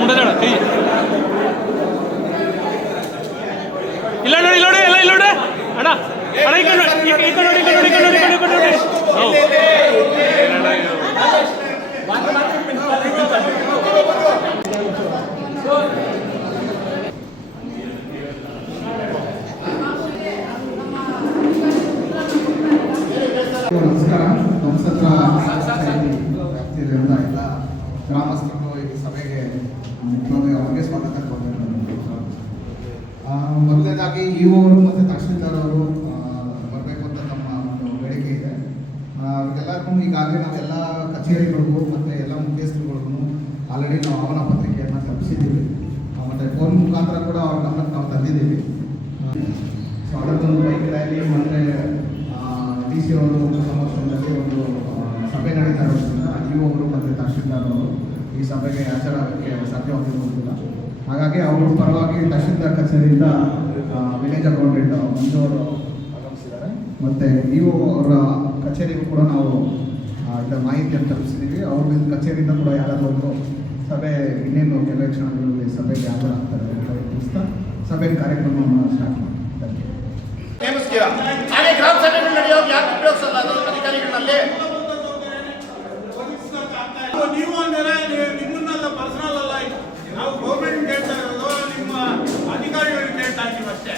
ಮುಂಡೆ ಕೈ ಇಲ್ಲ ನೋಡಿ ಇಲ್ಲ ನೋಡಿ ಎಲ್ಲ ಇಲ್ಲ ನೋಡಿ ಅಣ್ಣ ಅಣ್ಣ ಈ ಕಡೆ ನೋಡಿ ನಮಸ್ಕಾರ. ಧ್ವಂಸತ್ರ ವ್ಯಾಪ್ತಿಯಲ್ಲಿರುವ ಎಲ್ಲ ಗ್ರಾಮಸ್ಥರು ಈ ಸಭೆಗೆ ಅವರಿಗೆ ಸ್ವಾಗತ ಕೊಡ್ತಾರೆ. ಮೊದಲನೇದಾಗಿ ಇವರು ಮತ್ತು ತಹಶೀಲ್ದಾರ್ ಅವರು ಬರಬೇಕು ಅಂತ ನಮ್ಮ ಒಂದು ಬೇಡಿಕೆ ಇದೆ. ಅವ್ರಿಗೆಲ್ಲರಿಗೂ ಈಗಾಗಲೇ ನಾವೆಲ್ಲ ಕಚೇರಿಗಳಿಗೂ ಮತ್ತು ಎಲ್ಲ ಮುಖ್ಯಸ್ಥರುಗಳಿಗೂ ಆಲ್ರೆಡಿ ನಾವು ಆಹ್ವಾನ ಪತ್ರಿಕೆಯನ್ನು ತಲುಪಿಸಿದ್ದೀವಿ. ಮತ್ತು ಫೋನ್ ಮುಖಾಂತರ ಕೂಡ ಅವ್ರ ಗಮನಕ್ಕೆ ನಾವು ತಂದಿದ್ದೀವಿ. ಸೊ ಅದಕ್ಕೊಂದು ಬೈಕ್ ರ್ಯಾಲಿ ಮತ್ತು ಡಿ ಸಿ ಅವರು ಸಮಕ್ಷಮದಲ್ಲಿ ಒಂದು ಸಭೆ ನಡೀತಾ ಇರೋದ್ರಿಂದ ಇವರು ಮತ್ತು ತಹಶೀಲ್ದಾರ್ ಅವರು ಈ ಸಭೆಗೆ ಹಾಜರಾಗಕ್ಕೆ ಸಾಧ್ಯವಾಗಿರುವುದಿಲ್ಲ. ಹಾಗಾಗಿ ಅವರು ಪರವಾಗಿ ತಹಶೀಲ್ದಾರ್ ಕಚೇರಿಯಿಂದ ವಿಲೇಜ್ ಅಕೌಂಟೆಂಟ್ ಮಂಜು ಅವರು ಆಗಮಿಸಿದ್ದಾರೆ. ಮತ್ತು ನೀವು ಅವರ ಕಚೇರಿಗೂ ಕೂಡ ನಾವು ಇದರ ಮಾಹಿತಿಯನ್ನು ತಲುಪಿಸಿದ್ದೀವಿ. ಅವ್ರ ಕಚೇರಿಯಿಂದ ಕೂಡ ಯಾರಾದರೂ ಒಂದು ಸಭೆ ಇನ್ನೇನು ಕೆಲವೇ ಕ್ಷಣಗಳಲ್ಲಿ ಸಭೆಗೆ ಹಾಜರಾಗ್ತಾರೆ ಅಂತ ತಿಳಿಸ್ತಾ ಸಭೆ ಕಾರ್ಯಕ್ರಮವನ್ನು ಸ್ಟಾರ್ಟ್ ಮಾಡಿ. ಹಾಗೆ ಗ್ರಾಮ ಸಭೆಗಳು ನಡೆಯೋದು ಯಾಕೆ ಉಪಯೋಗಿಸಲ್ಲ ಅದು ಅಧಿಕಾರಿಗಳಲ್ಲಿ? ನೀವು ಅಂದರೆ ನಿಮ್ಮನ್ನೆಲ್ಲ ಪರ್ಸನಲ್ ಅಲ್ಲ, ನಾವು ಗೌರ್ಮೆಂಟ್ ಕೇಳ್ತಾ ಇರೋದು ನಿಮ್ಮ ಅಧಿಕಾರಿಗಳಿಗೆ ಕೇಳ್ತಾ ಇದ್ದೀವಿ ಅಷ್ಟೇ.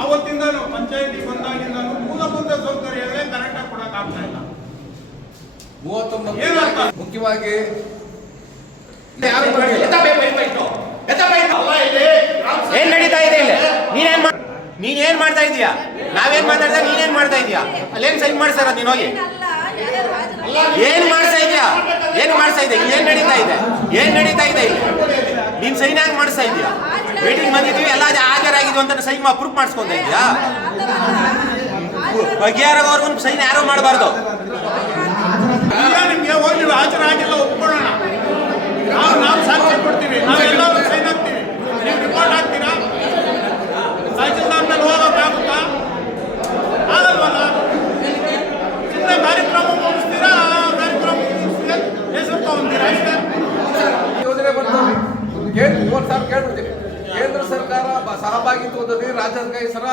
ಆವತ್ತಿಂದ ನಾವು ಪಂಚಾಯತಿ ಬಂದಾಗಿಂದ ಮೂಲಭೂತ ಸೌಕರ್ಯಗಳೇ ಕರೆಕ್ಟಾಗಿ ಕೊಡೋಕ್ಕಾಗ್ತಾ ಇಲ್ಲ. 39 ಮುಖ್ಯವಾಗಿ ಏನ್ ನಡೀತಾ ಇದೆ ಇಲ್ಲಿ? ನೀನೇನ್ ಮಾಡ್ತಾ ಇದೀಯಾ? ನಾವೇನ್ ಮಾತಾಡ್ತಾ ನೀನೇನ್ ಮಾಡ್ತಾ ಇದೀಯಾ? ಅಲ್ಲೇನ್ ಸೈನ್ ಮಾಡ್ತಾರ ನೀನ್ ಹೋಗಿ? ಏನ್ ಮಾಡ್ತಾ ಇದೀಯಾ? ಏನ್ ಮಾಡ್ತಾ ಇದೆ? ಏನ್ ನಡೀತಾ ಇದೆ? ಏನ್ ನಡೀತಾ ಇದೆ ಇಲ್ಲಿ? ನೀನ್ ಸೈನ್ ಆಗಿ ಮಾಡಿಸ್ತಾ ಇದೀಯಾ? ಮೀಟಿಂಗ್ ಬಂದಿದ್ವಿ ಎಲ್ಲ ಹಾಜರಾಗಿದ್ವಿ ಅಂತ ಸೈನ್ ಪ್ರೂಫ್ ಮಾಡಿಸ್ಕೊಂತ ಇದೀಯಾ? ಬಗೆಹರವರೆಗೂ ಸೈನ್ ಯಾರು ಮಾಡಬಾರ್ದು. ನಿಮ್ಗೆ ಹೋಗಿ ಹಾಜರಾಗಿಲ್ಲ ಒಪ್ಕೊಳ್ಳೋಣ, ನಾವು ಸಾಕ್ಷಿ ಕೊಡ್ತೀವಿ, ನಾವೆಲ್ಲ ಸೈನ್ ಹಾಕ್ತೀವಿ, ನೀವು ರಿಪೋರ್ಟ್ ಹಾಕ್ತೀರಾ? ತಹಶೀಲ್ದಾರ್ ಮೇಲೆ ಹೋಗೋಕ್ಕಾಗುತ್ತಾ? ಆಗಲ್ವಲ್ಲ. ಸುಮ್ಮನೆ ಕಾರ್ಯಕ್ರಮ ಮುಗಿಸ್ತೀರಾ, ಕಾರ್ಯಕ್ರಮ ಮುಗಿಸ್ತೀರಾ, ಹೆಸರು ತಗೊಂತೀರಾ ಅಷ್ಟೇ. ಯೋಜನೆ ಬಂತು ಇವತ್ತು ಸಾರ್ ಕೇಳ್ಬಿಡ್ತೀನಿ. ಕೇಂದ್ರ ಸರ್ಕಾರ ಸಹಭಾಗಿತ್ವದಲ್ಲಿ ರಾಜ್ಯದ ಸರ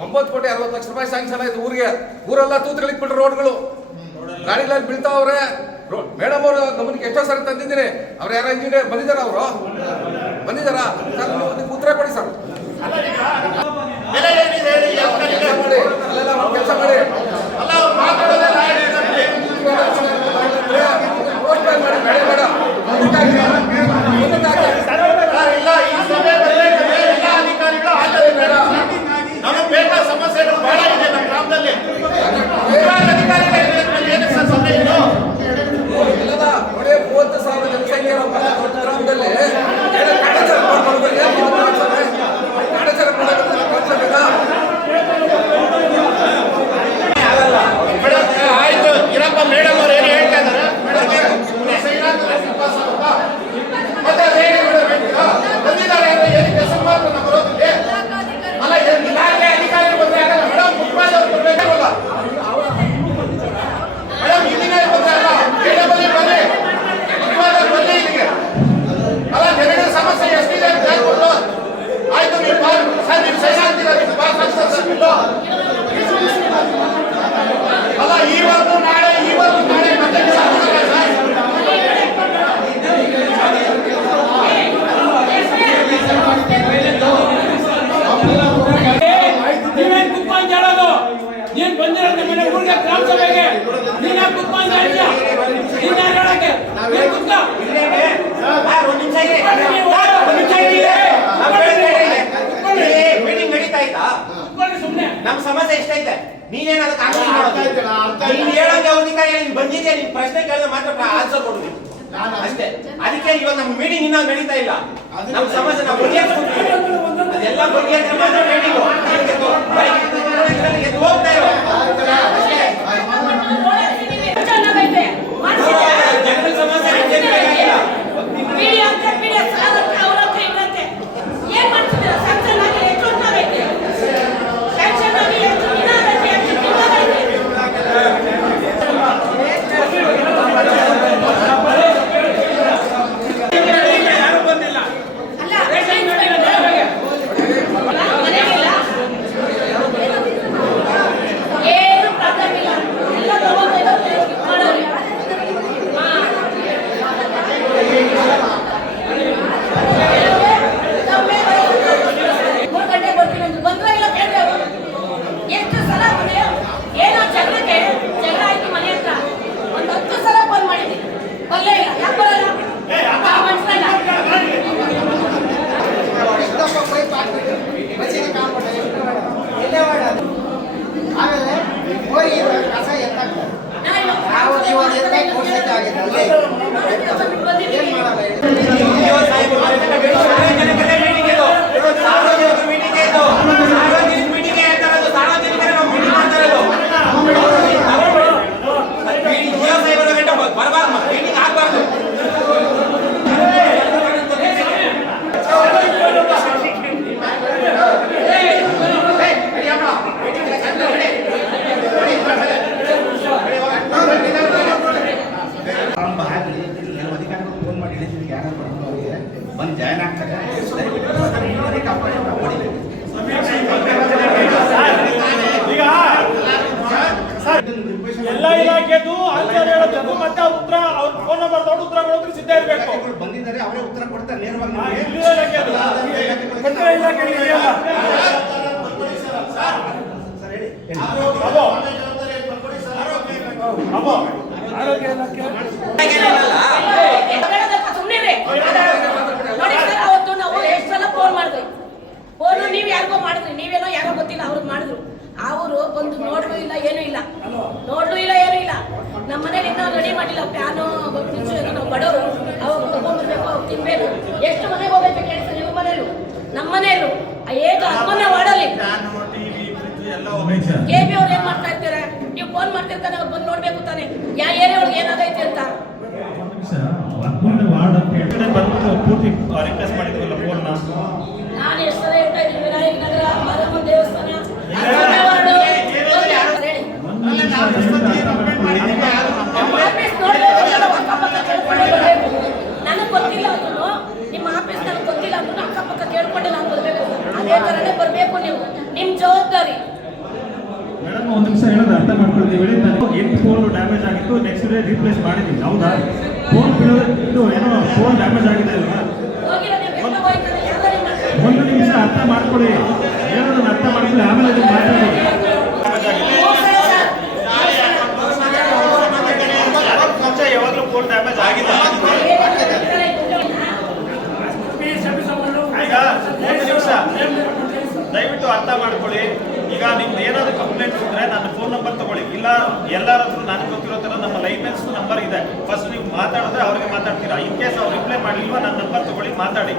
9,60,00,000 ರೂಪಾಯಿ ಸ್ಯಾಂಕ್ಷನ್ ಆಯ್ತು ಊರಿಗೆ. ಊರೆಲ್ಲ ತೂತ್ಗಳಿಕ್ಬಿಟ್ರು ರೋಡ್ಗಳು, ಗಾಡಿಗಳಲ್ಲಿ ಬೀಳ್ತಾವ್ರೆ. ಮೇಡಮ್ ಅವರು ಗಮನಕ್ಕೆ ಎಷ್ಟೋ ಸರಿ ತಂದಿದ್ದೀನಿ. ಅವ್ರು ಯಾರೋ ಇಂಜಿನಿಯರ್ ಬಂದಿದ್ದಾರ? ಅವರು ಬಂದಿದ್ದಾರಾ ಸರ್? ನೀವು ಉತ್ತರ ಕೊಡಿ ಸರ್. ಅಲ್ಲೆಲ್ಲ ಒಂದು ಕೆಲಸ ಮಾಡಿ, ಅಲ್ಲ ಅವ್ರು ಮಾತಾಡೋದೇ ಪೋಸ್ಟ್ ಬ್ಯಾನ್ ಮಾಡಿ ಬೇಡ ಬೇಡ ಇಲ್ಲ. ಈ ಸಭೆ ಎಲ್ಲ ಅಧಿಕಾರಿಗಳು ಹಾಜರಿಲ್ಲ. ನಮಗೆ ಬೇಕಾದ ಸಮಸ್ಯೆಗಳು ಬಹಳ ಇದೆ ನಮ್ಮ ಗ್ರಾಮದಲ್ಲಿ. ಅಧಿಕಾರಿಗಳು ಏನು ಸರ್ ಸಭೆ ಇದು? ಇಲ್ಲದ ನೋಡಿ 30,000 ಜನಸಂಖ್ಯೆ ಗ್ರಾಮದಲ್ಲಿ ಆಯ್ತು ಇರಪ್ಪ. ಮೇಡಮ್ ಅವ್ರು ಏನು ಹೇಳ್ತಾ ಇದಾರೆ? ಮತ್ತೆ ಬಂದಿದ್ದಾರೆ ಬರೋದಿಲ್ಲ. ಅಲ್ಲ ಇಲಾಖೆ ಅಧಿಕಾರಿಗಳು ಬಂದ್ರೆ ಆಗಲ್ಲ ಮೇಡಮ್, ಮುಖ್ಯವಾಗಿ ಅವ್ರು ಬರ್ಬೇಕಲ್ಲ ಮೇಡಮ್. ಇಲ್ಲಿಗೆ ಬಂದ್ರೆ ಅಲ್ಲ, ಬನ್ನಿ ಮುಖ್ಯವಾಗಿ ಬನ್ನಿ ಇಲ್ಲಿಗೆ. ಅಲ್ಲ ಜನಗಳ ಸಮಸ್ಯೆ ಎಷ್ಟಿದೆ ಅಂತ ಹೇಳ್ಕೊಂಡು ಆಯ್ತು ನೀವು ಸರ್ ನೀವು ಸೈನ್ ಆಗ್ತೀರಾ? ನೀವು ಪಾಸ್ ಆಗ್ತಾರೆ ಸರ್ ಬಿಲ್ಲು. ಅಲ್ಲ ಇವತ್ತು ನಾಳೆ ಮತ್ತೆ ನೀವೇನ್ ಕುತ್ಕೊಂಡು ಹೇಳೋದು? ನೀನ್ ಬಂದಿರೋ ನಮ್ಮ ಊರಿಗೆ ಗ್ರಾಮ ಸಭೆಗೆ ನೀನ್ ಕುತ್ಕೊಂಡು ಹೇಳ್ತೀಯ? ನೀನ್ ಹೇಳಕ್ಕೆ ಮೀಟಿಂಗ್ ನಡೀತಾ ಇತ್ತಾ? ಸುಮ್ಮನೆ ನಮ್ಮ ಸಮಸ್ಯೆ ಎಷ್ಟೈತೆ? ನೀನೇನು ಅದಕ್ಕೆ ನೀನ್ ಹೇಳಂಗೆ ಅಧಿಕಾರಿ ನೀನ್ ಬಂದಿದ್ಯಾ? ನಿನ್ ಪ್ರಶ್ನೆ ಕೇಳಿದ್ರೆ ಮಾತ್ರ ಆನ್ಸರ್ ಕೊಡುದು ಅಷ್ಟೇ. ಅದಕ್ಕೆ ಇವಾಗ ನಮ್ಮ ಮೀಟಿಂಗ್ ಇನ್ನೂ ನಡೀತಾ ಇಲ್ಲ. ನಮ್ಮ ಸಮಸ್ಯೆ ನಾವು ಅದೆಲ್ಲ ಬಗ್ಗೆ ಎದ್ದು ಹೋಗ್ತಾ ಇರೋ ಜನರ ಸಮಸ್ಯೆ ಬಂದು ಜಾಯ್ನ್ ಆಗ್ತಾರೆ. ಈಗ ಎಲ್ಲ ಇಲಾಖೆದು ಆನ್ಸರ್ ಹೇಳೋದಕ್ಕೂ ಮತ್ತೆ ಉತ್ತರ ಅವ್ರ ಫೋನ್ ನಂಬರ್ ತಗೊಂಡು ಉತ್ತರ ಕೊಡೋದಕ್ಕೆ ಸಿದ್ಧ ಇರಬೇಕು. ಬಂದಿದ್ದಾರೆ, ಅವರೇ ಉತ್ತರ ಕೊಡ್ತಾರೆ ನೇರವಾಗಿ. ಅವತ್ತು ನಾವು ಎಷ್ಟು ಸಲ ಫೋನ್ ಮಾಡಿದ್ವಿ. ಫೋನ್ ನೀವ್ ಯಾರಿಗೋ ಮಾಡಿದ್ರಿ, ನೀವೇನೋ ಯಾರೋ ಗೊತ್ತಿಲ್ಲ ಅವ್ರಿಗೆ ಮಾಡಿದ್ರು. ಅವರು ಬಂದು ನೋಡ್ಲೂ ಇಲ್ಲ, ಏನೂ ಇಲ್ಲ, ನೋಡ್ಲೂ ಇಲ್ಲ, ಏನೂ ಇಲ್ಲ. ನಮ್ಮ ಮನೇಲಿ ಇನ್ನೂ ರೆಡಿ ಮಾಡಿಲ್ಲ ಪ್ಯಾನು ನಾವು ಬಡವರು, ಅವಾಗ ತಗೊಂಡ್ಬರ್ಬೇಕು, ಅವ್ರು ತಿನ್ಬೇಕು. ಎಷ್ಟು ಮನೆಗೆ ಹೋಗ್ಬೇಕು ಕೇಳಿಸ ನಿಮ್ಮ ಮನೇಲು ನಮ್ಮ ಮನೆಯಲ್ಲೂ ಏಕ ಅಮ್ಮನ ವಾಡಲ್ಲಿ ಕೆಬಿ ಅವ್ರು ಏನ್ ಮಾಡ್ತಾ ಇರ್ತಾರೆ, ನೀವು ಫೋನ್ ಮಾಡ್ತಿರ್ತಾನೆ, ಅವ್ರು ಬಂದು ನೋಡ್ಬೇಕು ತಾನೆ ಯಾವ ಏರಿಯಾ ಒಳಗೆ ಏನಾಗೈತೆ ಅಂತ. ಪೂರ್ತಿ ರಿಕ್ವೆಸ್ಟ್ ಮಾಡಿದ್ವಲ್ಲ ಫೋನ್ ನಾನು ಎಷ್ಟು ಸಲ ಹೇಳ್ತಾ ಇದ್ದೀನಿ, ವಿನಾಯಕ ನಗರ ಮಾರಮ್ಮನ ದೇವಸ್ಥಾನ ನನಗೆ ಗೊತ್ತಿಲ್ಲ ಅಂದ್ರೂ ನಿಮ್ಮ ಆಫೀಸ್ ನನಗೆ ಗೊತ್ತಿಲ್ಲ ಅಂದ್ರೂ ಅಕ್ಕಪಕ್ಕ ಕೇಳ್ಕೊಂಡೆ ನಾನು ಬರ್ಬೇಕು. ಅದೇ ತರನೇ ಬರ್ಬೇಕು. ನೀವು ನಿಮ್ ಜವಾಬ್ದಾರಿ. ಮೇಡಮ್ ಒಂದು ನಿಮಿಷ ಹೇಳೋದು ಅರ್ಥ ಮಾಡ್ಕೊಳ್ತೀವಿ. 8 ಫೋನ್ ಡ್ಯಾಮೇಜ್ ಆಗಿತ್ತು, ನೆಕ್ಸ್ಟ್ ಡೇ ರೀಪ್ಲೇಸ್ ಮಾಡಿದ್ದೀವಿ. ಹೌದಾ? ಫೋನ್ ಇದು ಏನೋ ಫೋನ್ ಡ್ಯಾಮೇಜ್ ಆಗಿದೆ ಅಲ್ವಾ? ಒಂದು ನಿಮಿಷ ಅರ್ಥ ಮಾಡ್ಕೊಳ್ಳಿ, ಹೇಳೋದನ್ನ ಅರ್ಥ ಮಾಡ್ಕೊಳ್ಳಿ, ಆಮೇಲೆ ಅದನ್ನ ಮಾತಾಡಿ. ಯಾವಾಗಲೂ ಫೋನ್ ಡ್ಯಾಮೇಜ್ ಆಗಿಲ್ಲ. ಈಗ ಒಂದು ನಿಮಿಷ ದಯವಿಟ್ಟು ಅರ್ಥ ಮಾಡ್ಕೊಳ್ಳಿ. ಈಗ ನಿಮ್ದು ಏನಾದ್ರು ಕಂಪ್ಲೇಂಟ್ ಇದ್ರೆ ನನ್ನ ಫೋನ್ ನಂಬರ್ ತಗೊಳ್ಳಿ. ಇಲ್ಲ ಎಲ್ಲರ ಹತ್ರ ನನಗೆ ಗೊತ್ತಿರೋ ಥರ ನಮ್ಮ ಲೈನ್ಮೆನ್ಸ್ ನಂಬರ್ ಇದೆ. ಫಸ್ಟ್ ನೀವು ಮಾತಾಡಿದ್ರೆ ಅವ್ರಿಗೆ ಮಾತಾಡ್ತೀರಾ. ಇನ್ ಕೇಸ್ ಅವ್ರು ರಿಪ್ಲೈ ಮಾಡಲಿಲ್ವಾ ನನ್ನ ನಂಬರ್ ತಗೊಳ್ಳಿ, ಮಾತಾಡಿ.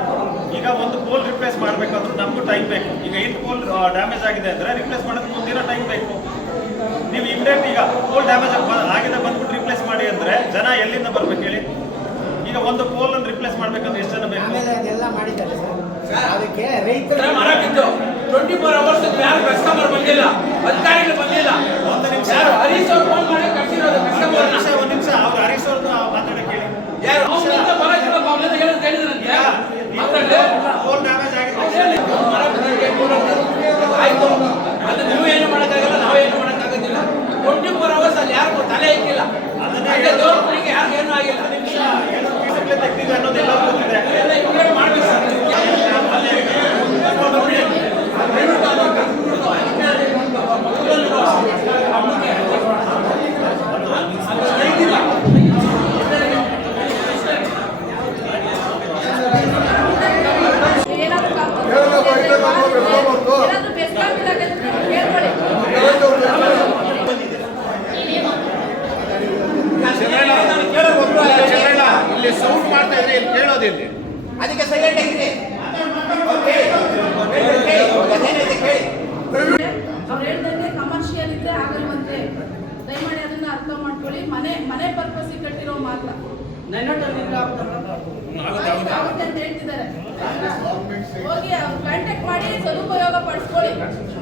ಈಗ ಒಂದು ಪೋಲ್ ರಿಪ್ಲೇಸ್ ಮಾಡಬೇಕಾದ್ರೂ ನಮಗೂ ಟೈಮ್ ಬೇಕು. ಈಗ 8 ಪೋಲ್ ಡ್ಯಾಮೇಜ್ ಆಗಿದೆ ಅಂದರೆ ರಿಪ್ಲೇಸ್ ಮಾಡೋದಕ್ಕೆ ಮುಂದಿನ ಟೈಮ್ ಬೇಕು. ನೀವು ಇಮಿಡಿಯೇಟ್ ಈಗ ಪೋಲ್ ಡ್ಯಾಮೇಜ್ ಆಗಿದೆ ಬಂದ್ಬಿಟ್ಟು ರಿಪ್ಲೇಸ್ ಮಾಡಿ ಅಂದರೆ ಜನ ಎಲ್ಲಿಂದ ಬರ್ಬೇಕು ಹೇಳಿ? ಈಗ ಒಂದು ಪೋಲ್ ಅನ್ನು ರಿಪ್ಲೇಸ್ ಮಾಡ್ಬೇಕಂದ್ರೆ ಎಷ್ಟು ಜನ ಬೇಕು? ಅದೆಲ್ಲ ಮಾಡಿದ್ದಾರೆ ಸರ್. ಅದಕ್ಕೆ ರೈತರ ಮಾಡಾಕಿದ್ದು 24 hours ಯಾರು ಕಸ್ಟಮರ್ ಬಂದಿಲ್ಲ, ಅಧಿಕಾರಿಗಳು ಬಂದಿಲ್ಲ. ಒಂದು ನಿಮಿಷ ಹರೀಶ್ ಅವ್ರು ಫೋನ್ ಮಾಡಿ ಕಳ್ಸಿರೋದು ಕಸ್ಟಮರ್. ಒಂದು ನಿಮಿಷ ಅವ್ರು ಹರೀಶ್ ಅವ್ರದ್ದು ಮಾತಾಡಕ್ಕೆ ಹೇಳಿ. ಯಾರು ಅವನಿಂದ ಬರಕಿಲ್ಲ, ಅವನಿಂದ ಹೇಳಿದ್ರಂತೆ ಮಾತಾಡಿ. ಫೋನ್ ಡ್ಯಾಮೇಜ್ ಆಗಿದೆ ಆಯ್ತು, ಅದು ನೀವು ಏನು ಮಾಡೋಕ್ಕಾಗಲ್ಲ, ನಾವೇನು ಮಾಡೋಕ್ಕಾಗೋದಿಲ್ಲ. 24 hours ಅಲ್ಲಿ ಯಾರಿಗೂ ತಲೆ ಇಕ್ಕಿಲ್ಲ. ಅದನ್ನೇ ದೇವ್ರ ಮನೆಗೆ ಯಾರಿಗೂ ಏನೂ ಆಗಿಲ್ಲ. ನಿಮಿಷ ತೆಗ್ದಿದೆ ಅನ್ನೋದು ಎಲ್ಲರಿಗೂ ಗೊತ್ತಿದೆ. ಎಲ್ಲ ಇವ್ರಿಗೆ ಮಾಡ್ಬೇಕು ಸರ್. ಇಲ್ಲಿ ಸೌಂಡ್ ಮಾಡ್ತಾ ಇದ್ರೆ ಇಲ್ಲಿ ಕೇಳೋದಿಲ್ಲ, ಅದಕ್ಕೆ ಸೈಲೆಂಟ್ ಆಗಿದೆ. ಅವ್ರು ಹೇಳ್ದಂಗೆ ಕಮರ್ಷಿಯಲ್ ಇದ್ರೆ ಆಗಲ್ವಂತೆ. ದಯಮಾಡಿ ಅದನ್ನ ಅರ್ಥ ಮಾಡ್ಕೊಳ್ಳಿ. ಮನೆ ಪರ್ಪಸ್ ಕಟ್ಟಿರೋ ಮಾತ್ರ ಆಗುತ್ತೆ ಅಂತ ಹೇಳ್ತಿದ್ದಾರೆ. ಹೋಗಿ ಕಾಂಟ್ಯಾಕ್ಟ್ ಮಾಡಿ ಸದುಪಯೋಗ ಪಡಿಸ್ಕೊಳ್ಳಿ.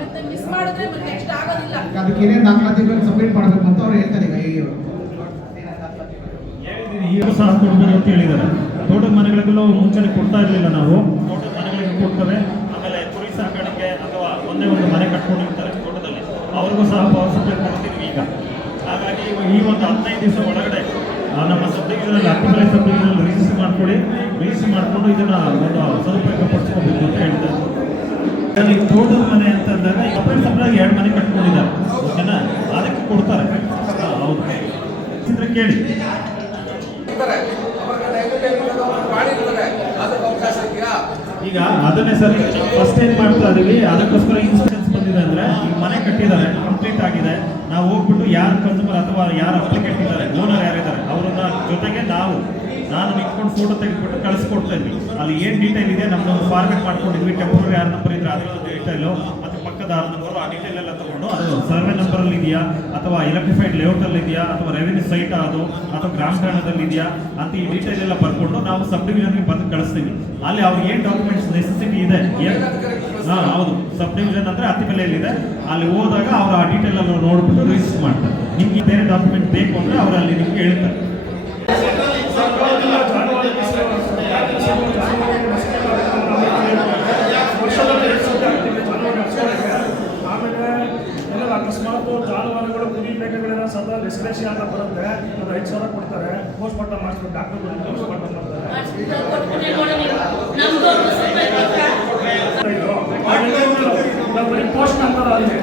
ಮತ್ತೆ ಮಿಸ್ ಮಾಡಿದ್ರೆ ಮತ್ತೆ ನೆಕ್ಸ್ಟ್ ಆಗೋದಿಲ್ಲ. ಅದಕ್ಕೆ ಏನೇನು ದಾಖಲಾತಿಗಳನ್ನು ಸಬ್ಮಿಟ್ ಮಾಡಬೇಕು ಅಂತ ಅವ್ರು ಹೇಳ್ತಾರೆ. ಈಗ ಸಹ ಕೊಡ್ತಾರೆ ಅಂತ ಹೇಳಿದ್ದಾರೆ. ತೋಟದ ಮನೆಗಳಿಗೆಲ್ಲ ಮುಂಚೆನೆ ಕೊಡ್ತಾ ಇರಲಿಲ್ಲ ನಾವು. ತೋಟದ ಮನೆಗಳಿಗೆ ಕೊಡ್ತವೆ. ಆಮೇಲೆ ಕುರಿ ಸಾಕಾಣಿಕೆ ಅಥವಾ ಒಂದೇ ಒಂದು ಮನೆ ಕಟ್ಕೊಂಡಿರ್ತಾರೆ ತೋಟದಲ್ಲಿ, ಅವ್ರಿಗೂ ಸಹ ಪವರ್ ಸಪ್ಲೈ ಕೊಡ್ತೀವಿ ಈಗ. ಹಾಗಾಗಿ ಈ ಒಂದು 15 ದಿವಸ ಒಳಗಡೆ ನಮ್ಮ ಸಬ್ ಡಿವಿಷನಲ್ಲಿ ಅಕ್ಟಿಬಲ್ ಸಬ್ ಡಿವಿಷನಲ್ಲಿ ರಿಜಿಸ್ಟರ್ ಮಾಡಿಕೊಂಡು ಇದನ್ನ ಒಂದು ಸದುಪಯೋಗ ಪಡಿಸ್ಕೋಬೇಕು ಅಂತ ಹೇಳ್ತಾರೆ. ಈಗ ತೋಟದ ಮನೆ ಅಂತ ಅಂದಾಗ ಈಗ ಅಪ್ಲೈ ಸಪ್ಲೈ 2 ಮನೆ ಕಟ್ಕೊಂಡಿದ್ದಾರೆ. ಓಕೆನಾ? ಅದಕ್ಕೆ ಕೊಡ್ತಾರೆ. ಹೌದು, ಇದ್ರೆ ಕೇಳಿ. ಈಗ ಅದನ್ನೇ ಸರ್ ಫಸ್ಟ್ ಏನ್ ಮಾಡ್ತಾ ಇದೀವಿ, ಅದಕ್ಕೋಸ್ಕರ ಇನ್ಸ್ಟ್ರಕ್ಷನ್ಸ್ ಬಂದಿದೆ ಅಂದ್ರೆ ಈಗ ಮನೆ ಕಟ್ಟಿದ್ದಾರೆ, ಕಂಪ್ಲೀಟ್ ಆಗಿದೆ. ನಾವು ಹೋಗ್ಬಿಟ್ಟು ಯಾರು ಕನ್ಸ್ಯೂಮರ್ ಅಥವಾ ಯಾರು ಅಪ್ಲಿಕೆಂಟ್ ಇದ್ದಾರೆ, ಓನರ್ ಯಾರಿದ್ದಾರೆ ಅವ್ರನ್ನ ಜೊತೆಗೆ ನಾನು ನಿಂತ್ಕೊಂಡು ಫೋಟೋ ತೆಗೆದುಬಿಟ್ಟು ಕಳಿಸ್ಕೊಡ್ತಾ ಇದ್ವಿ. ಅಲ್ಲಿ ಏನು ಡೀಟೇಲ್ ಇದೆ ನಮ್ಮೊಂದು ಫಾರ್ಮೆಟ್ ಮಾಡ್ಕೊಂಡಿದ್ವಿ. ಟೆಂಪರರಿ ಯಾರ ನಂಬರ್ ಇದ್ರೆ ಅದರ ಡೀಟೇಲು, ಅಥವಾ ಪಕ್ಕದ ನಂಬರು, ಆ ಡೀಟೇಲ್ ಎಲ್ಲ ತಗೊಂಡು ಅದು ಸರ್ವೆ ನಂಬರಲ್ಲಿ ಇದೆಯಾ ಅಥವಾ ಎಲೆಕ್ಟ್ರಿಫೈಡ್ ಲೇಔಟಲ್ಲಿ ಇದೆಯಾ ಅಥವಾ ರೆವಿನ್ಯೂ ಸೈಟ್ ಅದು ಅಥವಾ ಗ್ರಾಮ ಠಾಣದಲ್ಲಿ ಇದೆಯಾ ಅಂತ ಈ ಡೀಟೇಲ್ ಎಲ್ಲ ಬರ್ಕೊಂಡು ನಾವು ಸಬ್ ಡಿವಿಷನ್ಗೆ ಬಂದು ಕಳಿಸ್ತೀವಿ. ಅಲ್ಲಿ ಅವ್ರಿಗೆ ಏನು ಡಾಕ್ಯುಮೆಂಟ್ಸ್ ನೆಸೆಸಿಟಿ ಇದೆ, ಹೌದು, ಸಬ್ ಡಿವಿಷನ್ ಅಂದರೆ ಅತ್ತಿಬೆಲೆಯಲ್ಲಿದೆ. ಅಲ್ಲಿ ಹೋದಾಗ ಅವರು ಆ ಡೀಟೇಲ್ ಎಲ್ಲ ನೋಡ್ಬಿಟ್ಟು ರಿಜಿಸ್ಟರ್ ಮಾಡ್ತಾರೆ. ನಿಮ್ಗೆ ಬೇರೆ ಡಾಕ್ಯುಮೆಂಟ್ ಬೇಕು ಅಂದರೆ ಅವರು ಅಲ್ಲಿ ನಿಮ್ಗೆ ಹೇಳ್ತಾರೆ. ಪೋಸ್ಟ್ ಮಾರ್ಟಮ್ ಮಾಡಿಸ್ಬೇಕು, ಡಾಕ್ಟರ್ ಪೋಸ್ಟ್ ಮಾರ್ಟಮ್ ಮಾಡ್ತಾರೆ. ನಾವು ಬರೀ ಪೋಸ್ಟ್ ನಂಬರ್ ಅಲ್ಲಿ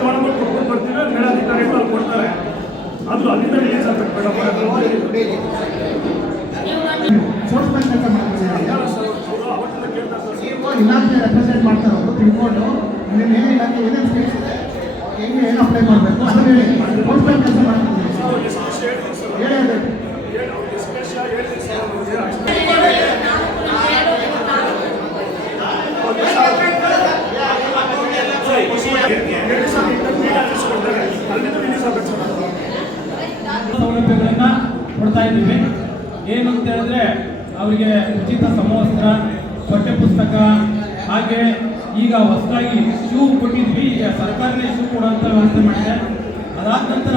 ತೊಗೊಂಡ್ಬಿಟ್ಟು ಕೊಟ್ಕೊಂಡು ಬರ್ತೀವಿ, ಮೇಲಾಧಿಕಾರಿಗಳು ಕೊಡ್ತಾರೆ, ಅದು ಅಲ್ಲಿಂದ ರಿಲೀಸ್ ಆಗ್ಬೇಕು ಮೇಡಮ್. ಸ್ಪೋರ್ಟ್ಸ್ ಮ್ಯಾನ್ ಕೆಲಸ ಮಾಡ್ತಾರೆ, ಅವತ್ತೆಲ್ಲ ಕೇಳ್ತಾರೆ ಸರ್. ಇಲಾಖೆ ರೆಪ್ರೆಸೆಂಟ್ ಮಾಡ್ತಾರೆ ಅವರು, ತಿಳ್ಕೊಂಡು ಏನೇನು ಇಲಾಖೆ ಏನೇನು ಸ್ಕಿಲ್ಸ್ ಇದೆ, ಹೆಂಗೆ ಏನು ಅಪ್ಲೈ ಮಾಡಬೇಕು ಅದನ್ನ ಹೇಳಿ. ಸ್ಪೋರ್ಟ್ಸ್ ಮ್ಯಾನ್ ಕೆಲಸ ಮಾಡ್ತಾರೆ ಹೇಳಿ. ಸೌಲಭ್ಯಗಳನ್ನ ಕೊಡ್ತಾ ಇದ್ದೀವಿ. ಏನು ಅಂತ ಹೇಳಿದ್ರೆ ಅವರಿಗೆ ಉಚಿತ ಸಮವಸ್ತ್ರ, ಪಠ್ಯ ಪುಸ್ತಕ, ಹಾಗೆ ಈಗ ಹೊಸದಾಗಿ ಶೂ ಕೊಟ್ಟಿದ್ವಿ. ಈಗ ಸರ್ಕಾರನೇ ಶೂ ಕೊಡುವಂಥ ವ್ಯವಸ್ಥೆ ಮಾಡಿದೆ. ಅದಾದ ನಂತರ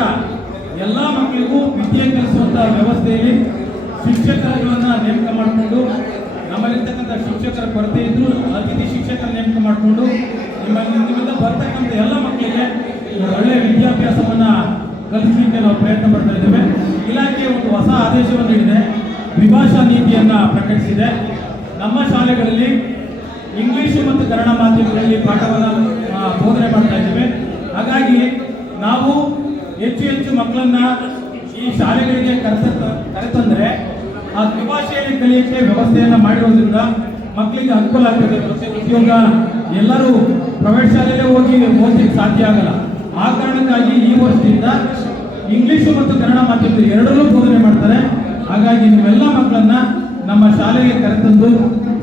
ಎಲ್ಲ ಮಕ್ಕಳಿಗೂ ವಿದ್ಯೆ ಕಲಿಸುವಂಥ ವ್ಯವಸ್ಥೆಯಲ್ಲಿ ಶಿಕ್ಷಕರುಗಳನ್ನ ನೇಮಕ ಮಾಡಿಕೊಂಡು, ನಮ್ಮಲ್ಲಿರ್ತಕ್ಕಂಥ ಶಿಕ್ಷಕರ ಕೊರತೆ ಇದ್ದರೂ ಅತಿಥಿ ಶಿಕ್ಷಕರ ನೇಮಕ ಮಾಡಿಕೊಂಡು ನಿಮ್ಮಿಂದ ಬರ್ತಕ್ಕಂಥ ಎಲ್ಲ ಮಕ್ಕಳಿಗೆ ಒಳ್ಳೆಯ ವಿದ್ಯಾಭ್ಯಾಸವನ್ನು ಕಲಿಸಲಿಕ್ಕೆ ನಾವು ಪ್ರಯತ್ನ ಪಡ್ತಾ ಇದ್ದೇವೆ. ಇಲಾಖೆ ಒಂದು ಹೊಸ ಆದೇಶವನ್ನು ನೀಡಿದೆ, ದ್ವಿಭಾಷಾ ನೀತಿಯನ್ನು ಪ್ರಕಟಿಸಿದೆ. ನಮ್ಮ ಶಾಲೆಗಳಲ್ಲಿ ಇಂಗ್ಲಿಷು ಮತ್ತು ಕನ್ನಡ ಮಾಧ್ಯಮಗಳಲ್ಲಿ ಪಾಠವನ್ನು ಬೋಧನೆ ಮಾಡ್ತಾ ಇದ್ದೇವೆ. ಹಾಗಾಗಿ ನಾವು ಹೆಚ್ಚು ಹೆಚ್ಚು ಮಕ್ಕಳನ್ನ ಈ ಶಾಲೆಗಳಿಗೆ ಕರೆತಂದರೆ ಆ ದ್ವಿಭಾಷೆಯಲ್ಲಿ ಕಲಿಯಕ್ಕೆ ವ್ಯವಸ್ಥೆಯನ್ನು ಮಾಡಿರೋದ್ರಿಂದ ಮಕ್ಕಳಿಗೆ ಅನುಕೂಲ ಆಗ್ತದೆ. ಮತ್ತೆ ಉದ್ಯೋಗ ಎಲ್ಲರೂ ಪ್ರೈವೇಟ್ ಶಾಲೆಯಲ್ಲೇ ಹೋಗಿ ಓದಲಿಕ್ಕೆ ಸಾಧ್ಯ ಆಗಲ್ಲ. ಆ ಕಾರಣಕ್ಕಾಗಿ ಈ ವರ್ಷದಿಂದ ಇಂಗ್ಲಿಷು ಮತ್ತು ಕನ್ನಡ ಮಾಧ್ಯಮದಲ್ಲಿ ಎರಡರಲ್ಲೂ ಬೋಧನೆ ಮಾಡ್ತಾರೆ. ಹಾಗಾಗಿ ನೀವೆಲ್ಲ ಮಕ್ಕಳನ್ನ ನಮ್ಮ ಶಾಲೆಗೆ ಕರೆತಂದು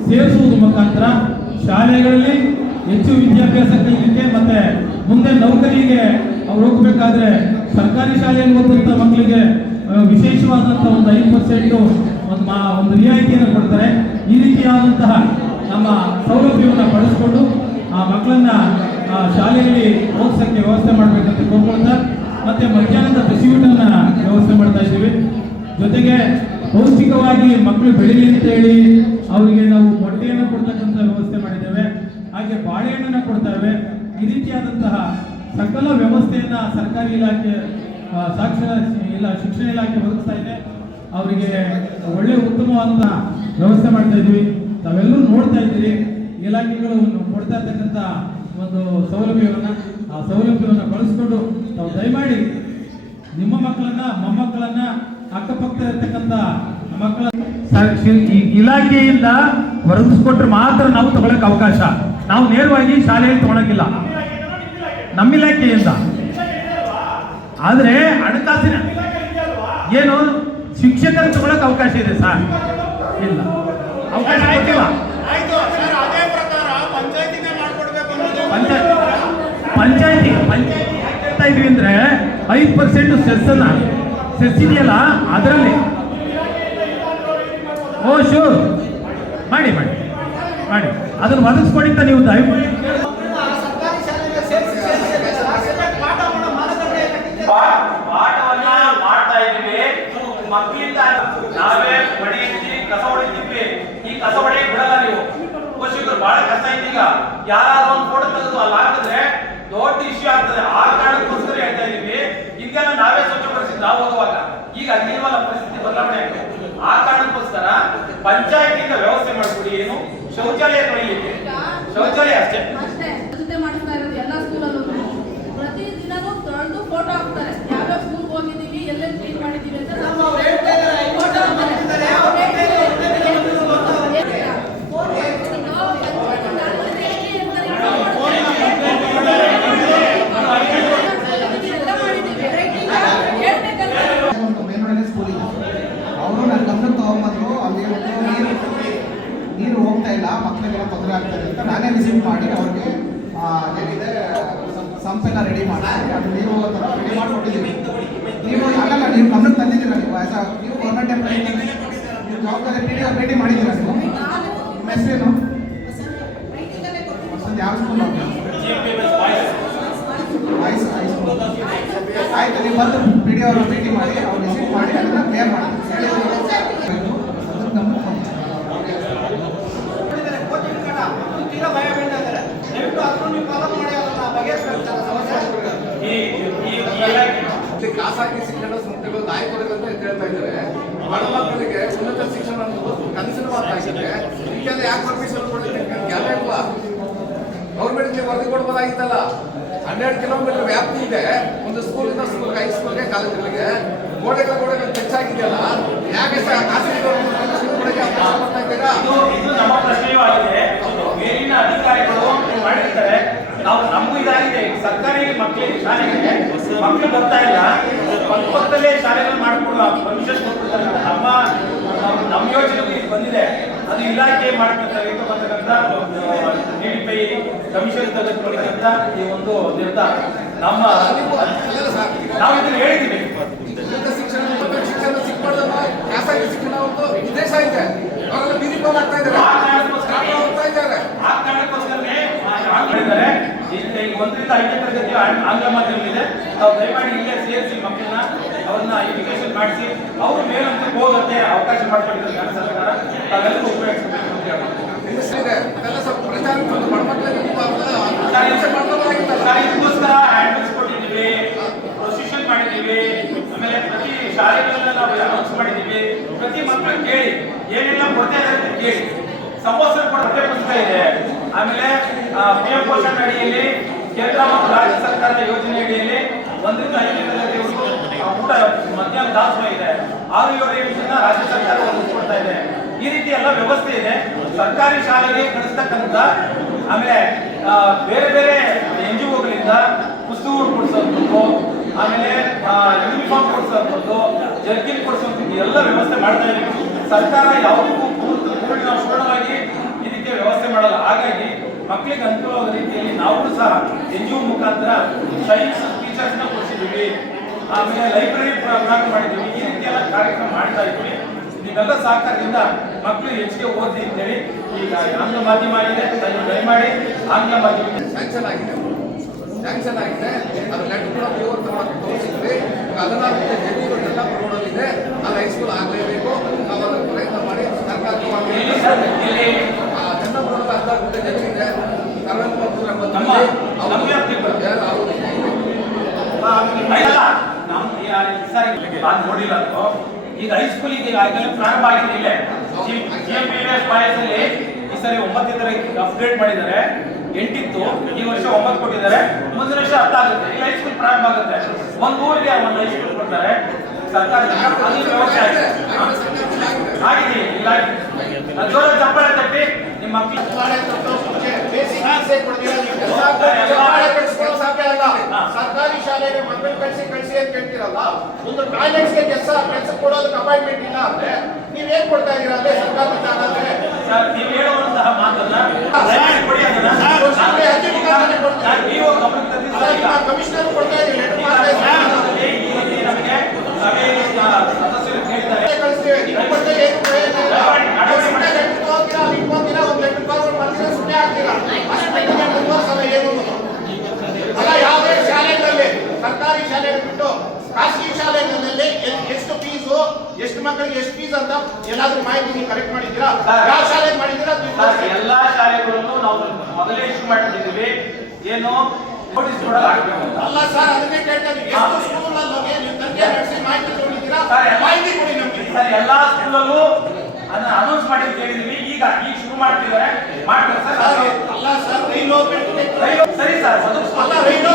ಸೇರಿಸುವುದ್ರ ಮುಖಾಂತರ ಶಾಲೆಗಳಲ್ಲಿ ಹೆಚ್ಚು ವಿದ್ಯಾಭ್ಯಾಸ ಕಲಿಯಲಿಕ್ಕೆ ಮತ್ತೆ ಮುಂದೆ ನೌಕರಿಗೆ ಅವ್ರು ಹೋಗಬೇಕಾದ್ರೆ ಸರ್ಕಾರಿ ಶಾಲೆಯಲ್ಲಿ ಓದುವಂಥ ಮಕ್ಕಳಿಗೆ ವಿಶೇಷವಾದಂಥ ಒಂದು 5% ಒಂದು ರಿಯಾಯಿತಿಯನ್ನು ಕೊಡ್ತಾರೆ. ಈ ರೀತಿಯಾದಂತಹ ನಮ್ಮ ಸೌಲಭ್ಯವನ್ನು ಬಳಸಿಕೊಂಡು ಆ ಮಕ್ಕಳನ್ನ ಶಾಲೆಯಲ್ಲಿ ಓದಿಸೋಕ್ಕೆ ವ್ಯವಸ್ಥೆ ಮಾಡಬೇಕಂತ ಕೋರ್ಕೊಳ್ತಾ, ಮತ್ತೆ ಮಧ್ಯಾಹ್ನದ ಬಿಸಿಯೂಟನ್ನ ವ್ಯವಸ್ಥೆ ಮಾಡ್ತಾ ಇದ್ದೀವಿ. ಜೊತೆಗೆ ಪೌಷ್ಟಿಕವಾಗಿ ಮಕ್ಕಳು ಬೆಳೀಲಿ ಅಂತ ಹೇಳಿ ಅವರಿಗೆ ನಾವು ಮೊಟ್ಟೆಯನ್ನು ಕೊಡ್ತಕ್ಕಂಥ ವ್ಯವಸ್ಥೆ ಮಾಡಿದ್ದೇವೆ. ಹಾಗೆ ಬಾಳೆಹಣ್ಣನ್ನು ಕೊಡ್ತೇವೆ. ಈ ರೀತಿಯಾದಂತಹ ಸಕಲ ವ್ಯವಸ್ಥೆಯನ್ನ ಸರ್ಕಾರಿ ಇಲಾಖೆ ಶಿಕ್ಷಣ ಇಲಾಖೆ ಒದಗಿಸ್ತಾ ಇದೆ. ಅವರಿಗೆ ಒಳ್ಳೆ ಉತ್ತಮವಾದ ವ್ಯವಸ್ಥೆ ಮಾಡ್ತಾ ಇದ್ವಿ. ತಾವೆಲ್ಲರೂ ನೋಡ್ತಾ ಇದ್ದೀರಿ ಇಲಾಖೆಗಳು ಕೊಡ್ತಾ ಇರ್ತಕ್ಕಂಥ ಒಂದು ಸೌಲಭ್ಯವನ್ನು ಬಳಸ್ಕೊಂಡು ತಾವು ದಯಮಾಡಿ ನಿಮ್ಮ ಮಕ್ಕಳನ್ನ ಮೊಮ್ಮಕ್ಕಳನ್ನ ಅಕ್ಕಪಕ್ಕ ಇರ್ತಕ್ಕಂಥ ಮಕ್ಕಳ ಇಲಾಖೆಯಿಂದ ಒದಗಿಸ್ಕೊಟ್ರೆ ಮಾತ್ರ ನಾವು ತಗೊಳಕ್ ಅವಕಾಶ. ನಾವು ನೇರವಾಗಿ ಶಾಲೆಯಲ್ಲಿ ತಗೊಳಕಿಲ್ಲ ನಮ್ಮ ಇಲಾಖೆಯಿಂದ. ಆದ್ರೆ ಹಣಕಾಸಿನ ಏನು ಶಿಕ್ಷಕರು ತಗೊಳಕ್ ಅವಕಾಶ ಇದೆ ಸರ್, ಇಲ್ಲ ಅವಕಾಶ ಕೊಟ್ಟಿಲ್ಲ. ಪಂಚಾಯತಿ ಹೇಳ್ತಾ ಇದ್ವಿ ಅಂದ್ರೆ 5% ಸೆಸ್ ಇದೆಯಲ್ಲ ಅದರಲ್ಲಿ ಶೂರ್ ಮಾಡಿ ಅದನ್ನು ಒದಗಿಸ್ಕೊಡಿ ಅಂತ ನೀವು ದಯಮಾಡಿ ಪಾಠವನ್ನ ಮಾಡ್ತಾ ಇದ್ದೀವಿ. ಮಕ್ಕಳಿಂದ ನಾವೇ ಹೊಡೆಯಿದ್ವಿ, ಕಸ ಹೊಡಿತೀವಿ. ಈ ಕಸ ಹೊಡೆಯಕ್ಕೆ ಬಿಡಲ್ಲ ನೀವು. ಪೋಷಕರು ಬಹಳ ಕಷ್ಟ ಐತಿ. ಈಗ ಯಾರಾದ್ರೂ ಒಂದು ಫೋಟೋ ತೆಗೆದು ಅಲ್ಲಿ ಹಾಕಿದ್ರೆ ದೊಡ್ಡ ಇಶ್ಯೂ ಆಗ್ತದೆ. ಆ ಕಾರಣಕ್ಕೋಸ್ಕರ ಹೇಳ್ತಾ ಇದೀವಿ. ಇದೆಲ್ಲ ನಾವೇ ಸ್ವಚ್ಛಪಡಿಸಿದ್ದು ನಾವು ಹೋಗುವಾಗ. ಈಗ ಅಲ್ಲಿರುವಲ್ಲ ಪರಿಸ್ಥಿತಿ ಬದಲಾವಣೆ ಆಗಿದೆ. ಆ ಕಾರಣಕ್ಕೋಸ್ಕರ ಪಂಚಾಯತಿಯಿಂದ ವ್ಯವಸ್ಥೆ ಮಾಡಿಕೊಡಿ. ಏನು ಶೌಚಾಲಯ ತೊಳಿಲಿಕ್ಕೆ, ಶೌಚಾಲಯ ಅಷ್ಟೇ ಮಾಡಿಸ್ತಾ ಇರೋದು ಎಲ್ಲ ಸ್ಕೂಲಲ್ಲೂ. ಪ್ರತಿ ದಿನನೂ ತೊಳೆದು ಫೋಟೋ ಹಾಕ್ತಾರೆ. ಯಾವ್ಯಾವ ಸ್ಕೂಲ್ ಹೋಗಿದ್ದೀವಿ, ಎಲ್ಲೆಲ್ಲಿ ಕ್ಲೀನ್ ಮಾಡಿದ್ದೀವಿ ಅಂತ ಅವರು ನನ್ನ ಗಮನಕ್ಕೆ ತಗೊಂಬಂದ್ರು. ಅಲ್ಲಿ ನೀರು ಹೋಗ್ತಾ ಇಲ್ಲ, ಮಕ್ಕಳಿಗೆಲ್ಲ ತೊಂದರೆ ಆಗ್ತದೆ ಅಂತ ನಾನೇ ವಿಸಿಟ್ ಮಾಡಿ ಅವ್ರಿಗೆ ಏನಿದೆ ಸಂಪೆಲ್ಲ ರೆಡಿ ಮಾಡಿ ನೀವು ರೆಡಿ ಮಾಡಿಕೊಟ್ಟಿದ್ದೀವಿ. ನೀವು ಆಗಲ್ಲ, ನೀವು ಗಮನಕ್ಕೆ ತಂದಿದ್ದೀರಾ. ನೀವು ಗೌರ್ಮೆಂಟ್ ಎಂಪ್ಲಾಯಿ, ನೀವು ಜವಾಬ್ದಾರಿ ಭೇಟಿ ಮಾಡಿದ್ದೀರಾ. ನೀವು ನಿಮ್ಮ ಹೆಸರೇನು? ಯಾವ ಸ್ಕೂಲ್? ಆಯ್ತು, ನೀವು ಬಂದು ಪಿ.ಡಿ. ಅವರು ಭೇಟಿ ಮಾಡಿ ಅವ್ರು ವಿಸಿಟ್ ಮಾಡಿ ಅದನ್ನ ಕ್ಲಿಯರ್ ಮಾಡಿ. ಖಾಸಗಿ ಶಿಕ್ಷಣ ಸಂಸ್ಥೆಗಳು ನಾಯಕರು ಅಂತ ಹೇಳ್ತಾ ಇದ್ದಾರೆ. ಬಹಳ ಇದಕ್ಕೆಲ್ಲ ಯಾಕೆ ಪರ್ಮಿಷನ್ ಕೊಡ್ಲಿಕ್ಕೆ ಎಲ್ಲ ಇಲ್ವಾ? ಗೌರ್ಮೆಂಟ್ಗೆ ವರದಿ ಕೊಡ್ಬೋದಾಗಿತ್ತಲ್ಲ. 12 ಕಿಲೋಮೀಟರ್ ವ್ಯಾಪ್ತಿ ಇದೆ ಒಂದು ಸ್ಕೂಲಿಂದ ಸ್ಕೂಲ್ಗೆ, ಹೈಸ್ಕೂಲ್ಗೆ, ಕಾಲೇಜುಗಳಿಗೆ. ಗೋಡೆಗಳು ಹೆಚ್ಚಾಗಿದೆಯಲ್ಲ, ಯಾಕೆ ಖಾಸಗಿ ಕೊಡಕ್ಕೆ ಅವಕಾಶ ಮಾಡ್ತಾ ಇದ್ದೀರಾ? ಇದು ನಮ್ಮ ಪ್ರಶ್ನೆಯೂ ಆಗಿದೆ. ಮೇಲಿನ ಅಧಿಕಾರಿಗಳು ಮಾಡಿರ್ತಾರೆ. ನಾವು ನಮಗೂ ಇದಾಗಿದೆ. ಸರ್ಕಾರಿ ಮಕ್ಕಳಿಗೆ ಶಾಲೆಗೆ ಮಕ್ಕಳು ಬರ್ತಾ ಇಲ್ಲ, ಪಕ್ಕದಲ್ಲೇ ಶಾಲೆಗಳು ಮಾಡಿಕೊಡುವ ಪರ್ಮಿಷನ್ ಕೊಡ್ತಾರೆ. ನಮ್ಮ ಯೋಜನೆಗೂ ಇದು ಬಂದಿದೆ. ಅದು ಇಲಾಖೆ ಮಾಡ್ಕೊಳ್ತಾರೆ ಬರ್ತಕ್ಕಂಥ DDPI ಕಮಿಷನ್ ತೆಗೆದುಕೊಳ್ಳತಕ್ಕಂಥ ಈ ಒಂದು ನಿರ್ಧಾರ. ನಾವು ಇದನ್ನು ಹೇಳಿದ್ದೀವಿ. ಶಿಕ್ಷಣ ಸಿಕ್ಬಾರ್ದು, ಖಾಸಗಿ ಶಿಕ್ಷಣ ಒಂದು ಉದ್ದೇಶ ಇದೆ. ಅವರೆಲ್ಲ ಬೀದಿ ಪಾಲ್ ಆಗ್ತಾ ಇದ್ದಾರೆ. ಆ ಕಾರಣಕ್ಕೋಸ್ಕರನೇ ಮಾಡಿದ್ದಾರೆ. ಈಗ 1ರಿಂದ 5ನೇ ತರಗತಿ ಆಂಗ್ಲ ಮಾಧ್ಯಮ ಇದೆ. ನಾವು ದಯಮಾಡಿ ಇಲ್ಲೇ ಸೇರಿಸಿ ಮಕ್ಕಳನ್ನ ಅವ್ರನ್ನ ಎಜುಕೇಶನ್ ಮಾಡಿಸಿ ಅವರು ಮೇಲಂತಕ್ಕೆ ಹೋಗಕ್ಕೆ ಅವಕಾಶ ಮಾಡಿಕೊಟ್ಟಿದ್ದಾರೆ ಸರ್ಕಾರ. ಅವೆಲ್ಲರೂ ಉಪಯೋಗಿಸಬೇಕು ಅಂತ ಹೇಳ್ಬೋದು. ಅದೆಲ್ಲ ಸ್ವಲ್ಪ ಪ್ರಚಾರ ಇದಕ್ಕೋಸ್ಕರ ಹ್ಯಾಂಡ್ಬುಕ್ಸ್ ಕೊಟ್ಟಿದ್ದೀವಿ, ಪ್ರೊಸಿಷನ್ ಮಾಡಿದ್ದೀವಿ. ಆಮೇಲೆ ಪ್ರತಿ ಶಾಲೆಗಳನ್ನ ನಾವು ಅನೌನ್ಸ್ ಮಾಡಿದ್ದೀವಿ. ಪ್ರತಿ ಮಕ್ಕಳು ಕೇಳಿ ಏನೆಲ್ಲ ಕೊಡ್ತಾ ಇದ್ದಾರೆ ಅಂತ ಕೇಳಿ. ಸಮವಸ್ತ್ರ ಪಠ್ಯ ಪುಸ್ತಕ ಇದೆ. ಆಮೇಲೆ PM ಪೋಷಣ ಅಡಿಯಲ್ಲಿ ಕೇಂದ್ರ ಮತ್ತು ರಾಜ್ಯ ಸರ್ಕಾರದ ಯೋಜನೆ ಅಡಿಯಲ್ಲಿ 1ರಿಂದ 5ನೇ ತರಗತಿವರೆಗೂ ಊಟ ಮಧ್ಯಾಹ್ನ ದಾಸೋಹ ಇದೆ. 6-7 ನಿಮಿಷನ ರಾಜ್ಯ ಸರ್ಕಾರ ಒದಗಿಸ್ಕೊಡ್ತಾ ಇದೆ. ಈ ರೀತಿ ಎಲ್ಲ ವ್ಯವಸ್ಥೆ ಇದೆ. ಸರ್ಕಾರಿ ಶಾಲೆಗೆ ಕಳಿಸ್ತಕ್ಕಂಥ ಆಮೇಲೆ ಬೇರೆ ಬೇರೆ NGOಗಳಿಂದ ಪುಸ್ತಕಗಳು ಕೊಡಿಸೋದು, ಆಮೇಲೆ ಯೂನಿಫಾರ್ಮ್ ಕೊಡಿಸೋದು, ಜರ್ಕಿನ್ ಕೊಡಿಸೋದು ಎಲ್ಲ ವ್ಯವಸ್ಥೆ ಮಾಡ್ತಾ ಇದ್ದೀವಿ. ಸರ್ಕಾರ ಯಾವುದಕ್ಕೂ ಪೂರ್ಣವಾಗಿ ಇದಕ್ಕೆ ವ್ಯವಸ್ಥೆ ಮಾಡಲ್ಲ. ಹಾಗಾಗಿ ಮಕ್ಕಳಿಗೆ ಅನುಕೂಲವಾದ ರೀತಿಯಲ್ಲಿ ನಾವು ಸಹ NGO ಮುಖಾಂತರ ಸೈನ್ಸ್ ಟೀಚರ್ಸ್ನ ಕೊಡಿಸಿದ್ದೀವಿ. ಆಮೇಲೆ ಲೈಬ್ರರಿ ಪ್ರಾರಂಭ ಮಾಡಿದ್ದೀವಿ. ಈ ರೀತಿ ಎಲ್ಲ ಕಾರ್ಯಕ್ರಮ ಮಾಡ್ತಾ ಇದ್ದೀವಿ. ನೀವೆಲ್ಲ ಸಹಕಾರದಿಂದ ಮಕ್ಕಳು ಹೆಚ್ಚಿಗೆ ಓದಿ ಅಂತೇಳಿ ಈಗ ಆಂಗ್ಲ ಮಾಧ್ಯಮ ಆಗಿದೆ. ದಯಮಾಡಿ ಆಂಗ್ಲ ಮಾಧ್ಯಮಕ್ಕೆ ಸ್ಯಾಂಕ್ಷನ್ ಆಗಿದೆ. ಅದು ಲೆಟರ್ ಕೂಡ ತೋರಿಸಿದ್ವಿ. ಅದನ್ನ ಜಮೀನುಗಳೆಲ್ಲ ರೋಡಲ್ಲಿದೆ. ಅದು ಹೈಸ್ಕೂಲ್ ಆಗಲೇಬೇಕು. ನಾವು ಅದನ್ನು ಪ್ರಯತ್ನ ಮಾಡಿ ಸರ್ಕಾರ ಚನ್ನಪುರದ 16 ಗುಂಟೆ ಜಮೀನಿದೆ. 43 ನೋಡಿಲ್ಲ. ಈಗ ಹೈಸ್ಕೂಲಿಗೆ ಆಗಲೇ ಪ್ರಾರಂಭ ಆಗಿದೆ. ಇಲ್ಲೇ GMPS ಬಾಯಸಲ್ಲಿ ಈ ಸರಿ 9ನೇ ತರಗತಿ ಅಪ್ಗ್ರೇಡ್ ಮಾಡಿದ್ದಾರೆ. 8 ಇತ್ತು, ಈ ವರ್ಷ 9 ಕೊಟ್ಟಿದ್ದಾರೆ. ಮುಂದಿನ ವರ್ಷ 10 ಆಗುತ್ತೆ. ಈಗ ಹೈಸ್ಕೂಲ್ ಪ್ರಾರಂಭ ಆಗುತ್ತೆ. ಒಂದು ಊರಿಗೆ ಒಂದು ಹೈಸ್ಕೂಲ್ ಕೊಡ್ತಾರೆ. ಸರ್ಕಾರ ವ್ಯವಸ್ಥೆ ಆಗಿದೆ. ಇಲ್ಲ ಜೋರ ಚಪ್ಪಾಳೆ ತಪ್ಪಿ ನಿಮ್ಮ ಮಕ್ಕಳು ಸರ್ಕಾರಿ ಶಾಲೆಗೆ ಮಕ್ಕಳು ಕಳಿಸಿ ಅಂತ ಕೇಳ್ತೀರಲ್ಲ. ಒಂದು ಟಾಯ್ಲೆಟ್ಸ್ಗೆ ಕೆಲಸ ಕೊಡೋದಕ್ಕೆ ಅಪಾಯಿಂಟ್ಮೆಂಟ್ ಇಲ್ಲ ಅಂದ್ರೆ ನೀವೇನ್ ಕೊಡ್ತಾ ಇದೀರ ಅಂದ್ರೆ ಸರ್ಕಾರದಿಂದ ಅಂದ್ರೆ ನೀವು ಹೇಳುವಂತಹ ಮಾತನ್ನ ಕೊಡಿ. ಅದನ್ನ ನೀವು ಕಮಿಷನರ್ ಕೊಡ್ತಾ ಇದ್ದೀವಿ. ನಮಗೆ ಸಭೆಯಲ್ಲಿ ಸದಸ್ಯರು ಕೇಳಿದ್ದಾರೆ. ಕಳಿಸ್ತೇವೆ. ನೀವು ಕೊಟ್ಟರೆ ಏನು ಪ್ರಯೋಜನ ಇಲ್ಲ. ಒಂದು ಲೆಟರ್ ಫಾರ್ವರ್ಡ್ ಮಾಡ್ತೀರಾ, ಸುಮ್ಮನೆ ಆಗ್ತೀರಾ. ಅಷ್ಟು ಮುಂದುವರ್ಸಲ್ಲ ಏನು ಅಲ್ಲ. ಯಾವುದೇ ಶಾಲೆಗಳಲ್ಲಿ ಸರ್ಕಾರಿ ಶಾಲೆಗಳು ಬಿಟ್ಟು ಖಾಸಗಿ ಶಾಲೆಗಳಲ್ಲಿ ಎಷ್ಟು ಫೀಸು, ಎಷ್ಟು ಮಕ್ಕಳಿಗೆ ಎಷ್ಟು ಫೀಸ್ ಅಂತ ಎಲ್ಲಾದ್ರೂ ಮಾಹಿತಿ ನೀವು ಕರೆಕ್ಟ್ ಮಾಡಿದ್ದೀರಾ? ಯಾವ ಶಾಲೆಗೆ ಮಾಡಿದ್ದೀರಾ? ಎಲ್ಲಾ ಶಾಲೆಗಳನ್ನು ನಾವು ಮೊದಲೇ ಇಶ್ಯೂ ಮಾಡಿದ್ದೀವಿ. ಏನು ನೋಟಿಸ್ ಕೊಡಲ್ಲ ಅಲ್ಲ ಸರ್, ಅದನ್ನೇ ಕೇಳ್ತಾ ಇದ್ದೀವಿ. ಎಷ್ಟು ಸ್ಕೂಲಲ್ಲಿ ನೀವು ತನಿಖೆ ನಡೆಸಿ ಮಾಹಿತಿ ಕೊಟ್ಟಿದ್ದೀರಾ? ಮಾಹಿತಿ ಕೊಡಿ ನಮಗೆ. ಸರ್, ಎಲ್ಲಾ ಸ್ಕೂಲಲ್ಲೂ ಅದನ್ನ ಅನೌನ್ಸ್ ಮಾಡಿ ಕೇಳಿದ್ವಿ. ಈಗ ಶುರು ಮಾಡ್ತಿದ್ದಾರೆ ಮಾಡ್ತಾರೆ ಸರ್. ಅಲ್ಲ ಸರ್, ರೈಲು ಸರಿ ಸರ್, ಅಲ್ಲ ರೈಲು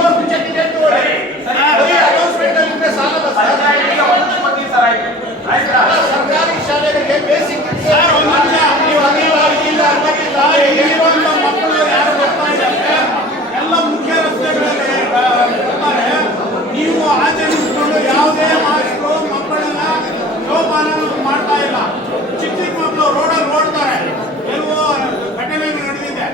ಅನೌನ್ಸ್ಮೆಂಟ್ ಅಲ್ಲಿ ಇದ್ರೆ ಸಾಲಲ್ಲ ಸರ್. ಸರ್ಕಾರಿ ಶಾಲೆಗಳಿಗೆ ಬೇಸಿಕ್ ಮಕ್ಕಳು ಯಾರು ಬರ್ತಾ ಇದ್ದಾರೆ ಎಲ್ಲ ಮುಖ್ಯ ರಸ್ತೆಗಳಲ್ಲಿ ನೀವು ಆಚರಿಸಿಕೊಂಡು ಯಾವುದೇ ಮಾಸ್ಟರು ಮಕ್ಕಳನ್ನ ಜೋಪಾನ ಮಾಡ್ತಾ ಇಲ್ಲ. ಚಿಕ್ಕ ಮಕ್ಕಳು ರೋಡಲ್ಲಿ ಓಡ್ತಾರೆ. ಕೆಲವು ಘಟನೆಗಳು ನಡೆದಿದೆ.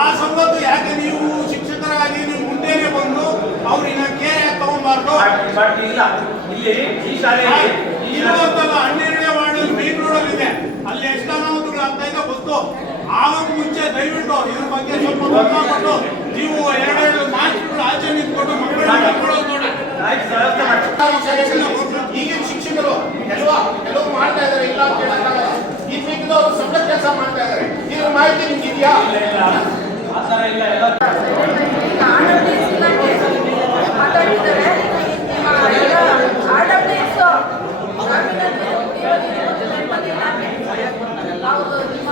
ಆ ಸಂಬಂಧ ಯಾಕೆ ನೀವು ಶಿಕ್ಷಕರಾಗಿ ನೀವು ಮುಂದೆನೆ ಬಂದು ಅವ್ರನ್ನ ಕೇರ್ ತಗೊಂಡ್ಬಾರ್ದು? ಇಲ್ಲ, ಇಲ್ಲಿ ಈ ಶಾಲೆ ಇರುವಂತಲ್ಲ 12ನೇ ವಾರ್ಡಲ್ಲಿ ಮೇನ್ ರೋಡಲ್ಲಿ ಇದೆ. ಅಲ್ಲಿ ಎಷ್ಟು ಅನಾಹುತಗಳು ಆಗ್ತಾ ಇದೆ ಗೊತ್ತು. ಆಗಕ್ಕೆ ಮುಂಚೆ ದಯವಿಟ್ಟು ಇದ್ರ ಬಗ್ಗೆ ಸ್ವಲ್ಪ ಗಮನ ಕೊಟ್ಟು ನೀವು 2 ಮಾರ್ಕ್ಸ್ಗಳು ಆಚೆ ನಿಂತ್ಕೊಂಡು ಮಕ್ಕಳನ್ನ ಕರ್ಕೊಳ್ಳೋದು ನೋಡಿ. ಈಗಿನ ಶಿಕ್ಷಕರು ಕೆಲವು ಮಾಡ್ತಾ ಇದಾರೆ, ಇಲ್ಲ ಅಂತ ಹೇಳಕ್ಕಾಗಲ್ಲ. ಈ ಮಿಕ್ಕಿದವರು ಸಂಬಳ ಕೆಲಸ ಮಾಡ್ತಾ ಇದಾರೆ. ಇದ್ರ ಮಾಹಿತಿ ನಿಮ್ಗೆ ಇದೆಯಾ? ಆ ಥರ ಇಲ್ಲ. ಎಲ್ಲ ನಿಮ್ಮ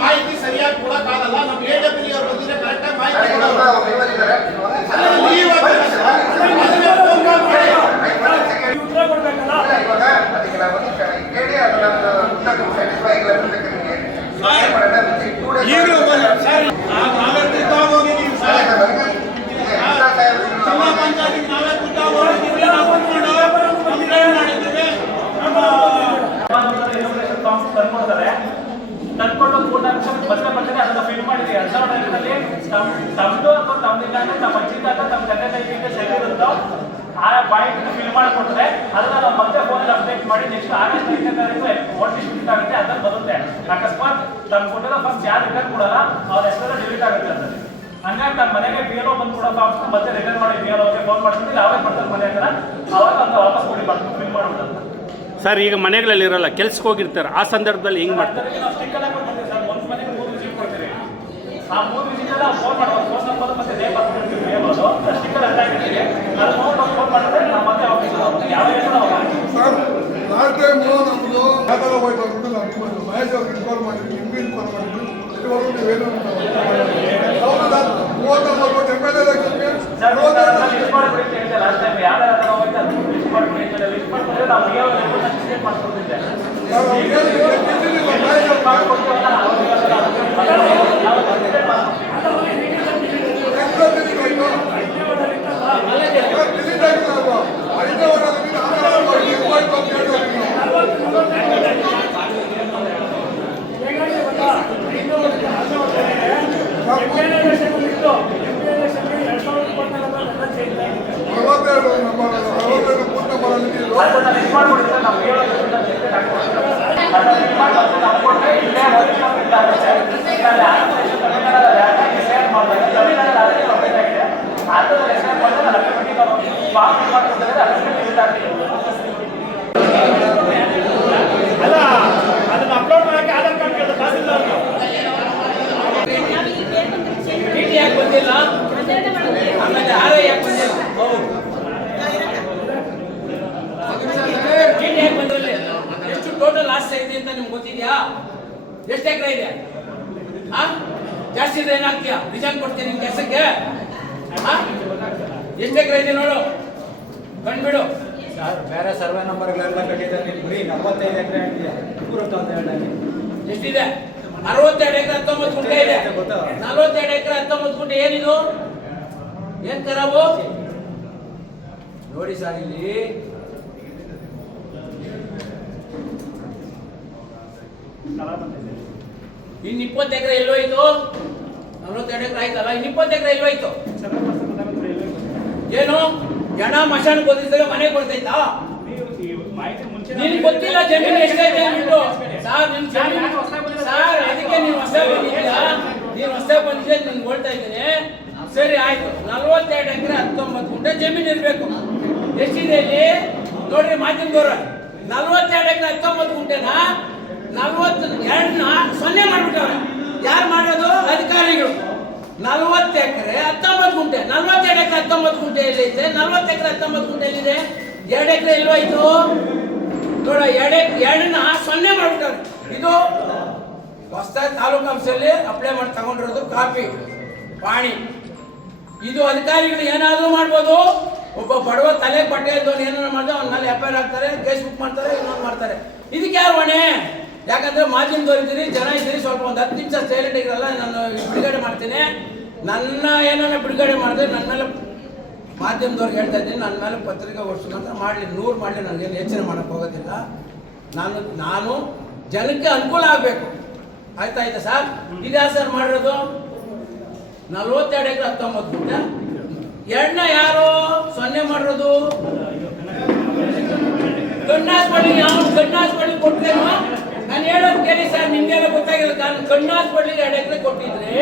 ಮಾಹಿತಿ ಸರಿಯಾಗಿ ಕೊಡಕ್ಕಾಗಲ್ಲ. ನಮ್ಮ AWD ಅವ್ರು ಬಂದಿದ್ರೆ ಕರೆಕ್ಟಾಗಿ ಮಾಹಿತಿ ಈಗಲೂ ನಾವೇ ಹೋಗಿದ್ದೀವಿ ಸರ್. ಜಿಲ್ಲಾ ಪಂಚಾಯತಿಗೆ ನಾವೇ ಹೋಗಿದ್ದೀವಿ, ಕಂಪ್ಲೇಂಟ್ ಮಾಡಿದ್ದೀವಿ. ತಂದ್ಕೊಂಡು ಮತ್ತೆ ಅದನ್ನ ಫಿಲ್ ಮಾಡಿದ್ವಿ 2005ರಲ್ಲಿ ತಮ್ಮದು ಅಥವಾ ತಮ್ಮದಿಲ್ಲ ಅಂದ್ರೆ ನಮ್ಮ ಅಜ್ಜಿದಾಗ ತಮ್ಮ ತಂದೆ ತಾಯಿಗೆ ಸೇರಿರುತ್ತೋ ಆ ಪಾಯಿಂಟ್ ಫಿಲ್ ಮಾಡಿಕೊಟ್ರೆ ಅದನ್ನ ನಾವು ಮತ್ತೆ ಫೋನಲ್ಲಿ ಅಪ್ಡೇಟ್ ಮಾಡಿ ನೆಕ್ಸ್ಟ್ ಆಗಸ್ಟ್ 5ನೇ ತಾರೀಕು ವೋಟ್ ಡಿಸ್ಟ್ರಿಬ್ಯೂಟ್ ಆಗುತ್ತೆ, ಅದ್ರಲ್ಲಿ ಬರುತ್ತೆ. ಅಕಸ್ಮಾತ್ ತಮ್ಮ ಕೊಟ್ಟಿರೋ ಫಸ್ಟ್ ಯಾರು ರಿಟರ್ನ್ ಕೊಡಲ್ಲ ಅವ್ರ ಹೆಸರೆಲ್ಲ ಡಿಲೀಟ್ ಆಗುತ್ತೆ ಅಂತ. ಹಂಗಾಗಿ ನಮ್ಮ ಮನೆಗೆ BLO ಬಂದು ಕೊಡೋ ಫಾರ್ಮ್ಸ್ ಮತ್ತೆ ರಿಟರ್ನ್ ಮಾಡಿ BLOಗೆ ಫೋನ್ ಮಾಡ್ತಿದ್ವಿ, ಅವರೇ ಬರ್ತಾರೆ ಮನೆ ಹತ್ರ, ಅವಾಗ ಅಂತ ವಾಪಸ್ ಕೊಡಿ ಮಾಡ್ಕೊಂಡು ಫಿಲ್ ಮಾಡ್ಬಿಟ್ಟು. ಸರ್ ಈಗ ಮನೆಗಳಲ್ಲಿ ಇರಲ್ಲ, ಕೆಲ್ಸಕ್ಕೆ ಹೋಗಿರ್ತಾರೆ, ಆ ಸಂದರ್ಭದಲ್ಲಿ ಹಿಂಗೆ ಮಾಡ್ತಾರೆ. ನಾವು ಸ್ಟಿಕ್ಕರ್ ಹಾಕ್ಬಿಡ್ತೀವಿ ಸರ್, ಒಂದು ಮನೆಗೆ 3 ವಿಸಿಟ್ ಕೊಡ್ತೀವಿ. ಆ 3 ವಿಸಿಟೆಲ್ಲ ಫೋನ್ ಮಾಡ್ಬೋದು, ಫೋನ್ ನಂಬರ್ ಮತ್ತೆ ನೇಮ್ ಬರ್ಬಿಡ್ತೀವಿ, ನೇಮೋದು ಸ್ಟಿಕ್ಕರ್ ಹಾಕಿರ್ತೀವಿ. ಅದು ನೋಡ್ಕೊಂಡು ಫೋನ್ ಮಾಡಿದ್ರೆ ನಾವು ಮತ್ತೆ ಆಫೀಸ್ ಯಾವ ಸರ್ ಲಾಸ್ಟ್ ಟೈಮ್ ನಮ್ಮದು ಯಾವ್ದಾರ ಹೋಯ್ತು ಅಂದ್ಬಿಟ್ಟು ನಾವು ಮಹೇಶ್ ಅವ್ರಿಗೆ ಇನ್ಫಾರ್ಮ್ ಮಾಡಿದ್ವಿ, ನಿಮ್ಗೆ ಇನ್ಫಾರ್ಮ್ ಮಾಡಿದ್ವಿ. ಇದುವರೆಗೂ ನೀವೇನು ಲಿಸ್ಟ್ ಮಾಡಿಬಿಡಿ ಅಂತ ಲಾಸ್ಟ್ ಟೈಮ್ ಯಾರ್ಯಾರು ಹೋಯ್ತು ಅದನ್ನು ಲಿಸ್ಟ್ ಮಾಡಿಬಿಡಿ ಅಂತ ಲಿಸ್ಟ್ ಮಾಡಿದ್ರೆ ನಾವು ರಿಯಲ್ ಮಾಡ್ಕೊಡ್ತಿದ್ದೆ. ಅಲ್ಲ ಅದನ್ನ ಅಪ್ಲೋಡ್ ಮಾಡಕ್ಕೆ ಆಧಾರ್ ಕಾರ್ಡ್ ಕೇಳಿದ್ರೆ ತಹಸೀಲ್ದಾರ್ ಯಾಕೆ ಬಂದಿಲ್ಲ, ಆಮೇಲೆ ಯಾರೇ ಯಾಕೆ ಬಂದಿಲ್ಲ, ಯಾಕೆ ಬಂದ್ರಲ್ಲಿ ಎಷ್ಟು ಟೋಟಲ್ ಆಸ್ತಿ ಇದೆ ಅಂತ ನಿಮ್ಗೆ ಗೊತ್ತಿದ್ಯಾ? ಎಷ್ಟು ಎಕರೆ ಇದೆ? ಜಾಸ್ತಿ ಇದ್ರೆ ಏನಾಗ್ತೀಯಾ? ರಿಜನ್ ಕೊಡ್ತೀನಿ ನಿಮ್ ಕೆಲಸಕ್ಕೆ. ಎಷ್ಟು ಎಕರೆ ಇದೆ ನೋಡು, ಕಂಡ್ಬಿಡು. ಬೇರೆ ಸರ್ವೆ ನಂಬರ್ಗಳೆಲ್ಲ ಕಟ್ಟಿದ್ದಾರೆ, ಬರೀ 45 ಎಕರೆ ಆಗಿದೆ. 192 ಎಷ್ಟಿದೆ? 62 ಎಕರೆ 19 ಗುಂಟೆ ಇದೆ. 42 ಎಕರೆ 19 ಗುಂಟೆ ಏನಿದು? ಏನ್ ಖರಾಬು ನೋಡಿ ಸರ್. ಇಲ್ಲಿ ಇನ್ನು 20 ಎಕರೆ ಎಲ್ಲೋಯ್ತು? 42 ಎಕರೆ ಆಯ್ತಲ್ಲ, ಇನ್ನು 20 ಎಕರೆ ಎಲ್ಲೋಯ್ತು? ಏನು ಜನ ಮಶಾನ್ ಕೊದಿಸಿದಾಗ ಮನೆ ಕೊಡ್ತೈತಾ? ನಿನ್ ಗೊತ್ತಿಲ್ಲ ಜಮೀನು ಎಷ್ಟೈತೆ ಅಂದ್ಬಿಟ್ಟು ಸರ್. ನಿನ್ ಜಮೀನು ಸರ್, ಅದಕ್ಕೆ ನೀವು ಹೊಸ ಬಂದಿದ್ದೀರಾ, ನೀನು ಹೊಸ ಬಂದಿದ್ದೆ ನಿನ್ಗೆ ಹೇಳ್ತಾ ಇದ್ದೀನಿ. ಸರಿ ಆಯ್ತು, 42 ಎಕರೆ 19 ಗುಂಟೆ ಜಮೀನು ಇರಬೇಕು. ಎಷ್ಟಿದೆ ಇಲ್ಲಿ ನೋಡ್ರಿ ಮಾಧ್ಯಮದವ್ರ? 42 ಎಕರೆ 19 ಗುಂಟೆನ 42ನ 0 ಮಾಡ್ಬಿಟ್ಟವ್ರೆ. ಯಾರು ಮಾಡೋದು? ಅಧಿಕಾರಿಗಳು. 40 ಎಕರೆ 19 ಗುಂಟೆ, 42 ಎಕರೆ 19 ಗುಂಟೆ ಎಲ್ಲೈತೆ? 40 ಎಕರೆ 19 ಗುಂಟೆ ಎಲ್ಲಿದೆ? 2 ಎಕರೆ ಎಲ್ಲೋಯ್ತು ನೋಡ? 2ನ 0 ಮಾಡ್ಬಿಟ್ಟವ್ರೆ. ಇದು ಹೊಸದಾಗಿ ತಾಲೂಕು ಆಫೀಸಲ್ಲಿ ಅಪ್ಲೈ ಮಾಡಿ ತಗೊಂಡಿರೋದು ಕಾಪಿ ಪಾಣಿ. ಇದು ಅಧಿಕಾರಿಗಳು ಏನಾದರೂ ಮಾಡ್ಬೋದು. ಒಬ್ಬ ಬಡವ ತಲೆ ಬಟ್ಟೆ ಇದ್ದವನು ಏನಾದ್ರು ಮಾಡಿದ್ರೆ ಅವ್ನ ಮೇಲೆ FIR ಹಾಕ್ತಾರೆ, ಕೇಸ್ ಬುಕ್ ಮಾಡ್ತಾರೆ, ಇನ್ನೊಂದು ಮಾಡ್ತಾರೆ. ಇದಕ್ಕೆ ಯಾರು ಹೊಣೆ? ಯಾಕಂದ್ರೆ ಮಾಧ್ಯಮದವ್ರು ಇದ್ದೀರಿ, ಜನ ಇದ್ದೀರಿ, ಸ್ವಲ್ಪ ಒಂದು 10 ನಿಮಿಷ ಸೈಲೆಂಟ್ ಇರಲ್ಲ. ನಾನು ಬಿಡುಗಡೆ ಮಾಡ್ತೀನಿ. ನನ್ನ ಏನಾರ ಬಿಡುಗಡೆ ಮಾಡಿದ್ರೆ ನನ್ನ ಮೇಲೆ ಮಾಧ್ಯಮದವ್ರಿಗೆ ಹೇಳ್ತಾ ಇದ್ದೀನಿ, ನನ್ನ ಮೇಲೆ ಪತ್ರಿಕಾ ವರ್ಷ ಅಂತ ಮಾಡಲಿ, 100 ಮಾಡಲಿ, ನನಗೇನು ಯೋಚನೆ ಮಾಡೋಕ್ಕೆ ಹೋಗೋದಿಲ್ಲ. ನಾನು ಜನಕ್ಕೆ ಅನುಕೂಲ ಆಗಬೇಕು. ಆಯ್ತಾಯ್ತಾ ಸರ್? ಇದ್ಯಾ ಸರ್ ಮಾಡಿರೋದು? 42 ಎಕರೆ 19 ಗುಂಟೆ. 2ನ ಯಾರು 0 ಮಾಡಿರೋದು? ಕಣ್ಣಾಸ್ಪಳ್ಳಿ. ಯಾವ ಕಣ್ಣಾಸ್ಪಳ್ಳಿ ಕೊಟ್ಟೇನು? ನಾನು ಹೇಳೋದು ಕೇಳಿ ಸರ್, ನಿಮ್ಗೆಲ್ಲ ಗೊತ್ತಾಗಿಲ್ಲ. ಕಣ್ಣಾಸ್ಪಳ್ಳಿಗೆ 2 ಎಕರೆ ಕೊಟ್ಟಿದ್ರೆ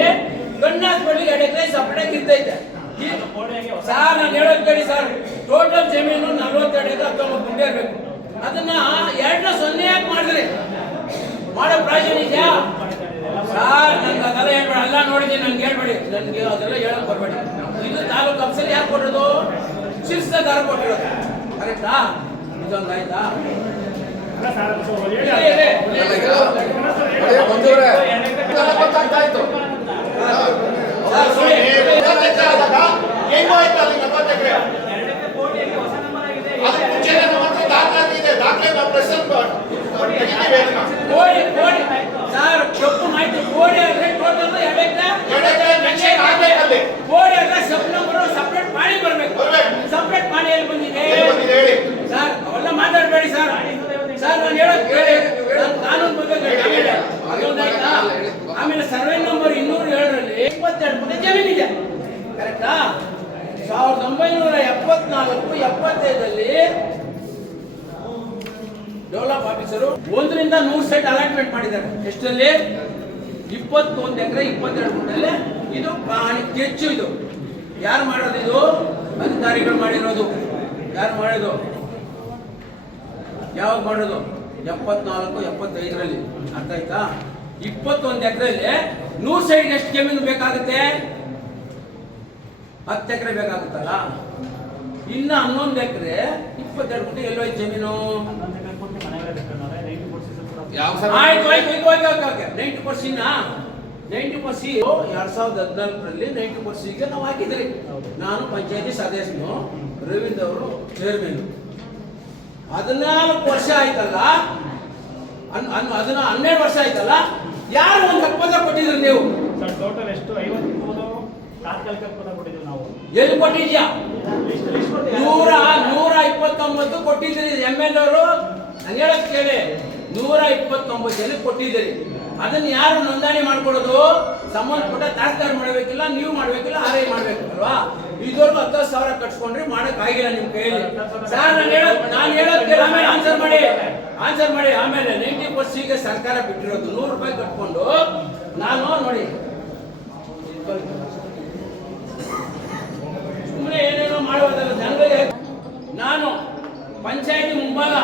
ಸಪ್ರೇಟ್ ಇರ್ತೈತೆ. ಸರ್ ನಾನು ಹೇಳೋದು ಕೇಳಿ ಸರ್, ಟೋಟಲ್ ಜಮೀನು 42 ಎಕರೆ 19 ಗುಂಟೆ ಇರಬೇಕು. ಅದನ್ನ 2-0 ಯಾಕೆ ಮಾಡಿದ್ರಿ? ಮಾಡೋ ಪ್ರಾಯೋಜನ ಇದೆಯಾ ಸರ್? ನನ್ಗೆ ಅದೆಲ್ಲ ಹೇಳ್ಬೇಡಿ, ಎಲ್ಲ ನೋಡಿದ್ದೀನಿ, ನನ್ಗೆ ಹೇಳ್ಬೇಡಿ, ನನಗೆ ಅದೆಲ್ಲ ಹೇಳಕ್ ಬರಬೇಡಿ. ಇದು ತಾಲೂಕು ಆಫೀಸಲ್ಲಿ ಯಾರು ಕೊಟ್ಟಿರೋದು? ಶಿರ್ಸ್ದಾರ ಕೊಟ್ಟಿರೋದು, ಕರೆಕ್ಟಾ? ಇದೊಂದು ಆಯ್ತಾ? ಗೊತ್ತಾಗ್ತಾ ಇತ್ತು. ಸರ್ ತಪ್ಪು ಮಾಹಿತಿ. ಕೋಡಿ ಆದ್ರೆ ಟೋಟಲ್ 2 ಎಕರೆ. ಕೋಡಿ ಆದ್ರೆ ಸಬ್ ನಂಬರ್ ಸಪ್ರೇಟ್ ಮಾಡಿ ಬರ್ಬೇಕು. ಸಪ್ರೇಟ್ ಮಾಡಿ ಎಲ್ಲಿ ಬಂದಿದೆ ಸರ್? ಅವೆಲ್ಲ ಮಾತಾಡಬೇಡಿ ಸರ್. ಸರ್ ನಾನು ಹೇಳೋದು ಕೇಳಿ, ಕಾನೂನು ಬಗ್ಗೆ ಅದೊಂದಾಯ್ತಾ? ಆಮೇಲೆ ಸರ್ವೆ ನಂಬರ್ 207ರಲ್ಲಿ 22 ಮನೆ ಜಮೀನಿದೆ, ಕರೆಕ್ಟಾ? 1974-75ರಲ್ಲಿ ಡೆವಲಪ್ ಆಫೀಸರು 1ರಿಂದ 100 ಸೈಟ್ ಅಲಾಟ್ಮೆಂಟ್ ಮಾಡಿದ್ದಾರೆ. ಎಷ್ಟರಲ್ಲಿ? 21 ಎಕರೆ 22 ಗುಂಟೆಯಲ್ಲಿ. ಇದು ಹೆಚ್ಚು. ಇದು ಯಾರು ಮಾಡೋದು? ಇದು ಅಧಿಕಾರಿಗಳು ಮಾಡಿರೋದು. ಯಾರು ಮಾಡೋದು? ಯಾವಾಗ ಮಾಡೋದು? 74-75ರಲ್ಲಿ. ಅರ್ಥ ಆಯ್ತಾ? 21 ಎಕರೆಯಲ್ಲಿ 100 ಸೈಡ್ಗೆ ಎಷ್ಟು ಜಮೀನು ಬೇಕಾಗುತ್ತೆ? 10 ಎಕರೆ ಬೇಕಾಗುತ್ತಲ್ಲ. ಇನ್ನು 11 ಎಕರೆ 22 ಗುಂಟೆ ಎಲ್ಲೋಯ್ತು ಜಮೀನು? ಆಯ್ತು 90% 2014ರಲ್ಲಿ 90%ಗೆ ನಾವು ಹಾಕಿದ್ರಿ. ನಾನು ಪಂಚಾಯತಿ ಸದಸ್ಯನು, ರವೀಂದ್ರ ಅವರು ಚೇರ್ಮನ್. 14 ವರ್ಷ ಆಯ್ತಲ್ಲ, 12 ವರ್ಷ ಆಯ್ತಲ್ಲ, ಯಾರು ಒಂದು ಹಕ್ಕುಪತ್ರ ಕೊಟ್ಟಿದ್ರಿ ನೀವು? ಟೋಟಲ್ ಎಷ್ಟು? 53 ತಾತ್ಕಾಲಿಕ ಹಕ್ಕುಪತ್ರ ಕೊಟ್ಟಿದ್ದೀವಿ ನಾವು. ಎಲ್ಲಿ ಕೊಟ್ಟಿದ್ಯಾ? 129 ಕೊಟ್ಟಿದ್ದೀರಿ. MLA ಅವರು ನಾನು ಹೇಳಕ್ ಕೇಳಿ, 129 ಜನಕ್ಕೆ ಕೊಟ್ಟಿದ್ದೀರಿ. ಅದನ್ನ ಯಾರು ನೋಂದಣಿ ಮಾಡ್ಕೊಡೋದು? ಸಂಬಂಧಪಟ್ಟ ತಹಸೀಲ್ದಾರ್ ಮಾಡಬೇಕಿಲ್ಲ, ನೀವು ಮಾಡಬೇಕಿಲ್ಲ, RI ಮಾಡಬೇಕಲ್ವಾ? ಇದುವರೆಗೂ 10,000 ಕಟ್ಸ್ಕೊಂಡ್ರಿ, ಮಾಡಕ್ ಆಗಿಲ್ಲ ನಿಮ್ ಕೈಯಲ್ಲಿ. ಸರ್ ನಾನು ಹೇಳೋದ್ ಕೇಳಿ, ಆಮೇಲೆ ಆನ್ಸರ್ ಮಾಡಿ. ಆಮೇಲೆ 90%ಗೆ ಸರ್ಕಾರ ಬಿಟ್ಟಿರೋದು 100 ರೂಪಾಯಿ ಕಟ್ಕೊಂಡು ನಾನು ನೋಡಿ ಸುಮ್ಮನೆ ಏನೇನೋ ಮಾಡುವುದಲ್ಲ ಜನರಿಗೆ. ನಾನು ಪಂಚಾಯತಿ ಮುಂಭಾಗ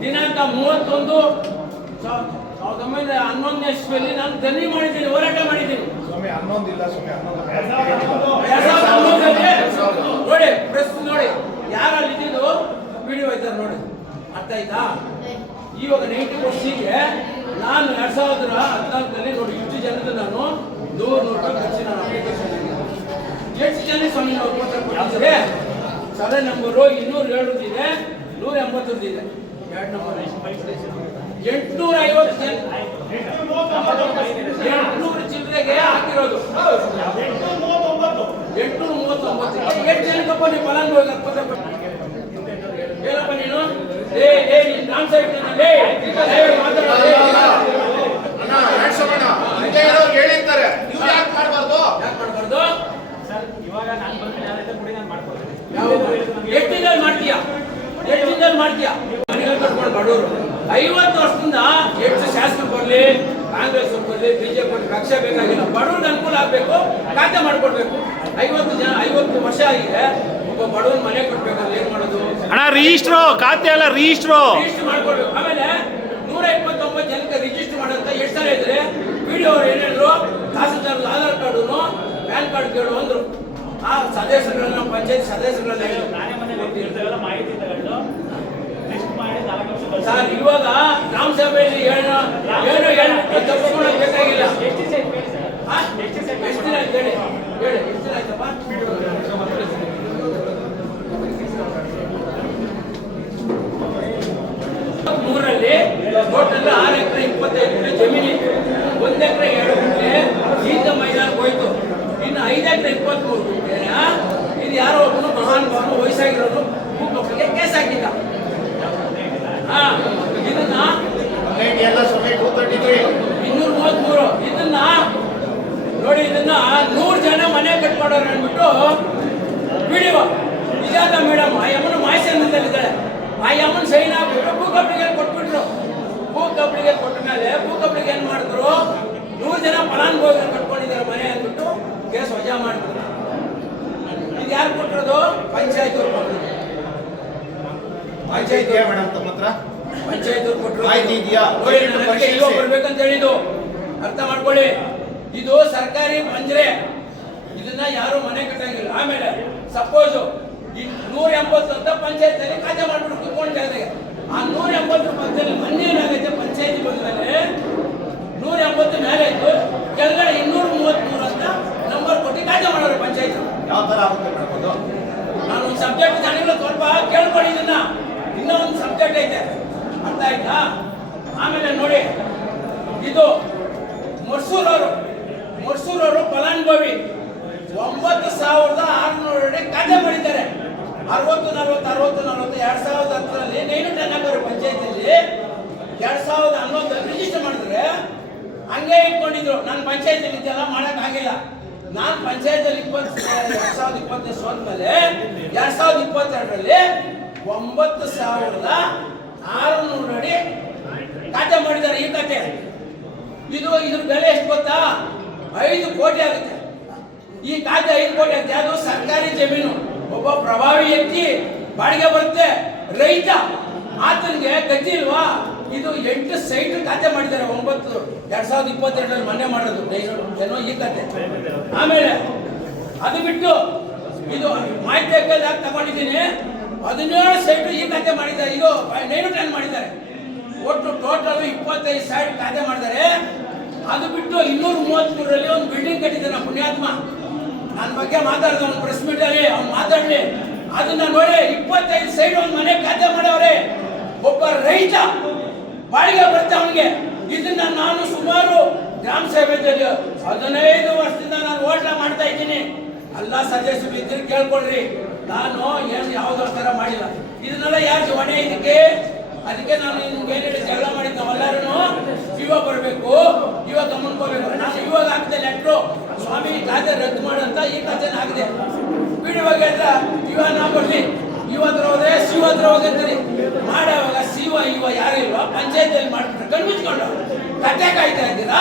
ದಿನಾಂಕ 31/1911 ಇಸ್ವಿಯಲ್ಲಿ ನಾನು ಧರಣಿ ಮಾಡಿದ್ದೀನಿ, ಹೋರಾಟ ಮಾಡಿದ್ದೀನಿ. ನೋಡಿ ಪ್ರೆಸ್ ನೋಡಿ, ಯಾರಲ್ಲಿ ಇದ್ದಿದ್ದು ವಿಡಿಯೋ ಐತಾರೆ ನೋಡಿ. ಅರ್ಥ ಆಯ್ತಾ? ಇವಾಗ 90%ಗೆ ನಾನು 2014ರಲ್ಲಿ ನೋಡಿ ಇಷ್ಟು ಜನದ ನಾನು 100 ರೂಪಾಯಿ ಖರ್ಚು ನಾನು ಅಪ್ಲಿಕೇಶನ್ ಎಷ್ಟು ಜನ ಸ್ವಾಮಿ ನಾವು ಕೊಟ್ಟಿದ್ರೆ? ಸರ್ವೆ ನಂಬರು 207 ಇದೆ, 180 ಇದೆ. 2 ನಂಬರ್ 850 ಜನ, 800 ಚಿಲ್ಲರೆಗೆ ಹಾಕಿರೋದು. 839 ಎಷ್ಟು ಜನಕ್ಕಪ್ಪ ನೀವು ಫಲಾನುಭವಿ ಏನಪ್ಪ ನೀನು? ನಾನ್ ಸೈಡ್ ಹೇಳಿರ್ತಾರೆ, ನೀವು ಯಾಕೆ ಮಾಡಬಾರ್ದು? ಇವಾಗ ನಾನು ಬಂದು ನಾನು ಮಾಡ್ಕೊಳ್ತೀನಿ. ಎಷ್ಟು ದಿನದಲ್ಲಿ ಮಾಡ್ತೀಯಾ? ಬಡವರು 50 ವರ್ಷದಿಂದ ಎಷ್ಟು ಶಾಸಕ ಬರಲಿ, ಕಾಂಗ್ರೆಸ್ ಬರಲಿ, ಬಿಜೆಪಿ ಬರಲಿ, ಪಕ್ಷ ಬೇಕಾಗಿಲ್ಲ. ಬಡವ್ರಿಗೆ ಅನುಕೂಲ ಆಗ್ಬೇಕು, ಖಾತೆ ಮಾಡ್ಕೊಡ್ಬೇಕು. 50 ವರ್ಷ ಆಗಿದೆ, ಒಬ್ಬ ಬಡವನ್ ಮನೆ ಕೊಡ್ಬೇಕಲ್ಲ, ಏನ್ ಮಾಡೋದು? ಅಣ್ಣ ರಿಜಿಸ್ಟ್ರು ಖಾತೆ ಅಲ್ಲ, ರಿಜಿಸ್ಟ್ರು ಮಾಡ್ಕೊಡ್ಬೇಕು. ಆಮೇಲೆ 129 ಜನಕ್ಕೆ ರಿಜಿಸ್ಟರ್ ಮಾಡೋಂತ ಎಷ್ಟು ಸಲ ಇದ್ರೆ ವಿಡಿಯೋ ಅವ್ರು ಏನ್ ಹೇಳಿದ್ರು? Tahsildar Aadhaar card PAN card ಕೇಳು ಅಂದ್ರು. ಆ ಸದಸ್ಯರುಗಳನ್ನ ಪಂಚಾಯತ್ ಸದಸ್ಯರುಗಳನ್ನ ಮಾಹಿತಿ ತಗೊಂಡು ಲಿಸ್ಟ್ ಮಾಡಿ 4 ವರ್ಷ ಸರ್ ಇವಾಗ ಗ್ರಾಮ ಸಭೆಯಲ್ಲಿ ಏನು ತಪ್ಪಿಕೊಳ್ಳೋಕೆ ಬೇಕಾಗಿಲ್ಲ. ಎಷ್ಟು ದಿನ ಹೇಳಿ ಎಷ್ಟು ದಿನ ಆಯ್ತಪ್ಪ? ಮೂರಲ್ಲಿ ಟೋಟಲ್ 6 ಎಕರೆ 25 ಗುಂಟೆ ಜಮೀನಿದೆ. 1 ಎಕರೆ 2 ಗುಂಟೆ ಈತ ಮೈದಾನಕ್ಕೆ ಹೋಯ್ತು. ಇನ್ನು 5 ಎಕರೆ 23 ಗುಂಟೆ ಇದು ಯಾರೋ ಒಬ್ಬನು ಮಹಾನುಭಾವನು ವಯಸ್ಸಾಗಿರೋನು ಭೂಕಂಪಕ್ಕೆ ಕೇಸ್ ಹಾಕಿದ್ದ. ಇದನ್ನ 233 ಇದನ್ನ ನೋಡಿ, ಇದನ್ನ 100 ಜನ ಮನೆ ಕಟ್ಕೊಡೋರು ಅಂದ್ಬಿಟ್ಟು ವಿಡಿಯೋ ನಿಜಾದ ಮೇಡಮ್ ಆ ಯಮ್ಮನ ಮಾಹಿತಿಯಲ್ಲಿದ್ದಾಳೆ. ಆ ಯಮ್ಮನ ಸೈನ್ ಹಾಕ್ಬಿಟ್ಟು ಭೂಕಂಪನಿಗೆ ಕೊಟ್ಬಿಟ್ರು. ಭೂಕಂಪನಿಗೆ ಕೊಟ್ಟ ಮೇಲೆ ಭೂಕಂಪನಿಗೆ ಏನ್ ಮಾಡಿದ್ರು? 100 ಜನ ಫಲಾನುಭವಿಗಳು ಕಟ್ಕೊಂಡಿದ್ದಾರೆ ಮನೆ ಅಂದ್ಬಿಟ್ಟು ಕೇಸ್ ವಜಾ ಮಾಡಿದ್ರು. ಯಾರು ಕೊಟ್ಟಿರೋದು? ಪಂಚಾಯತ್ ಅವ್ರು ಕೊಟ್ಟಿರೋದು. ಪಂಚಾಯತ್ ಮೇಡಮ್ ತಮ್ಮ ಹತ್ರ ಪಂಚಾಯತ್ ಅವ್ರು ಕೊಟ್ಟಿರೋದು. ಮಾಹಿತಿ ಇದೆಯಾ? ನೋಡಿ, ನನಗೆ ಇವಾಗ ಬರ್ಬೇಕಂತ ಹೇಳಿದ್ದು ಅರ್ಥ ಮಾಡ್ಕೊಳ್ಳಿ. ಇದು ಸರ್ಕಾರಿ ಬಂದ್ರೆ ಇದನ್ನ ಯಾರು ಮನೆ ಕಟ್ಟಂಗಿಲ್ಲ. ಆಮೇಲೆ ಸಪೋಸ್ 180 ಅಂತ ಪಂಚಾಯತ್ ಅಲ್ಲಿ ಖಾತೆ ಮಾಡ್ಬಿಟ್ಟು ಕುತ್ಕೊಂಡು ಜಾಗದಾಗ ಆ 180 ಮಧ್ಯದಲ್ಲಿ ಮೊನ್ನೆ ಏನಾಗೈತೆ ಪಂಚಾಯತಿ ಬಂದ್ಮೇಲೆ 180 ಮೇಲೆ ಆಯ್ತು, ಕೆಳಗಡೆ 233 ಅಂತ ನಂಬರ್ ಕೊಟ್ಟು ಖಾತೆ ಮಾಡೋರು ಪಂಚಾಯತ್. ಯಾವ ತರ ಆಗುತ್ತೆ ಮೇಡಮ್ ಅದು? ನಾನು ಒಂದು ಸಬ್ಜೆಕ್ಟ್ ಜಾಣಿಲ್ಲ, ಸ್ವಲ್ಪ ಕೇಳ್ಕೊಳ್ಳಿ ಇದನ್ನ. ಇನ್ನೂ ಒಂದು ಸಬ್ಜೆಕ್ಟ್ ಐತೆ, ಅರ್ಥ ಆಯ್ತಾ? ಆಮೇಲೆ ನೋಡಿ, ಇದು ಮರ್ಸೂರವರು ಫಲಾನುಭವಿ 9,600 ಖಾತೆ ಮಾಡಿದ್ದಾರೆ. 60-40 2010ರಲ್ಲಿ ನೇನು ಟನ್ ಹಾಕೋರು ಪಂಚಾಯತಿಯಲ್ಲಿ 2011 ರಿಜಿಸ್ಟರ್ ಮಾಡಿದ್ರೆ ಹಂಗೆ ಇಟ್ಕೊಂಡಿದ್ರು. ನಾನು ಪಂಚಾಯತಿಯಲ್ಲಿ ಇದೆಲ್ಲ ಮಾಡಕ್ ಆಗಿಲ್ಲ. ನಾನು ಪಂಚಾಯತಿಯಲ್ಲಿ 2020 ಸೋತ್ಮೇಲೆ 2022ರಲ್ಲಿ 9,600 ಅಡಿ ಖಾತೆ ಮಾಡಿದ್ದಾರೆ. ಈ ಖಾತೆ ಇದ್ರ ಬೆಲೆ ಎಷ್ಟು ಗೊತ್ತಾ? 5 ಕೋಟಿ ಆಗುತ್ತೆ. ಈ ಖಾತೆ 5 ಕೋಟಿ ಆಗುತ್ತೆ. ಅದು ಸರ್ಕಾರಿ ಜಮೀನು. ಒಬ್ಬ ಪ್ರಭಾವಿ ವ್ಯಕ್ತಿ ಬಾಡಿಗೆ ಬರುತ್ತೆ, ರೈತ, ಆತನಿಗೆ ಗತಿ ಇಲ್ವಾ? ಇದು 8 ಸೈಟ್ ಖಾತೆ ಮಾಡಿದ್ದಾರೆ. 2022ರಲ್ಲಿ ಮೊನ್ನೆ ಮಾಡೋದು ಏನೋ ಈ ಖಾತೆ. ಆಮೇಲೆ ಅದು ಬಿಟ್ಟು ಇದು ಮಾಹಿತಿ ತಗೊಂಡಿದ್ದೀನಿ, 17 ಸೈಟ್ ಈ ಖಾತೆ ಮಾಡಿದ್ದಾರೆ. ಇದು 9 ಟನ್ ಮಾಡಿದ್ದಾರೆ. ಒಟ್ಟು ಟೋಟಲ್ 25 ಸೈಟ್ ಖಾತೆ ಮಾಡಿದ್ದಾರೆ. ಅದು ಬಿಟ್ಟು 233ರಲ್ಲಿ ಒಂದು ಬಿಲ್ಡಿಂಗ್ ಕಟ್ಟಿದ್ದಾನೆ ಪುಣ್ಯಾತ್ಮ. ನನ್ನ ಬಗ್ಗೆ ಮಾತಾಡಿದ ಒಂದು ಪ್ರೆಸ್ ಮೀಟ್ ಅಲ್ಲಿ ಅವ್ನು ಮಾತಾಡಲಿ. ಅದನ್ನ ನೋಡಿ 25 ಸೈಡ್ ಒಂದು ಮನೆ ಖಾತೆ ಮಾಡವ್ರೆ. ಒಬ್ಬ ರೈತ ಬಾಡಿಗೆ ಬರುತ್ತೆ ಅವನಿಗೆ. ಇದನ್ನ ನಾನು ಸುಮಾರು ಗ್ರಾಮ ಸಭೆಯಲ್ಲಿ 15 ವರ್ಷದಿಂದ ನಾನು ಹೋಟ್ಲ ಮಾಡ್ತಾ ಇದ್ದೀನಿ. ಎಲ್ಲ ಸದಸ್ಯರು ಇದ್ರೆ ಕೇಳ್ಕೊಳ್ರಿ. ನಾನು ಏನು ಯಾವುದೋ ತರ ಮಾಡಿಲ್ಲ. ಇದನ್ನೆಲ್ಲ ಯಾರು ಹೊಣೆ ಇದಕ್ಕೆ? ಅದಕ್ಕೆ ನಾನು ನಿಮ್ಗೆ ಏನ್ ಹೇಳಿ ಜಗಳ ಮಾಡಿದ್ದು, ನಾವೆಲ್ಲರೂ ಇವಾಗ ಬರಬೇಕು, ಇವಾಗ ಗಮನಿಕೋಬೇಕು. ನಾನು ಇವಾಗ ಹಾಕಿದೆ ಲೆಟ್ರು, ಸ್ವಾಮಿ ಖಾತೆ ರದ್ದು ಮಾಡಂತ. ಈ ಖಾತೆ ಆಗಿದೆ ಬಿಡುವಾಗ ಇವಾಗ ನಾ ಬರ್ಲಿ, ಇವತ್ರ ಹೋದ್ರೆ ಶಿವತ್ರ ಹೋಗಿರ್ತೀನಿ ಮಾಡುವಾಗ ಶಿವ ಇವ ಯಾರಿಲ್ವಾ ಪಂಚಾಯತಿಯಲ್ಲಿ ಮಾಡ್ಬಿಟ್ರೆ ಕಣ್ಮುಚ್ಕೊಂಡು ಕಟ್ಟೆ ಕಾಯ್ತಾ ಇದ್ದೀರಾ?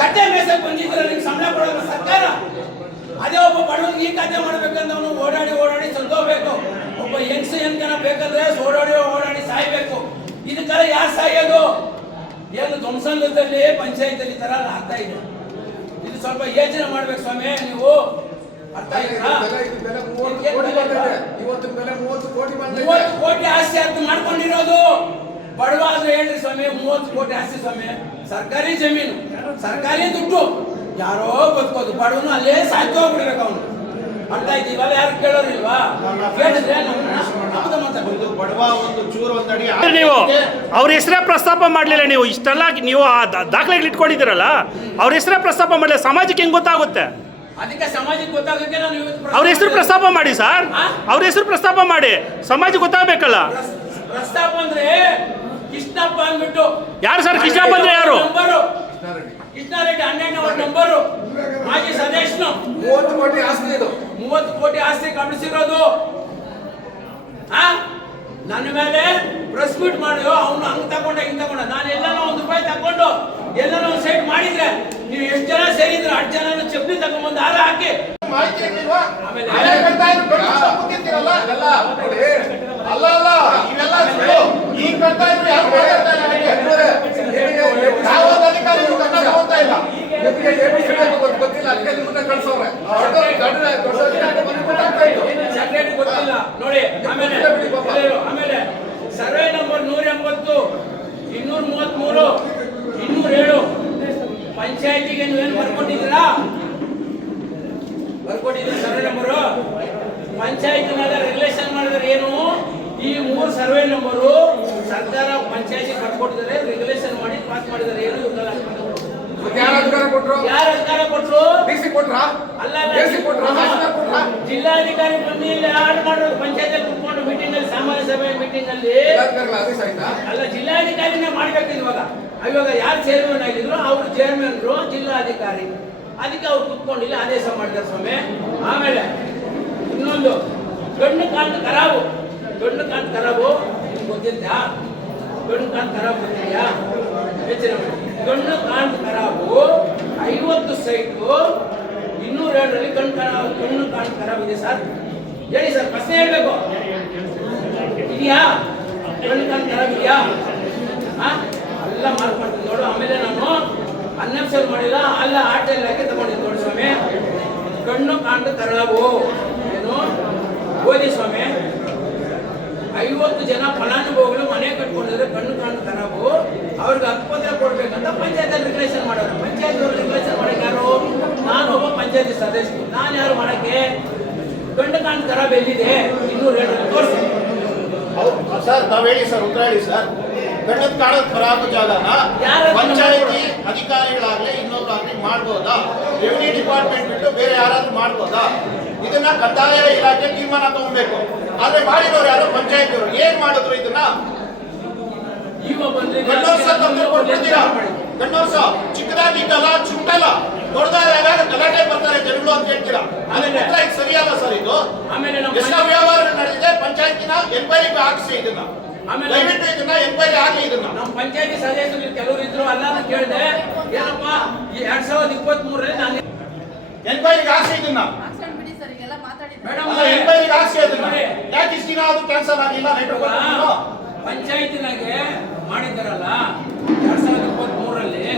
ಕಟ್ಟೆ ಮೇಸಕ್ಕೆ ಬಂದಿದ್ರೆ ನಿಮ್ಗೆ ಸಂಬಳ ಕೊಡೋದು ಸರ್ಕಾರ. ಅದೇ ಒಬ್ಬ ಬಡವನಿಗೆ ಈ ಖಾತೆ ಮಾಡ್ಬೇಕಂದ್ರೆ ಅವನು ಓಡಾಡಿ ಸತ್ತೋಗ್ಬೇಕು. ಒಬ್ಬ ಹೆಂಗಸು ಹೆಣ್ಕನ ಬೇಕಂದ್ರೆ ಓಡಾಡಿ ಸಾಯ್ಬೇಕು. ಇದಕ್ಕೆಲ್ಲ ಯಾರು ಸಾಯೋದು? ಏನು ಧ್ವಂಸಂಗದಲ್ಲಿ ಪಂಚಾಯತಿಯಲ್ಲಿ ತರ ಆಗ್ತಾ ಇದೆ. ಇದು ಸ್ವಲ್ಪ ಯೋಚನೆ ಮಾಡ್ಬೇಕು ಸ್ವಾಮಿ ನೀವು. ಅರ್ಥ ಆಯ್ತಾ? 30 ಕೋಟಿ ಆಸ್ತಿ ಅರ್ಥ ಮಾಡ್ಕೊಂಡಿರೋದು. ಬಡವ ಆದ್ರೆ ಹೇಳ್ರಿ ಸ್ವಾಮಿ, 30 ಕೋಟಿ ಆಸ್ತಿ ಸ್ವಾಮಿ. ಸರ್ಕಾರಿ ಜಮೀನು, ಸರ್ಕಾರಿ ದುಡ್ಡು, ಯಾರೋ ಬದುಕೋದು. ಬಡವನು ಅಲ್ಲೇ ಸಾಯ್ತು ಹೋಗ್ಬಿಡ್ಬೇಕು ಅವನು. ಅರ್ಥ ಆಯ್ತು? ಇವೆಲ್ಲ ಯಾರು ಕೇಳೋರಿಲ್ವಾ? ಕೇಳಿದ್ರೆ ಬಡವ ಒಂದು ಚೂರು ಒಂದಡಿ ನೀವು ಅವ್ರ ಹೆಸರೇ ಪ್ರಸ್ತಾಪ ಮಾಡಲಿಲ್ಲ. ನೀವು ಇಷ್ಟೆಲ್ಲ ನೀವು ಆ ದಾಖಲೆಗಳು ಇಟ್ಕೊಂಡಿದ್ದೀರಲ್ಲ, ಅವ್ರ ಹೆಸರೇ ಪ್ರಸ್ತಾಪ ಮಾಡಲಿಲ್ಲ. ಸಮಾಜಕ್ಕೆ ಹೆಂಗ್ ಗೊತ್ತಾಗುತ್ತೆ? ಅದಕ್ಕೆ ಸಮಾಜಕ್ಕೆ ಗೊತ್ತಾಗಕ್ಕೆ ನಾನು ಅವ್ರ ಹೆಸರು ಪ್ರಸ್ತಾಪ ಮಾಡಿ ಸರ್, ಅವ್ರ ಹೆಸರು ಪ್ರಸ್ತಾಪ ಮಾಡಿ, ಸಮಾಜಕ್ಕೆ ಗೊತ್ತಾಗಬೇಕಲ್ಲ. ಪ್ರಸ್ತಾಪ ಅಂದ್ರೆ ಕೃಷ್ಣಪ್ಪ ಅಂದ್ಬಿಟ್ಟು. ಯಾರು ಸರ್ ಕೃಷ್ಣಪ್ಪ ಅಂದ್ರೆ ಯಾರು? ಕೃಷ್ಣಾರೆಡ್ಡಿ 12ನೇ ವಾರ್ಡ್ ನಂಬರು, ಮಾಜಿ ಸದಸ್ಯನು. 30 ಕೋಟಿ ಆಸ್ತಿ ಇದು. 30 ಕೋಟಿ ಆಸ್ತಿ ಕಳಿಸಿರೋದು. ನನ್ನ ಮೇಲೆ ಪ್ರೆಸ್ ಮೀಟ್ ಮಾಡಿ ಅವ್ನು ಹಂಗ್ ತಗೊಂಡ ಹಿಂಗ್ ತಗೊಂಡ. ನಾನು ಎಲ್ಲಾನು ₹1 ತಗೊಂಡು ಎಲ್ಲಾನು ಒಂದು ಸೈಡ್ ಮಾಡಿದ್ರೆ ನೀವು ಎಷ್ಟು ಜನ ಸೇರಿದ್ರೆ 8 ಜನ ಚಪ್ಪಲಿ ತಗೊಂಡ್ಬಂದು ಹಾರ ಹಾಕಿ ಗೊತ್ತಿಲ್ಲ ನೋಡಿ. ಆಮೇಲೆ ಸರ್ವೆ ನಂಬರ್ 180, 233, 207 ಪಂಚಾಯತಿಗೆ ನೀವೇನು ಬರ್ಕೊಟ್ಟಿದ್ದೀರಾ? ಬರ್ಕೊಟ್ಟಿದ್ದೀರಿ ಸರ್ವೆ ನಂಬರು. ಪಂಚಾಯತಿನೆಲ್ಲ ರೆಗ್ಯುಲೇಷನ್ ಮಾಡಿದ್ರೆ ಏನು? ಈ 3 ಸರ್ವೆ ನಂಬರು ಸರ್ಕಾರ ಪಂಚಾಯತಿಗೆ ಬರ್ಕೊಟ್ಟಿದ್ದಾರೆ, ರೆಗ್ಯುಲೇಷನ್ ಮಾಡಿ ಪಾಸ್ ಮಾಡಿದ್ದಾರೆ. ಏನು ಯಾರು ಅಧಿಕಾರ ಕೊಟ್ರು? ಡಿಸಿ ಕೊಟ್ರಾ? ಅಲ್ಲ, ಜಿಲ್ಲಾಧಿಕಾರಿ ಬಂದು ಇಲ್ಲಿ ಆರ್ಡರ್ ಮಾಡೋದು. ಪಂಚಾಯತ್ ಕೂತ್ಕೊಂಡು ಮೀಟಿಂಗ್ ಅಲ್ಲಿ, ಸಾಮಾನ್ಯ ಸಭೆ ಮೀಟಿಂಗ್ ಅಲ್ಲಿ ಅಲ್ಲ, ಜಿಲ್ಲಾಧಿಕಾರಿನೇ ಮಾಡ್ಬೇಕು. ಇವಾಗ ಯಾರು ಚೇರ್ಮನ್ ಆಗಿದ್ರು ಅವರು ಚೇರ್ಮನ್ರು ಜಿಲ್ಲಾಧಿಕಾರಿ. ಅದಕ್ಕೆ ಅವ್ರು ಕೂತ್ಕೊಂಡಿಲ್ಲ, ಆದೇಶ ಮಾಡಿದ್ದಾರೆ ಸ್ವಾಮಿ. ಆಮೇಲೆ ಇನ್ನೊಂದು ಗಂಡು ಕಾಂತ ಖರಾಬು ಗೊತ್ತಿದ್ಯಾ? ಗಂಡು ಕಾಂತ ಖರಾಬ್ ಗೊತ್ತಿದ್ಯಾ? ಗಂಡು ಕಾಂತ ಖರಾಬು 50 ಸೈಟು 207ರಲ್ಲಿ ಗಂಡು ಕಾಂತ ಖರಾಬ್ ಇದೆ ಸರ್. ಹೇಳಿ ಸರ್, ಪ್ರಶ್ನೆ ಹೇಳ್ಬೇಕು. ಇದೆಯಾ ಕಣ್ಣು ಕಾಣ್ ಖರಾಬ್ ಇದೆಯಾ? ಎಲ್ಲ ಮಾಡ್ಕೊಡ್ತೀನಿ ನೋಡು. ಆಮೇಲೆ ನಾನು ಅನ್ನೆಪ್ಸಲ್ ಮಾಡಿಲ್ಲ, ಅಲ್ಲ ಆಟೆಲ್ ಹಾಕಿ ತಗೊಂಡಿದ್ದು ನೋಡಿ ಸ್ವಾಮಿ. ಕಣ್ಣು ಕಾಣ್ ಖರಾಬು ಏನು ಓದಿ ಸ್ವಾಮಿ. 50 ಜನ ಫಲಾನುಭವಿಗಳು ಮನೆ ಕಟ್ಕೊಂಡಿದ್ರೆ ಕಣ್ಣು ಕಾಣ್ ಖರಾಬು, ಅವ್ರಿಗೆ ಹಕ್ಕುಪತ್ರ ಕೊಡ್ಬೇಕಂತ ಪಂಚಾಯತ್ ರೆಗ್ಯುಲೇಷನ್ ಮಾಡೋರು. ಪಂಚಾಯತ್ ರೆಗ್ಯುಲೇಷನ್ ಮಾಡಕ್ಕೆ ಯಾರು? ನಾನು ಒಬ್ಬ ಪಂಚಾಯತಿ ಸದಸ್ಯರು. ನಾನು ಯಾರು ಮಾಡಕ್ಕೆ? ಕಣ್ಣು ಕಾಣ್ ಖರಾಬ್ ಎಲ್ಲಿದೆ? 207 ತೋರಿಸಿ ಸರ್. ತಾವ್ ಹೇಳಿ ಸರ್, ಉತ್ತರ ಹೇಳಿ ಸರ್. ಕಣ್ಣದ್ ಕಾಣದ್ ಖರಾಬ್ ಜಾಗನ ಪಂಚಾಯತಿ ಅಧಿಕಾರಿಗಳಾಗ್ಲಿ ಇನ್ನೊಬ್ರಾಗ್ಲಿ ಮಾಡ್ಬೋದಾ? ರೆವಿನ್ಯೂ ಡಿಪಾರ್ಟ್ಮೆಂಟ್ ಬಿಟ್ಟು ಬೇರೆ ಯಾರಾದ್ರೂ ಮಾಡ್ಬೋದಾ? ಇದನ್ನ ಕಂದಾಯ ಇಲಾಖೆ ತೀರ್ಮಾನ ತಗೊಬೇಕು. ಆದ್ರೆ ಮಾಡಿದವ್ರು ಯಾರು? ಪಂಚಾಯತ್ ಅವರು. ಏನ್ ಮಾಡಿದ್ರು ಇದನ್ನ? ಕಣ್ಣೋರ್ಸ ತಂದು ಕೊಡ್ತೀರಾ? ಕಣ್ಣೋರ್ಸ ಚಿಕ್ಕದಾಗಿದ್ದಲ್ಲ, ಚುಂಟಲ್ಲ, ದೊಡ್ಡದಾದಾಗ ಗಲಾಟೆ ಬರ್ತಾರೆ ಜನಗಳು ಅಂತ ಹೇಳ್ತೀರಾ. ಅದೇ ಉತ್ತರ ಇದು ಸರಿಯಲ್ಲ ಸರ್. ಇದು ಎಷ್ಟು ವ್ಯವಹಾರಗಳು ನಡೆದಿದೆ? ಪಂಚಾಯತಿನ ಎನ್ಕ್ವೈರಿ ಹಾಕಿಸಿ ಇದನ್ನ. ದಯವಿಟ್ಟು ಇದನ್ನ ಎನ್ಕ್ವೈರಿ ಆಗಲಿ. ಇದನ್ನ ನಮ್ಮ ಪಂಚಾಯತಿ ಸದಸ್ಯರು ಕೆಲವರು ಇದ್ರು, ಅಲ್ಲ ಕೇಳಿದೆ. ಏನಪ್ಪ 2023 ನಾನು ಎನ್ಕ್ವೈರಿಗೆ ಹಾಕಿಸಿ ಇದನ್ನ. ಬಿಡಿ ಸರ್, ಈಗೆಲ್ಲ ಮಾತಾಡಿದ್ರೆ ಮೇಡಮ್ ಎನ್ಕ್ವೈರಿಗೆ ಹಾಕಿಸಿ ಅದನ್ನ. ಯಾಕೆ ಇಷ್ಟು ದಿನ ಅದು ಕ್ಯಾನ್ಸಲ್ ಆಗಿಲ್ಲ? ಪಂಚಾಯತಿನಾಗೆ ಮಾಡಿದ್ದಾರಲ್ಲ 2023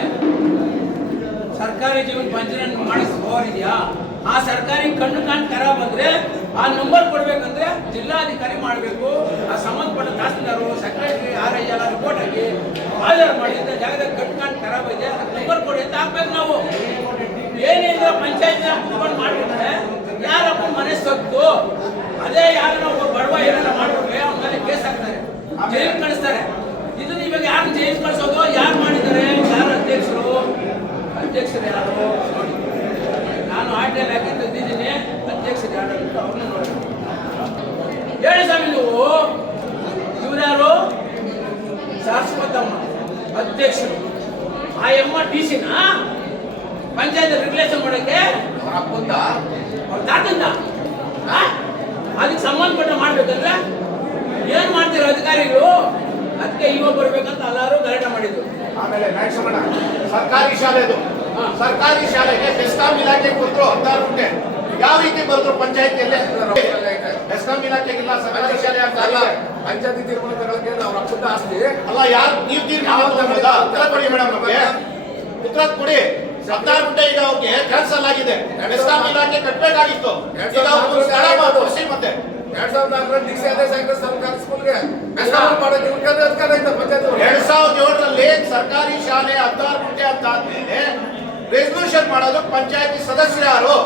ಸರ್ಕಾರಿ ಜೀವನ ಪಂಚನಾಮ ಮಾಡಿಸಿ ಹೋಗಿದ್ಯಾ? ಆ ಸರ್ಕಾರಿ ಕಣ್ಣು ಕಾಣ್ ಖರಾಬ್ ಅಂದ್ರೆ ಆ ನಂಬರ್ ಕೊಡ್ಬೇಕಂದ್ರೆ ಜಿಲ್ಲಾಧಿಕಾರಿ ಮಾಡಬೇಕು. ಆ ಸಂಬಂಧಪಟ್ಟ ತಹಸೀಲ್ದಾರು, ಸೆಕ್ರೆಟರಿ, RI ಎಲ್ಲ ರಿಪೋರ್ಟ್ ಹಾಕಿ ಆಧಾರ ಮಾಡಿದ ಜಾಗದಾಗ ಕಣ್ಣು ಕಾಣ್ ಖರಾಬ್ ಇದೆ, ನಂಬರ್ ಕೊಡಿ ಅಂತ ಹಾಕ್ಬೇಕು ನಾವು. ಏನಿಲ್ಲ ಪಂಚಾಯತ್ ಕುತ್ಕೊಂಡು ಮಾಡ್ಬಿಟ್ರೆ ಯಾರಪ್ಪ ಮನೆ ಸತ್ತು, ಅದೇ ಯಾರನ್ನ ಒಬ್ಬ ಬಡವ ಏನಾರ ಮಾಡ್ಬಿಟ್ರೆ ಅವ್ನ ಮೇಲೆ ಕೇಸ್ ಹಾಕ್ತಾರೆ, ಜೈಲು ಕಳಿಸ್ತಾರೆ. ಇದನ್ನ ಇವಾಗ ಯಾರು ಜೈಲು ಕಳಿಸೋದು? ಯಾರು ಮಾಡಿದ್ದಾರೆ? ಯಾರು ಅಧ್ಯಕ್ಷರು ಯಾರು ನೋಡಿ. ನಾನು ಆಟೆಲ್ ಹಾಕಿ ತಂದಿದ್ದೀನಿ, ಅಧ್ಯಕ್ಷರು ಯಾರು ಅಂತ ಅವ್ರನ್ನ ನೋಡಿ. ಹೇಳಿ ಸ್ವಾಮಿ ನೀವು. ಇವ್ರ್ಯಾರು? ಶಾಶ್ವತಮ್ಮ ಅಧ್ಯಕ್ಷರು. ಆ ಎಮ್ಮ DC-ನ ಪಂಚಾಯತ್ ರೆಗ್ಯುಲೇಷನ್ ಮಾಡಕ್ಕೆ ಅವ್ರ ಅಪ್ಪಂದ ಅವ್ರ ತಾತಂದ ಅದಕ್ಕೆ ಸಂಬಂಧಪಟ್ಟ ಮಾಡ್ಬೇಕಂದ್ರೆ ಏನ್ ಮಾಡ್ತೀರ ಅಧಿಕಾರಿಗಳು? ಅದಕ್ಕೆ ಇವ ಬರ್ಬೇಕಂತ ಎಲ್ಲರೂ ಗಲಾಟೆ ಮಾಡಿದ್ರು. ಆಮೇಲೆ ಸರ್ಕಾರಿ ಶಾಲೆದು, ಸರ್ಕಾರಿ ಶಾಲೆಗೆ ಬೆಸ್ಕಾಂ ಇಲಾಖೆ ಕೊಟ್ಟರು 16 ಗುಂಟೆ. ಯಾವ ರೀತಿ ಬರೆದ್ರು ಪಂಚಾಯತಿಯಲ್ಲಿ? ಬೆಸ್ಕಾಂ ಇಲಾಖೆಗಿಲ್ಲ, ಸರ್ಕಾರಿ ಶಾಲೆ ಅಂತ ಅಲ್ಲ. ಪಂಚಾಯತಿ ತೀರ್ಮಾನ ತಗೊಳಕ್ಕೆ ಅವ್ರ ಅಪ್ಪಂದ ಆಸ್ತಿ ಅಲ್ಲ. ಯಾರು ನೀವು ತೀರ್ಮಾನ ತಗೊಳ್ಳೋದಾ? ಉತ್ತರ ಕೊಡಿ ಮೇಡಮ್, ನಮಗೆ ಉತ್ತರ ಕೊಡಿ. 16 ಗುಂಟೆ ಈಗ ಅವ್ರಿಗೆ ಕ್ಯಾನ್ಸಲ್ ಆಗಿದೆ. ಬೆಸ್ಕಾಂ ಇಲಾಖೆ ಕಟ್ಟಬೇಕಾಗಿತ್ತು. ಈಗ ಅವ್ರು ಸ್ಥಳ ಮಾಡಿಸಿ ಮತ್ತೆ 2004 ಡಿಸಿ ಆದೇಶ ಆಗಿದೆ ಸರ್ಕಾರಿ ಸ್ಕೂಲ್ಗೆ ಬೆಸ್ಕಾಂ ಮಾಡೋಕೆ ಅಧಿಕಾರ ಐತೆ ಪಂಚಾಯತ್. 2007ರಲ್ಲಿ ಸರ್ಕಾರಿ ಶಾಲೆ 16 ಗುಂಟೆ ಅಂತ ಆದ್ಮೇಲೆ ರೆಸಲ್ಯೂಷನ್ ಮಾಡೋದು ಪಂಚಾಯತಿ ಸದಸ್ಯರು ಯಾರು?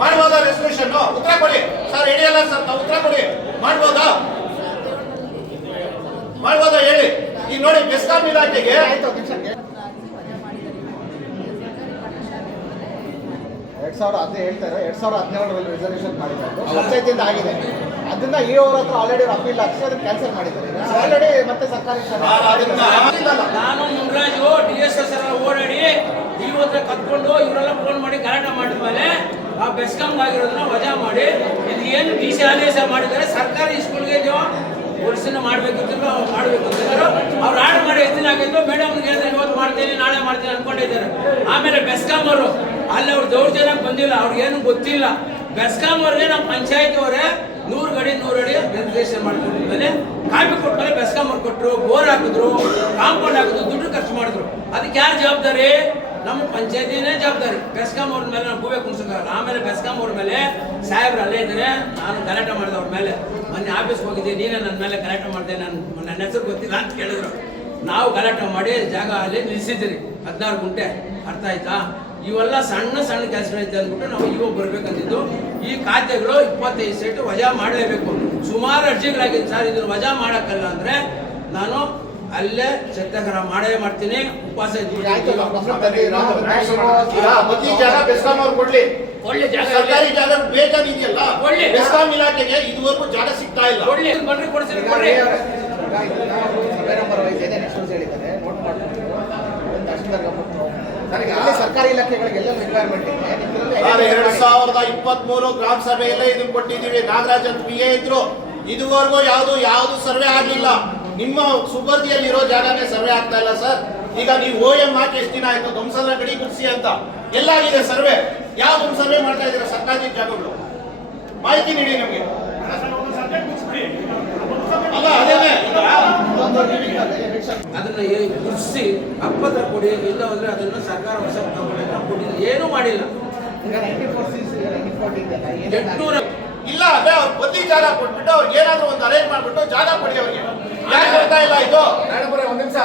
ಮಾಡ್ಬೋದಾ ರೆಸಲ್ಯೂಷನ್? ಉತ್ತರ ಕೊಡಿ ಸರ್. ಹಿಡಿಯಲ್ಲ ಸರ್, ನಾವು ಉತ್ತರ ಕೊಡಿ. ಮಾಡ್ಬೋದಾ ಹೇಳಿ. ಈಗ ನೋಡಿ ಬೆಸ್ಕಾಂ ಇಲಾಖೆಗೆ 2017 ಹೇಳ್ತಾರೆ, 2017ರಲ್ಲಿ ರಿಸರ್ವೇಷನ್ ಮಾಡಿದ್ದಾರೆ, ಪಂಚಾಯತಿಯಿಂದ ಆಗಿದೆ. ಅದನ್ನ ಅವ್ರ ಹತ್ರ ಆಲ್ರೆಡಿ ಅಪೀಲ್ ಹಾಕಿ ಅದನ್ನ ಕ್ಯಾನ್ಸಲ್ ಮಾಡಿದ್ದಾರೆ. ಆಲ್ರೆಡಿ ಮತ್ತೆ ಸರ್ಕಾರಿ ನಾನು ಮುನ್ರಾಜು DSS ಓಡಾಡಿ ಇವತ್ತು ಕತ್ಕೊಂಡು ಇವರೆಲ್ಲ ಫೋನ್ ಮಾಡಿ ಗಲಾಟೆ ಮಾಡಿದ್ಮೇಲೆ ಆ ಬೆಸ್ಕಾಂ ಆಗಿರೋದನ್ನ ವಜಾ ಮಾಡಿ ಇದು ಏನು DC ಆದೇಶ ಮಾಡಿದ್ದಾರೆ ಸರ್ಕಾರಿ ಸ್ಕೂಲ್ಗೆ ವರ್ಷನ ಮಾಡ್ಬೇಕು ಮಾಡಬೇಕು ಅಂತಿದ್ರು. ಅವ್ರು ಆರ್ಡರ್ ಮಾಡಿ ಎಷ್ಟು ದಿನ ಆಗಿತ್ತು? ಮೇಡಮ್ಗೆ ಹೇಳಿದ್ರೆ ಇವತ್ತು ಮಾಡ್ತೀನಿ ನಾಳೆ ಮಾಡ್ತೀನಿ ಅನ್ಕೊಂಡಿದ್ದಾರೆ. ಆಮೇಲೆ ಬೆಸ್ಕಾಂ ಅವರು ಅಲ್ಲಿ ಅವ್ರು ದೌರ್ಜನ್ಯಕ್ಕೆ ಬಂದಿಲ್ಲ, ಅವ್ರಿಗೇನು ಗೊತ್ತಿಲ್ಲ. ಬೆಸ್ಕಾಂ ಅವ್ರಿಗೆ ನಮ್ಮ ಪಂಚಾಯತಿ ಅವರೇ 100 ಅಡಿ ರಿಸರ್ವೇಷನ್ ಮಾಡ್ಕೊಂಡಿದ್ಮೇಲೆ ಕಾಪಿ ಕೊಟ್ಮೇಲೆ ಬೆಸ್ಕಾಂ ಅವ್ರು ಕೊಟ್ಟರು, ಬೋರ್ ಹಾಕಿದ್ರು, ಕಾಂಪೌಂಡ್ ಹಾಕಿದ್ರು, ದುಡ್ಡು ಖರ್ಚು ಮಾಡಿದ್ರು. ಅದಕ್ಕೆ ಯಾರು ಜವಾಬ್ದಾರಿ? ನಮ್ಮ ಪಂಚಾಯತಿನೇ ಜವಾಬ್ದಾರಿ. ಬೆಸ್ಕಾಂ ಅವ್ರ ಮೇಲೆ ನಾವು ಭೂಮಿ ಕುಣಿಸೋಕ್ಕಾಗಲ್ಲ. ಆಮೇಲೆ ಬೆಸ್ಕಾಂ ಅವ್ರ ಮೇಲೆ ಸಾಹೇಬ್ರು ಅಲ್ಲೇ ಇದ್ದಾರೆ. ನಾನು ಗಲಾಟೆ ಮಾಡಿದೆ ಅವ್ರ ಮೇಲೆ. ಮೊನ್ನೆ ಆಫೀಸ್ಗೆ ಹೋಗಿದ್ದೆ, ನೀನೇ ನನ್ನ ಮೇಲೆ ಗಲಾಟೆ ಮಾಡಿದೆ, ನನ್ನ ಹೆಸರು ಗೊತ್ತಿಲ್ಲ ಅಂತ ಕೇಳಿದ್ರು. ನಾವು ಗಲಾಟೆ ಮಾಡಿ ಜಾಗ ಅಲ್ಲಿ ನಿಲ್ಲಿಸಿದ್ದೀರಿ 16 ಗುಂಟೆ. ಅರ್ಥ ಆಯ್ತಾ? ಇವೆಲ್ಲ ಸಣ್ಣ ಕೆಲಸಗಳಿದೆ ಅಂದ್ಬಿಟ್ಟು ನಾವು ಇವಾಗ ಬರ್ಬೇಕಂತಿದ್ದು. ಈ ಖಾತೆಗಳು 25 ಸೆಟ್ ವಜಾ ಮಾಡಲೇಬೇಕು. ಸುಮಾರು ಅರ್ಜಿಗಳಾಗಿದೆ ಸರ್, ಇದನ್ನು ವಜಾ ಮಾಡೋಕ್ಕಲ್ಲ ಅಂದರೆ ನಾನು ಅಲ್ಲೇ ಸತ್ಯಾಗ್ರಹ ಮಾಡ್ತೀನಿ, ಉಪವಾಸ ಬೆಸ್ಕಾಂ ಅವ್ರು ಕೊಡ್ಲಿ. ಒಳ್ಳೆ ಜಾಗ, ಸರ್ಕಾರಿ ಜಾಗ ಬೇಕಾಗಿದೆಯಲ್ಲ, ಒಳ್ಳೆ ಬೆಸ್ಕಾಂ ಇಲಾಖೆಗೆ ಇದುವರೆಗೂ ಜಾಗ ಸಿಗ್ತಾ ಇಲ್ಲ. ಒಳ್ಳೆ ಬನ್ರಿ ಕೊಡ್ತೀನಿ, ಕೊಡ್ರಿ. ಸರ್ವೆ ನಂಬರ್ ವೈಸ್ ಏನೇನು ಇಶ್ಯೂಸ್ ಹೇಳಿದ್ದಾರೆ ನೋಟ್ ಮಾಡ್ಕೊಂಡು ಸರ್ಕಾರಿ ಇಲಾಖೆಗಳಿಗೆಲ್ಲ ರಿಕ್ವೈರ್ಮೆಂಟ್ ಇದೆ. 2023 ಗ್ರಾಮ ಸಭೆಯಲ್ಲೇ ಇದನ್ನ ಕೊಟ್ಟಿದ್ದೀವಿ. ನಾಗರಾಜ್ ಅಂತ PA ಇದ್ರು. ಇದುವರೆಗೂ ಯಾವುದು ಸರ್ವೆ ಆಗಲಿಲ್ಲ. ನಿಮ್ಮ ಸುಪರ್ದಿಯಲ್ಲಿ ಇರೋ ಜಾಗನೇ ಸರ್ವೆ ಆಗ್ತಾ ಇಲ್ಲ ಸರ್. ಈಗ ನೀವು OM ಹಾಕಿ ಎಷ್ಟು ದಿನ ಆಯ್ತು? ಧ್ವಂಸನ ಗಡಿ ಗುಡಿಸಿ ಅಂತ ಎಲ್ಲಾಗಿದೆ ಸರ್ವೆ? ಯಾವ್ದು ಸರ್ವೆ ಮಾಡ್ತಾ ಇದ್ದೀರಾ ಸರ್ಕಾರಿ ಜಾಗಗಳು? ಮಾಹಿತಿ ನೀಡಿ ನಮಗೆ. ಅಲ್ಲ ಅದೇನೆ ಅದನ್ನ ಗುರುತಿಸಿ ಅಪ್ಪತ್ರ ಕೊಡಿ, ಇಲ್ಲ ಅಂದ್ರೆ ಅದನ್ನ ಸರ್ಕಾರ ಹೊಸ ಕೊಡಿ, ಏನೂ ಮಾಡಿಲ್ಲ. ಇಲ್ಲ ಅದೇ ಅವ್ರು ಬದ್ಲಿ ಜಾಗ ಕೊಟ್ಬಿಟ್ಟು ಅವ್ರಿಗೆ ಏನಾದ್ರು ಒಂದು ಅರೇಂಜ್ ಮಾಡ್ಬಿಟ್ಟು ಜಾಗ ಕೊಡಿ ಅವ್ರಿಗೆ. ಯಾಕೆ ಬರ್ತಾ ಇಲ್ಲ ಇದು? ಒಂದ್ ನಿಮಿಷ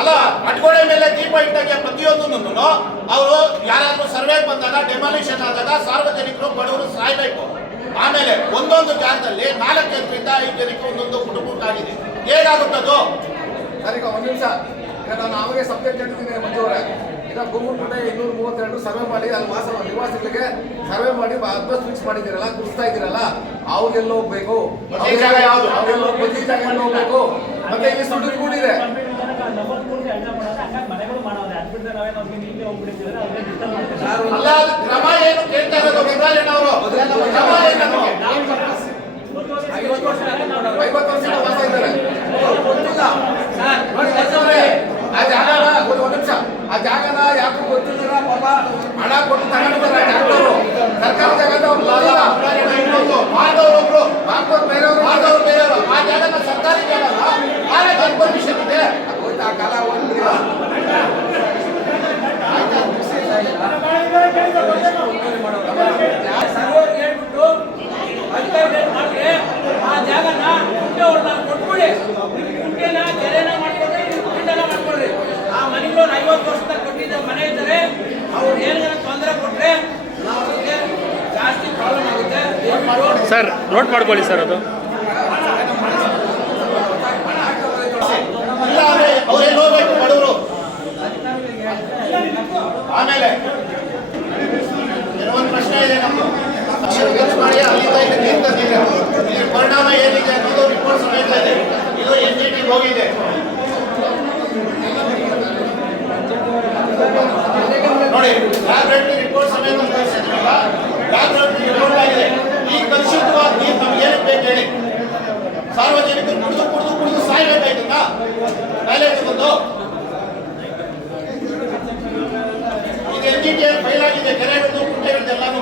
ಅಲ್ಲ, ಅಟ್ಗೋಡೆ ಮೇಲೆ ದೀಪ ಇಟ್ಟಾಗೆ ಪ್ರತಿಯೊಂದನ್ನು ಅವರು ಯಾರಾದ್ರೂ ಸರ್ವೆಗೆ ಬಂದಾಗ ಡೆಮಾಲಿಷನ್ ಆದಾಗ ಸಾರ್ವಜನಿಕರು ಬಡವರು ಸಾಯ್ಬೇಕು. ಆಮೇಲೆ ಒಂದೊಂದು ಜಾಗದಲ್ಲಿ 4 ಜನರಿಂದ 5 ಜನಕ್ಕೆ ಒಂದೊಂದು ಕುಟುಂಬಕ್ಕಾಗಿದೆ. ಹೇಗಾಗುತ್ತದು? ಸರ್ ಈಗ ಒಂದ್ ನಿಮಿಷ, ಈಗ ನಾನು ಆವಾಗೇ ಸಬ್ಜೆಕ್ಟ್ ಹೇಳಿದ್ದೀನಿ ಮಂಜು ಅವರೇ. ಈಗ ಗುಮ್ಮಕೋಟೆ 232 ಸರ್ವೆ ಮಾಡಿ ಅಲ್ಲಿ ನಿವಾಸಿಗಳಿಗೆ ಸರ್ವೆ ಮಾಡಿ ಬಸ್ ಫಿಕ್ಸ್ ಮಾಡಿದಿರಲ್ಲ, ಗುರುಸ್ತಾ ಇದ್ದೀರಲ್ಲ, ಅವ್ರಿಗೆಲ್ಲ ಹೋಗ್ಬೇಕು, ಜಾಗ ಯಾವ್ದು? ಅವ್ರಿಗೆಲ್ಲ ಬದ್ಲಿ ಜಾಗ ಎಲ್ಲ ಹೋಗ್ಬೇಕು. ಮತ್ತೆ ಇಲ್ಲಿ ಸುಳ್ಳು ಕೂಡಿದೆ. ಅಲ್ಲ, ಅದು ಕ್ರಮ ಏನು ಕೇಳ್ತಾ ಇರೋದು ಗಂಗಾಜಣ್ಣ ಅವರು? ಕ್ರಮ ಏನು? 50 ವರ್ಷದಿಂದ ವಾಸ ಇದ್ದಾರೆ. ಗೊತ್ತಿಲ್ಲ ಆ ಜಾಗನ, ಒಂದ್ ನಿಮಿಷ, ಆ ಜಾಗನ ಯಾಕೂ ಗೊತ್ತಿಲ್ಲ ಪಾಪ, ಹಣ ಕೊಟ್ಟು ತಗೊಂಡಿದ್ದಾರೆ ಆ ಜಾಗದವರು. ಸರ್ಕಾರ ಜಾಗದ ಇನ್ನೊಂದು ಮಾದವರೊಬ್ರು ಬೇರೆಯವರು ಆ ಜಾಗನ ಸರ್ಕಾರಿ ಜಾಗ ಯಾರ ಪರ್ಮಿಷನ್ ಇದೆ? ಆ ಕಾಲ ಹೋಗ್ಬಿಟ್ಟಿಲ್ಲ. ಹೇಳ್ಬಿಟ್ಟು ಅಧಿಕಾರಿಗಳು ಮಾಡಿದ್ರೆ ಆ ಜಾಗನ ಅವ್ರನ್ನ ಕೊಟ್ಬಿಡಿ, ಕುಂಟೆನ ಕೆರೆನ ಮಾಡ್ಕೊಡ್ರಿ, ಕುಂಟೆನ ಮಾಡ್ಕೊಡ್ರಿ. ಆ ಮನೆಗಳು 50 ವರ್ಷದ ಕೊಟ್ಟಿದ್ದ ಮನೆ ಇದ್ದಾರೆ, ಅವ್ರು ಏನಾರ ತೊಂದರೆ ಕೊಟ್ರೆ ಅವ್ರಿಗೆ ಜಾಸ್ತಿ ಪ್ರಾಬ್ಲಮ್ ಆಗುತ್ತೆ. ಸರ್ ನೋಟ್ ಮಾಡ್ಕೊಳ್ಳಿ ಸರ್ ಅದು. ಇಲ್ಲ ಅಂದ್ರೆ ಅವ್ರೇನು ಹೋಗ್ಬೇಕು ಬಡವರು. ಆಮೇಲೆ ಒಂದು ಪ್ರಶ್ನೆ ಇದೆ ನಮ್ದು, ಮಾಡಿ ಅಲ್ಲಿಂದ ಇಲ್ಲಿ ನೀರು ತಂದಿದೆ, ಇಲ್ಲಿ ಪರಿಣಾಮ ಏನಿದೆ ಅನ್ನೋದು ರಿಪೋರ್ಟ್ ಸಮೇತ ಇದೆ. ಇದು NGT ಹೋಗಿದೆ. ನೋಡಿ, ಲ್ಯಾಬ್ರೇಟರಿ ರಿಪೋರ್ಟ್ ಸಮೇತ ಕಳಿಸಿದ್ರಲ್ಲ, ಲ್ಯಾಬ್ರೇಟರಿ ರಿಪೋರ್ಟ್ ಆಗಿದೆ. ಈ ಕಲುಷಿತವಾದ ನೀರು ನಮ್ಗೆ ಏನಕ್ಕೆ ಬೇಕು ಹೇಳಿ? ಸಾರ್ವಜನಿಕರು ಕುಡಿದು ಸಾಯ್ಬೇಕಾಯ್ತಲ್ಲ ಕಾಲೇಜ್ ಬಂದು. ಈಗ NGT ಫೈಲ್ ಆಗಿದೆ, ಕೆರೆಗಳದ್ದು ಕುಂಟೆಗಳದ್ದು ಎಲ್ಲಾನು.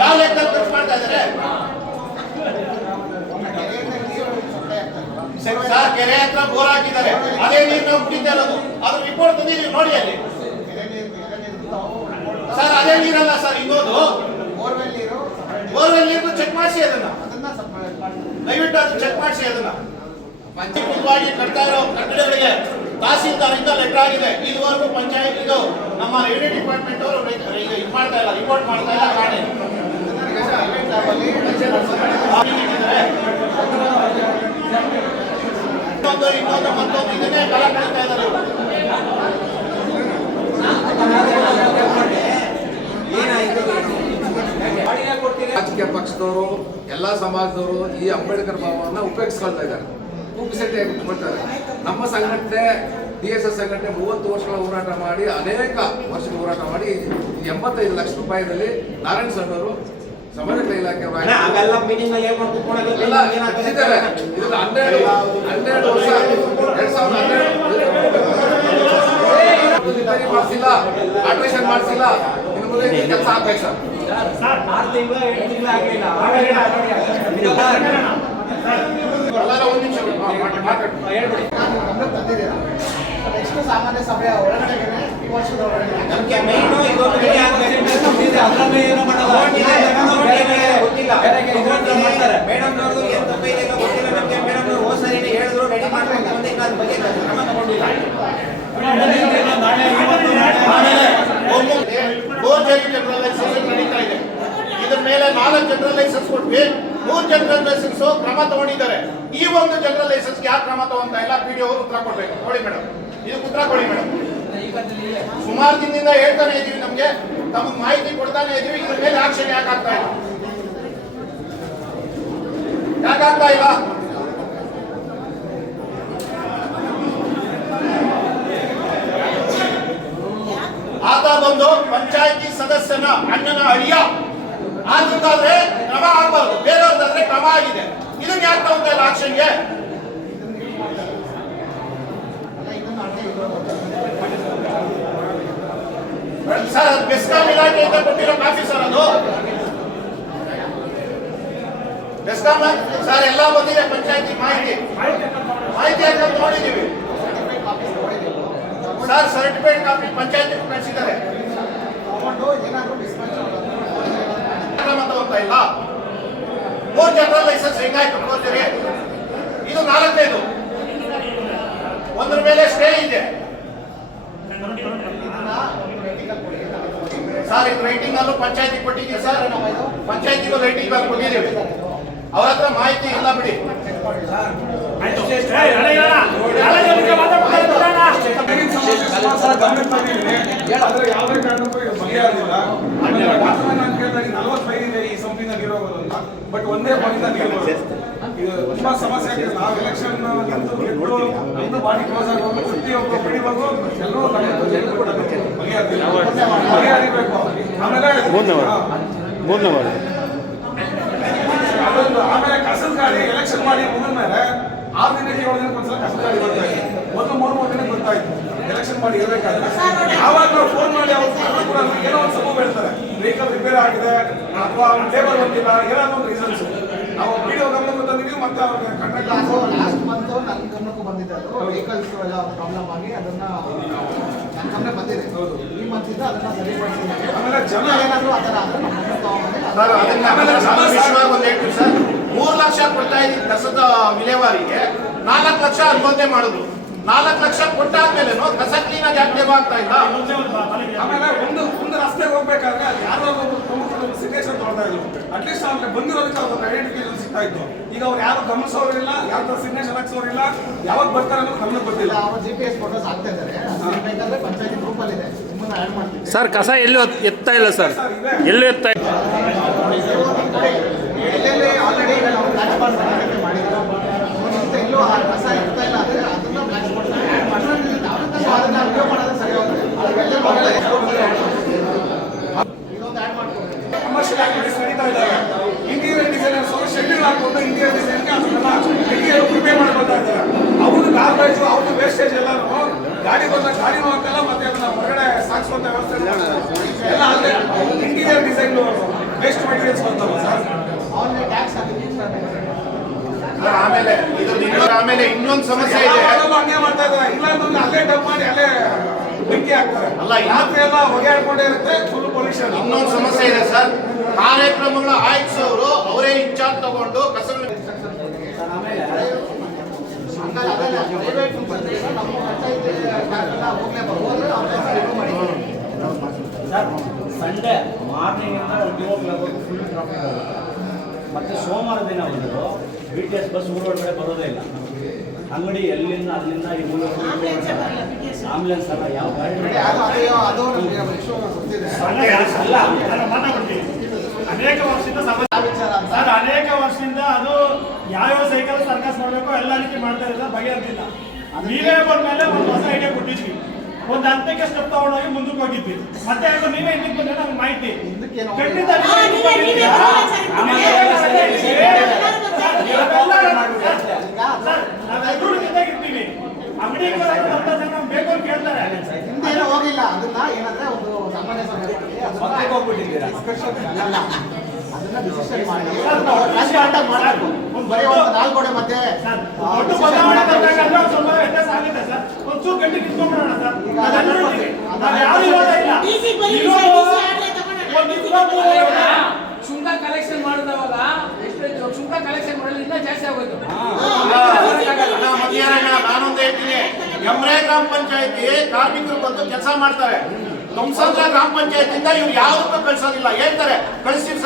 ಯಾವ ಲೆಕ್ಕ ಖರ್ಚು ಮಾಡ್ತಾ ಇದ್ದಾರೆ? ಸರ್, ಕೆರೆ ಹತ್ರ ಬೋರ್ ಹಾಕಿದ್ದಾರೆ, ಅದೇ ನೀರು ನಾವು ಕುಡಿತಾ ಇರೋದು. ಅದ್ರ ರಿಪೋರ್ಟ್ ತಂದಿದ್ದೀವಿ ನೋಡಿ ಅಲ್ಲಿ. ಸರ್ ಅದೇ ನೀರಲ್ಲ ಸರ್, ಇನ್ನೊಂದು ಬೋರ್ವೆಲ್ ನೀರು ಚೆಕ್ ಮಾಡಿಸಿ, ಅದನ್ನ ದಯವಿಟ್ಟು ಅದು ಚೆಕ್ ಮಾಡಿಸಿ. ಅದನ್ನ ಪಂಚಾಯತ್ ಕಟ್ತಾ ಇರೋ ಕಟ್ಟಡಗಳಿಗೆ ತಹಸೀಲ್ದಾರ್ ಇಂದ ಲೆಟರ್ ಆಗಿದೆ. ಇದುವರೆಗೂ ಪಂಚಾಯತ್ ಇದು ನಮ್ಮ ರೆವಿನ್ಯೂ ಡಿಪಾರ್ಟ್ಮೆಂಟ್ ಅವರು ಇದು ಮಾಡ್ತಾ ಇಲ್ಲ, ರಿಪೋರ್ಟ್ ಮಾಡ್ತಾ ಇಲ್ಲ. ಕಾರಣ ಇನ್ನೊಂದು ಮತ್ತೊಂದು ಇದನ್ನೇ ಕಾಲ ಕಳೀತಾ ಇದ್ದಾರೆ. ರಾಜಕೀಯ ಪಕ್ಷದವರು, ಎಲ್ಲಾ ಸಮಾಜದವರು ಈ ಅಂಬೇಡ್ಕರ್ ಭಾವವನ್ನು ಉಪಯೋಗಿಸ್ಕೊಳ್ತಾ ಇದ್ದಾರೆ, ಪುಕ್ಸಟ್ಟೆಯಾಗಿ ಬಿಟ್ಬಿಡ್ತಾರೆ. ನಮ್ಮ ಸಂಘಟನೆ DSS ಸಂಘಟನೆ 30 ವರ್ಷಗಳ ಹೋರಾಟ ಮಾಡಿ, ಅನೇಕ ವರ್ಷಗಳ ಹೋರಾಟ ಮಾಡಿ 85 ಲಕ್ಷ ರೂಪಾಯಿದಲ್ಲಿ ನಾರಾಯಣ ಸ್ವಾಮಿ ಅವರು ಸಮಾಜ ಕಲ್ಯಾಣ ಇಲಾಖೆ ಮಾಡಿಸಿಲ್ಲ, ಆಲ್ಟ್ರೇಷನ್ ಮಾಡಿಸಿಲ್ಲ. ಇನ್ನು ಮುಂದೆ ಕೆಲಸ ಆಗ್ಬೇಕು ಸರ್. 6 ತಿಂಗಳು 7 ತಿಂಗಳು ಆಗಲಿಲ್ಲ. ಹೇಳ್ಬಿಡಿ. ನೆಕ್ಸ್ಟ್ ಸಾಮಾನ್ಯ ಸಭೆಯ ಒಳಗಡೆ ಈ ವರ್ಷದ ಒಳಗಡೆ ನಮಗೆ ಮೇನು ಇದೊಂದು ಗಡಿ ಆಗ್ತದೆ. ಅದರಲ್ಲಿ ಏನು ಮಾಡಲ್ಲ, ಮಾಡ್ತಾರೆ. ಮೇಡಮ್ ನವರು ಏನು ತಪ್ಪಿದೆ ಗೊತ್ತಿಲ್ಲ ನಮಗೆ. ಮೇಡಮ್ ಅವರು ಹೋದ ಸರಿ ಹೇಳಿದ್ರು ರೆಡಿ ಮಾಡ್ಕೊಂಡು ಮುಂದೆ ಅದ್ರ ಬಗ್ಗೆ ಕ್ರಮ ತಗೊಂಡಿಲ್ಲ. ನಡೀತಾ ಇದೆ. ಇದ್ರ ಮೇಲೆ 4 ಜನರಲ್ ಲೈಸೆನ್ಸ್ ಕೊಟ್ವಿ, 3 ಜನರಲ್ ಲೈಸೆನ್ಸ್ ಕ್ರಮ ತಗೊಂಡಿದ್ದಾರೆ. ಈ ಒಂದು ಜನರಲ್ ಲೈಸೆನ್ಸ್ ಯಾಕೆ ಕ್ರಮ ತಗೊಂತ ಇಲ್ಲ? PDO ಅವರು ಉತ್ತರ ಕೊಡ್ಬೇಕು. ಕೊಡಿ ಮೇಡಮ್, ಇದು ಉತ್ತರ ಕೊಡಿ ಮೇಡಮ್. ಸುಮಾರು ದಿನದಿಂದ ಹೇಳ್ತಾನೆ ಇದೀವಿ, ನಮ್ಗೆ ತಮಗೆ ಮಾಹಿತಿ ಕೊಡ್ತಾನೆ ಇದೀವಿ. ಇದ್ರ ಮೇಲೆ ಆಕ್ಷನ್ ಯಾಕೆ ಆಗ್ತಾ ಇಲ್ಲ? ಯಾಕಾಗ್ತಾ ಇಲ್ಲ? ಆತ ಬಂದು ಪಂಚಾಯತಿ ಸದಸ್ಯನ ಅಣ್ಣನ ಅಳಿಯ ಆಗಿದ್ದಾದ್ರೆ ಕ್ರಮ ಆಗಬಾರ್ದು, ಬೇರೆಯವ್ರದ್ದಾದ್ರೆ ಕ್ರಮ ಆಗಿದೆ. ಇದನ್ನ ಯಾಕೆ ತಗೊಂತ ಇಲ್ಲ ಆಕ್ಷನ್ಗೆ? ಸರ್ ಅದು ಬೆಸ್ಕಾಂ ಇಲಾಖೆಯಿಂದ ಕೊಟ್ಟಿರೋ ಕಾಪಿ ಸರ್ ಅದು. ಬೆಸ್ಕಾಂ ಸರ್ ಎಲ್ಲ ಬಂದಿದೆ ಪಂಚಾಯತಿ ಮಾಹಿತಿ ಹಾಕಂತ ನೋಡಿದೀವಿ ಸರ್. ಸರ್ಟಿಫೈಡ್ ಕಾಪಿ ಪಂಚಾಯತಿ ಕಳಿಸಿದ್ದಾರೆ. ಕ್ರಮ ತಗೋತಾ ಇಲ್ಲ. 3 ಜನರಲ್ ಲೈಸೆನ್ಸ್ ಹೆಂಗಾಯ್ತು ನೋಡ್ತೀರಿ? ಇದು 4ನೇದು. ಒಂದ್ರ ಮೇಲೆ ಸ್ಟೇ ಇದೆ ಸರ್. ಇದು ರೈಟಿಂಗ್ ಅಲ್ಲೂ ಪಂಚಾಯತಿ ಕೊಟ್ಟಿದ್ದೀವಿ ಸರ್. ಪಂಚಾಯತಿಗೂ ರೈಟಿಂಗ್ ಅಲ್ಲಿ ಕೊಟ್ಟಿದ್ದೀವಿ. ಅವ್ರ ಹತ್ರ ಮಾಹಿತಿ ಇಲ್ಲ ಬಿಡಿ. ಆದ್ರೆ ಯಾವುದೇ ಕಾರಣಕ್ಕೂ ಬಗೆಹರಿಲ್ಲ. ನಾನು ಕೇಳಿದಾಗ 45 ಇದೆ ಈ ಸಂಪಿನಲ್ಲಿ ಇರೋದು ಅಂತ. ಬಟ್ ಒಂದೇ ಪಾಯಿಂಟ್ ಇದು ತುಂಬಾ ಸಮಸ್ಯೆ ಆಗ್ತದೆ. ನಾವು ಎಲೆಕ್ಷನ್ ಒಂದು ಬಾಡಿ ಕ್ಲೋಸ್ ಆಗೋದು ಪ್ರತಿಯೊಬ್ಬ ಬಿಡಿಬೇಕು ಎಲ್ಲರೂ ಬಗೆಹರಿಬೇಕು. ಆಮೇಲೆ ಅದೊಂದು ಆಮೇಲೆ ಕಸದ ಗಾಡಿ ಎಲೆಕ್ಷನ್ ಮಾಡಿ ಮುಗಿದ ಮೇಲೆ 6 ದಿನಕ್ಕೆ 7 ದಿನಕ್ಕೆ ಒಂದ್ಸಲ ಕಸದ ಗಾಡಿ ಬರ್ತಾ ಇತ್ತು. ಒಂದು 3 ದಿನಕ್ಕೆ ಬರ್ತಾ ಇತ್ತು ಎಲೆಕ್ಷನ್ ಮಾಡಿ ಇರಬೇಕಾದ್ರೆ. ಯಾವಾಗ ಫೋನ್ ಮಾಡಿ ಅವ್ರು ಕೂಡ ಏನೋ ಒಂದು ಸಬೂಬ್ ಹೇಳ್ತಾರೆ, ವೆಹಿಕಲ್ ರಿಪೇರ್ ಆಗಿದೆ ಅಥವಾ ಲೇಬರ್ ಬಂದಿಲ್ಲ, ಏನಾದ್ರು ಒಂದು ರೀಸನ್ಸ್. ನಾವು ವಿಡಿಯೋ ಗಮನಕ್ಕೆ ತಂದಿದ್ದೀವಿ. ಮತ್ತೆ ಅವ್ರಿಗೆ ಕಾಂಟ್ರಾಕ್ಟ್ ಲಾಸ್ಟ್ ಮಂತ್ ನನ್ನ ಗಮನಕ್ಕೂ ಬಂದಿದೆ. ಅದು ವೆಹಿಕಲ್ಸ್ ಎಲ್ಲ ಪ್ರಾಬ್ಲಮ್ ಆಗಿ ಅದನ್ನ ನನ್ನ ಗಮನ ಬಂದಿದೆ. ಈ ಮಂತ್ ಇಂದ ಅದನ್ನ ಸರಿಪಡಿಸಿದ್ದಾರೆ. ಆಮೇಲೆ ಜನ ಏನಾದ್ರು ಆ ಥರ ಆದ್ರೆ ನಮ್ಮ ಗಮನ ತಗೊಂಡ್ಬಂದು ಸರ್ ಅದನ್ನ ಒಂದು ಹೇಳ್ತೀವಿ ಸರ್. 3 ಲಕ್ಷ ಕೊಡ್ತಾ ಇದ್ದೀವಿ ಕಸದ ವಿಲೇವಾರಿಗೆ, 4 ಲಕ್ಷ ಅನುಮೋದನೆ ಮಾಡುದು. 4 ಲಕ್ಷ ಕೊಟ್ಟಾದ್ಮೇಲೆ ಕಸ ಕ್ಲೀನ್ ಆಗಿ ಆಕ್ಟಿವ್ ಆಗ್ತಾ ಇಲ್ಲ. ಆಮೇಲೆ ಒಂದು ರಸ್ತೆಗೆ ಹೋಗ್ಬೇಕಾದ್ರೆ ಯಾರೋ ಸಿಗ್ನೇಚರ್ ತೊಗೊಳ್ತಾ ಇದ್ರು. ಅಟ್ಲೀಸ್ಟ್ ಅವ್ರಿಗೆ ಬಂದಿರೋದಕ್ಕೆ ಅವ್ರ ಐಡೆಂಟಿಫಿಕೇಶನ್ ಸಿಗ್ತಾ ಇತ್ತು. ಈಗ ಅವ್ರು ಯಾರು ಗಮನಿಸೋರಿಲ್ಲ, ಯಾರ ಸಿಗ್ನೇಚರ್ ಹಾಕ್ಸೋರಿಲ್ಲ, ಯಾವಾಗ ಬರ್ತಾರೆ ಅನ್ನೋದು ಗಮನಕ್ಕೆ ಬರ್ತಿಲ್ಲ. ಅವರು GPS ಫೋಟೋಸ್ ಹಾಕ್ತಾ ಇದ್ದಾರೆ. ಬೇಕಾದ್ರೆ ಪಂಚಾಯತಿ ಗ್ರೂಪ್ ಅಲ್ಲಿ ಇದೆ, ನಿಮ್ಮನ್ನ ಆಡ್ ಮಾಡ್ತೀವಿ ಸರ್. ಕಸ ಎಲ್ಲೂ ಎತ್ತಾ ಇಲ್ಲ ಸರ್, ಎಲ್ಲೂ ಎತ್ತಾ ಇಲ್ಲ. ಎಲ್ಲೆಲ್ಲಿ ಆಲ್ರೆಡಿ ನಾವು ಬ್ಲಾಕ್ ಬಾಕ್ಸ್ ಮಾಡಿದ್ರು. ಎಲ್ಲೂ ಆ ಕಸ ಇರ್ತಾ ಇಲ್ಲ ಅಂದ್ರೆ ಅದನ್ನ ಬ್ಲಾಕ್ ಬಾಕ್ಸ್ ಅದನ್ನ ವಿಡಿಯೋ ಮಾಡೋದು ಸರಿ ಹೋಗುತ್ತೆ. ಇದೊಂದು ಆಡ್ ಮಾಡ್ಕೊಂಡು ಕಮರ್ಷಿಯಲ್ ಆಕ್ಟಿವಿಟೀಸ್ ನಡೀತಾ ಇದ್ದಾವೆ. ಇಂಟೀರಿಯರ್ ಡಿಸೈನರ್ಸ್ ಶೆಡ್ಯೂಲ್ ಹಾಕೊಂಡು ಇಂಟೀರಿಯರ್ ಡಿಸೈನ್ಗೆ ಅದನ್ನೆಲ್ಲ ಇಂಟೀರಿಯರ್ ಪ್ರಿಪೇರ್ ಮಾಡಿ ಬರ್ತಾ ಇದ್ದಾರೆ. ಅವ್ರದ್ದು ಗಾರ್ಬೇಜ್, ಅವ್ರದ್ದು ವೇಸ್ಟೇಜ್ ಎಲ್ಲಾನು ಗಾಡಿ ಬಂದ ಗಾಡಿನೂ ಹಾಕಲ್ಲ, ಮತ್ತೆ ಅದನ್ನ ಹೊರಗಡೆ ಸಾಗಿಸುವಂತ ವ್ಯವಸ್ಥೆ ಎಲ್ಲ ಅಲ್ಲೇ ಇಂಟೀರಿಯರ್ ಡಿಸೈನ್ ವೇಸ್ಟ್ ಮೆಟೀರಿಯಲ್ಸ್ ಬರ್ತಲ್ಲ ಸರ್. ಆನ್ಲೈನ್ ಟ್ಯಾಕ್ಸ್ ಹಾಕಿದ್ದೀವಿ ಆಮೇಲೆ ಇನ್ನೊಂದು ಸಮಸ್ಯೆ ಇದೆ. ಹಂಗೆ ಮಾಡ್ತಾ ಇದ್ದಾರೆ. ಇಲ್ಲ ಅಂತಂದ್ರೆ ಅಲ್ಲೇ ಡಂಪ್ ಮಾಡಿ ಅಲ್ಲೇ ಬೆಂಕಿ ಹಾಕ್ತಾರೆ. ಅಲ್ಲ, ರಾತ್ರಿ ಎಲ್ಲ ಹೊಗೆ ಹಾಕೊಂಡೇ ಇರುತ್ತೆ, ಫುಲ್ ಪೊಲ್ಯೂಷನ್. ಇನ್ನೊಂದು ಸಮಸ್ಯೆ ಇದೆ ಸರ್. ಕಾರ್ಯಕ್ರಮಗಳ ಆಯೋಜಿಸೋರು ಅವರೇ ಇನ್ಚಾರ್ಜ್ ತಗೊಂಡು ಕಸಗಳ ಸಂಡೇ ಮಾರ್ನಿಂಗ್ ಫುಲ್ ಟ್ರಾಫಿಕ್ ಆಗುತ್ತೆ. ಮತ್ತೆ ಸೋಮವಾರ ದಿನ ಬಂದರು BTS ಬಸ್ ಊರೊಳಗಡೆ ಬರೋದೇ ಇಲ್ಲ. ಅಂಗಡಿ ಎಲ್ಲಿಂದ ಅಲ್ಲಿಂದ ಈ ಆಂಬುಲೆನ್ಸ್ ಅಲ್ಲ ಯಾವ ಗಾಡಿ ಅನೇಕ ವರ್ಷದಿಂದ ಸರ್, ಅನೇಕ ವರ್ಷದಿಂದ ಅದು ಯಾವ್ಯಾವ ಸೈಕಲ್ ಸರ್ಕಸ್ ಮಾಡಬೇಕು ಎಲ್ಲ ರೀತಿ ಮಾಡ್ತಾ ಇದ್ದಾರೆ, ಬಗೆಹರಿಲ್ಲ. ನೀವೇ ಬಂದ್ಮೇಲೆ ಒಂದು ಹೊಸ ಐಡಿಯಾ ಕೊಟ್ಟಿದ್ವಿ, ಒಂದು ಹಂತಕ್ಕೆ ಸ್ಟೆಪ್ ತಗೊಂಡೋಗಿ ಮುಂದಕ್ಕೆ ಹೋಗಿದ್ವಿ. ಮತ್ತೆ ಯಾಕೋ ನೀವೇ ಹಿಂದಕ್ಕೆ ಬಂದ್ರೆ ನಮ್ಗೆ ಮಾಹಿತಿ ಖಂಡಿತ ನಾವೆಲ್ಲರೂ ಜೊತೆಗಿರ್ತೀವಿ. ಅಂಗಡಿ ಬೇಕು ಅಂತ ಕೇಳ್ತಾರೆ. ಹಿಂದೇನೋ ಹೋಗಿಲ್ಲ. ಅದನ್ನ ಏನಂದ್ರೆ ಒಂದು ಸಾಮಾನ್ಯ ಸಭೆಯಲ್ಲಿ ಅದನ್ನ ಡಿಸಿಷನ್ ಮಾಡಿ ಮಾಡಬೇಕು. ಬರೀ ಒಂದು ನಾಲ್ಕೋಡೆ ಮತ್ತೆ ಸ್ವಲ್ಪ ವ್ಯತ್ಯಾಸ ಆಗಿದೆ ಸರ್. ಒಂಚೂರು ಗಂಟೆ ಕಿತ್ಕೊಂಡ್ಬಿಡೋಣ ಸರ್. ಸುಂಕ ಕಲೆಕ್ಷನ್ ಮಾಡಿದವಾಗ ಎಷ್ಟು ಸುಂಕ ಕಲೆಕ್ಷನ್ ಮಾಡಲು ಇನ್ನೂ ಜಾಸ್ತಿ ಆಗೋಯ್ತು. ನಾನೊಂದು ಹೇಳ್ತೀನಿ. ಯಮರೇ ಗ್ರಾಮ ಪಂಚಾಯತಿ ಕಾರ್ಮಿಕರು ಬಂದು ಕೆಲಸ ಮಾಡ್ತಾರೆ. ತುಮಸಂದ್ರ ಗ್ರಾಮ ಪಂಚಾಯತಿಯಿಂದ ಇವ್ರು ಯಾವುದಕ್ಕೂ ಕಳ್ಸೋದಿಲ್ಲ. ಹೇಳ್ತಾರೆ ಕಳಿಸ್ತೀವಿ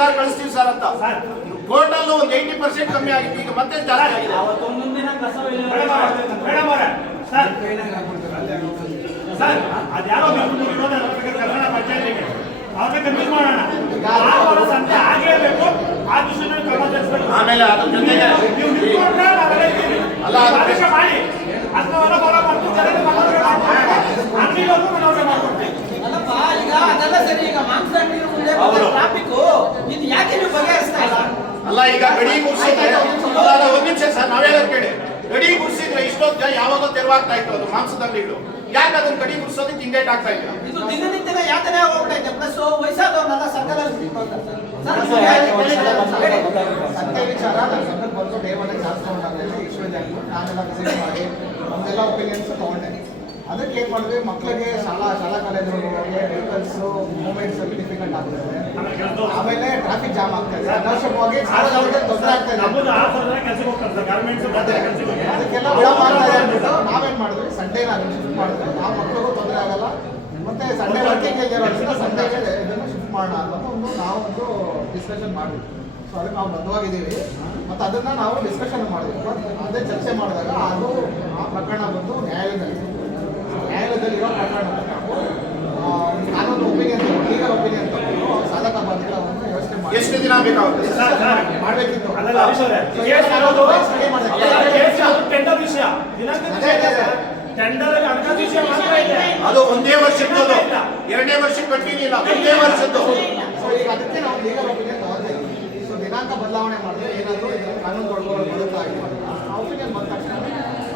ಸರ್ ಅಂತ. ಟೋಟಲ್ ಒಂದು 80% ಕಮ್ಮಿ ಆಗಿತ್ತು. ಈಗ ಮತ್ತೆ ಜಾಸ್ತಿ ಆಗಿದೆ. ಮುಂದಿನ ಕಸ ಸರ್ ಅದ್ಯಾರೋ ಕನ್ನಡ ಪಂಚಾಯತಿಗೆ ಅವ್ರಿಗೆ ಕನ್ಫ್ಯೂಸ್ ಮಾಡೋಣ. ಸಂತೆ ಆಗಲೇಬೇಕು, ಆ ದೃಷ್ಟಿಯಲ್ಲಿ ಕ್ರಮ ಜರುಗಿಸಬೇಕು. ಆಮೇಲೆ ಅದ್ರ ಜೊತೆಗೆ ನೀವು ನಿಂತ್ಕೊಂಡ್ರೆ ನಾವೆಲ್ಲ ಇದ್ದೀವಿ. ಅಲ್ಲ, ಅದು ಮಾಡಿ ಅದನ್ನೆಲ್ಲ ಫಾಲೋ ಮಾಡ್ತೀವಿ. ಜನರಿಗೆ ಮನೋರಂಜನೆ ಮಾಡ್ಕೊಡ್ತೀವಿ, ಅಂಗಡಿಗಳಲ್ಲೂ ಮನೋರಂಜನೆ ಮಾಡ್ಕೊಡ್ತೀವಿ. ಅಲ್ಲಪ್ಪ, ಈಗ ಅದೆಲ್ಲ ಸರಿ. ಈಗ ಮಾಂಸ ಅಂಗಡಿ ಮುಂದೆ ಟ್ರಾಫಿಕ್ ಇದು ಯಾಕೆ ನೀವು ಬಗೆಹರಿಸ್ತಾ ಇಲ್ಲ? ಅಲ್ಲ ಈಗ ಗಡಿ ಗುಡಿಸಿದ್ರೆ ಅಲ್ಲ ಒಂದ್ ನಿಮಿಷ ಸರ್ ನಾವೇನಾದ್ರು ಕೇಳಿ ಗಡಿ ಗುಡಿಸಿದ್ರೆ ಇಷ್ಟೊತ್ತು ಯಾವಾಗ ತೆರವಾಗ್ತಾ ಇತ್ತು ಅದು ಮಾಂಸದ ಅಂಗಡಿಗಳು ಯಾಕೆ ಅದನ್ನ ಗಡಿ ಗುಡಿಸೋದಕ್ಕೆ ಹಿಂಗೇಟ್ ಆಗ್ತಾ ಇಲ್ಲ ಇದು ದಿನನಿತ್ಯದ ಯಾತನೆ ಹೋಗ್ತೈತೆ ಪ್ಲಸ್ ವಯಸ್ಸಾದವ್ರನ್ನೆಲ್ಲ ಸರ್ಕಾರದಲ್ಲಿ ಸಂತೆ ವಿಚಾರ ನಾನು ಸಂಘಕ್ಕೆ ಬಂದು ಡೇ ಒನ್ ಚಾನ್ಸ್ ವಿಶ್ವವಿದ್ಯಾಲಯ ನಾನೆಲ್ಲ ವಿಸಿಟ್ ಮಾಡಿ ನಮ್ದೆಲ್ಲ ಒಪಿನಿಯನ್ಸ್ ತೊಗೊಂಡೆ. ಅದಕ್ಕೆ ಏನು ಮಾಡಿದ್ವಿ, ಮಕ್ಕಳಿಗೆ ಶಾಲಾ ಕಾಲೇಜುಗಳಿಗೆ ವೆಹಿಕಲ್ಸು ಮೂವ್ಮೆಂಟ್ಸ್ ಡಿಫಿಕಲ್ಟ್ ಆಗ್ತದೆ. ಆಮೇಲೆ ಟ್ರಾಫಿಕ್ ಜಾಮ್ ಆಗ್ತದೆ, ಅನಾವಶ್ಯಕವಾಗಿ ಸಾರ್ವಜನಿಕರಿಗೆ ತೊಂದರೆ ಆಗ್ತಾ ಇದೆ. ಅದಕ್ಕೆಲ್ಲ ವಿಳಂಬ ಆಗ್ತಾ ಇದೆ ಅಂದ್ಬಿಟ್ಟು ನಾವೇನು ಮಾಡಿದ್ವಿ, ಸಂಡೇ ನಾನು ಶಿಫ್ಟ್ ಮಾಡಿದ್ವಿ. ಆ ಮಕ್ಕಳಿಗೂ ತೊಂದರೆ ಆಗಲ್ಲ, ಮತ್ತೆ ಸಂಡೇ ವರ್ಕಿಂಗ್ ಇರೋದ್ರಿಂದ ಸಂಡೇಗೆ ಇದನ್ನು ಶಿಫ್ಟ್ ಮಾಡೋಣ ಅನ್ನೋದು ನಾವೊಂದು ಡಿಸ್ಕಷನ್ ಮಾಡಿದ್ವಿ. ಸೊ ಅದಕ್ಕೆ ನಾವು ಬದ್ಧವಾಗಿದ್ದೀವಿ ಮತ್ತು ಅದನ್ನು ನಾವು ಡಿಸ್ಕಷನ್ ಮಾಡಿದ್ವಿ. ಅದೇ ಚರ್ಚೆ ಮಾಡಿದಾಗ ಅದು ಆ ಪ್ರಕರಣ ಬಂದು ನ್ಯಾಯಾಲಯದಲ್ಲಿ ಇರೋ ಪ್ರಕರಣದಲ್ಲಿ ನಾವು ಕಾನೂನು ಒಪಿನಿಯನ್ ಲೀಗಲ್ ಒಪಿನಿಯನ್ ತಗೊಂಡು ಸಾಧಕ ಬಾಧಕವನ್ನು ವ್ಯವಸ್ಥೆ ಮಾಡಿ ಎಷ್ಟು ದಿನ ಬೇಕಾಗುತ್ತೆ ಮಾಡಬೇಕಿತ್ತು. ಅದು ಒಂದೇ ವರ್ಷದ್ದು, ಎರಡನೇ ವರ್ಷಕ್ಕೆ ಕಂಟಿನ್ಯೂ ಇಲ್ಲ, ಒಂದೇ ವರ್ಷದ್ದು. ಸೊ ಈಗ ಅದಕ್ಕೆ ನಾವು ಲೀಗಲ್ ಒಪಿನಿಯನ್ ತಗೊಂಡಿದ್ದೀವಿ. ಸೊ ದಿನಾಂಕ ಬದಲಾವಣೆ ಮಾಡಿದ್ರೆ ಏನಾದರೂ ಕಾನೂನು ಬರುತ್ತಾಗಿ ಒಪಿನಿಯನ್ ಬಂದ ತಕ್ಷಣ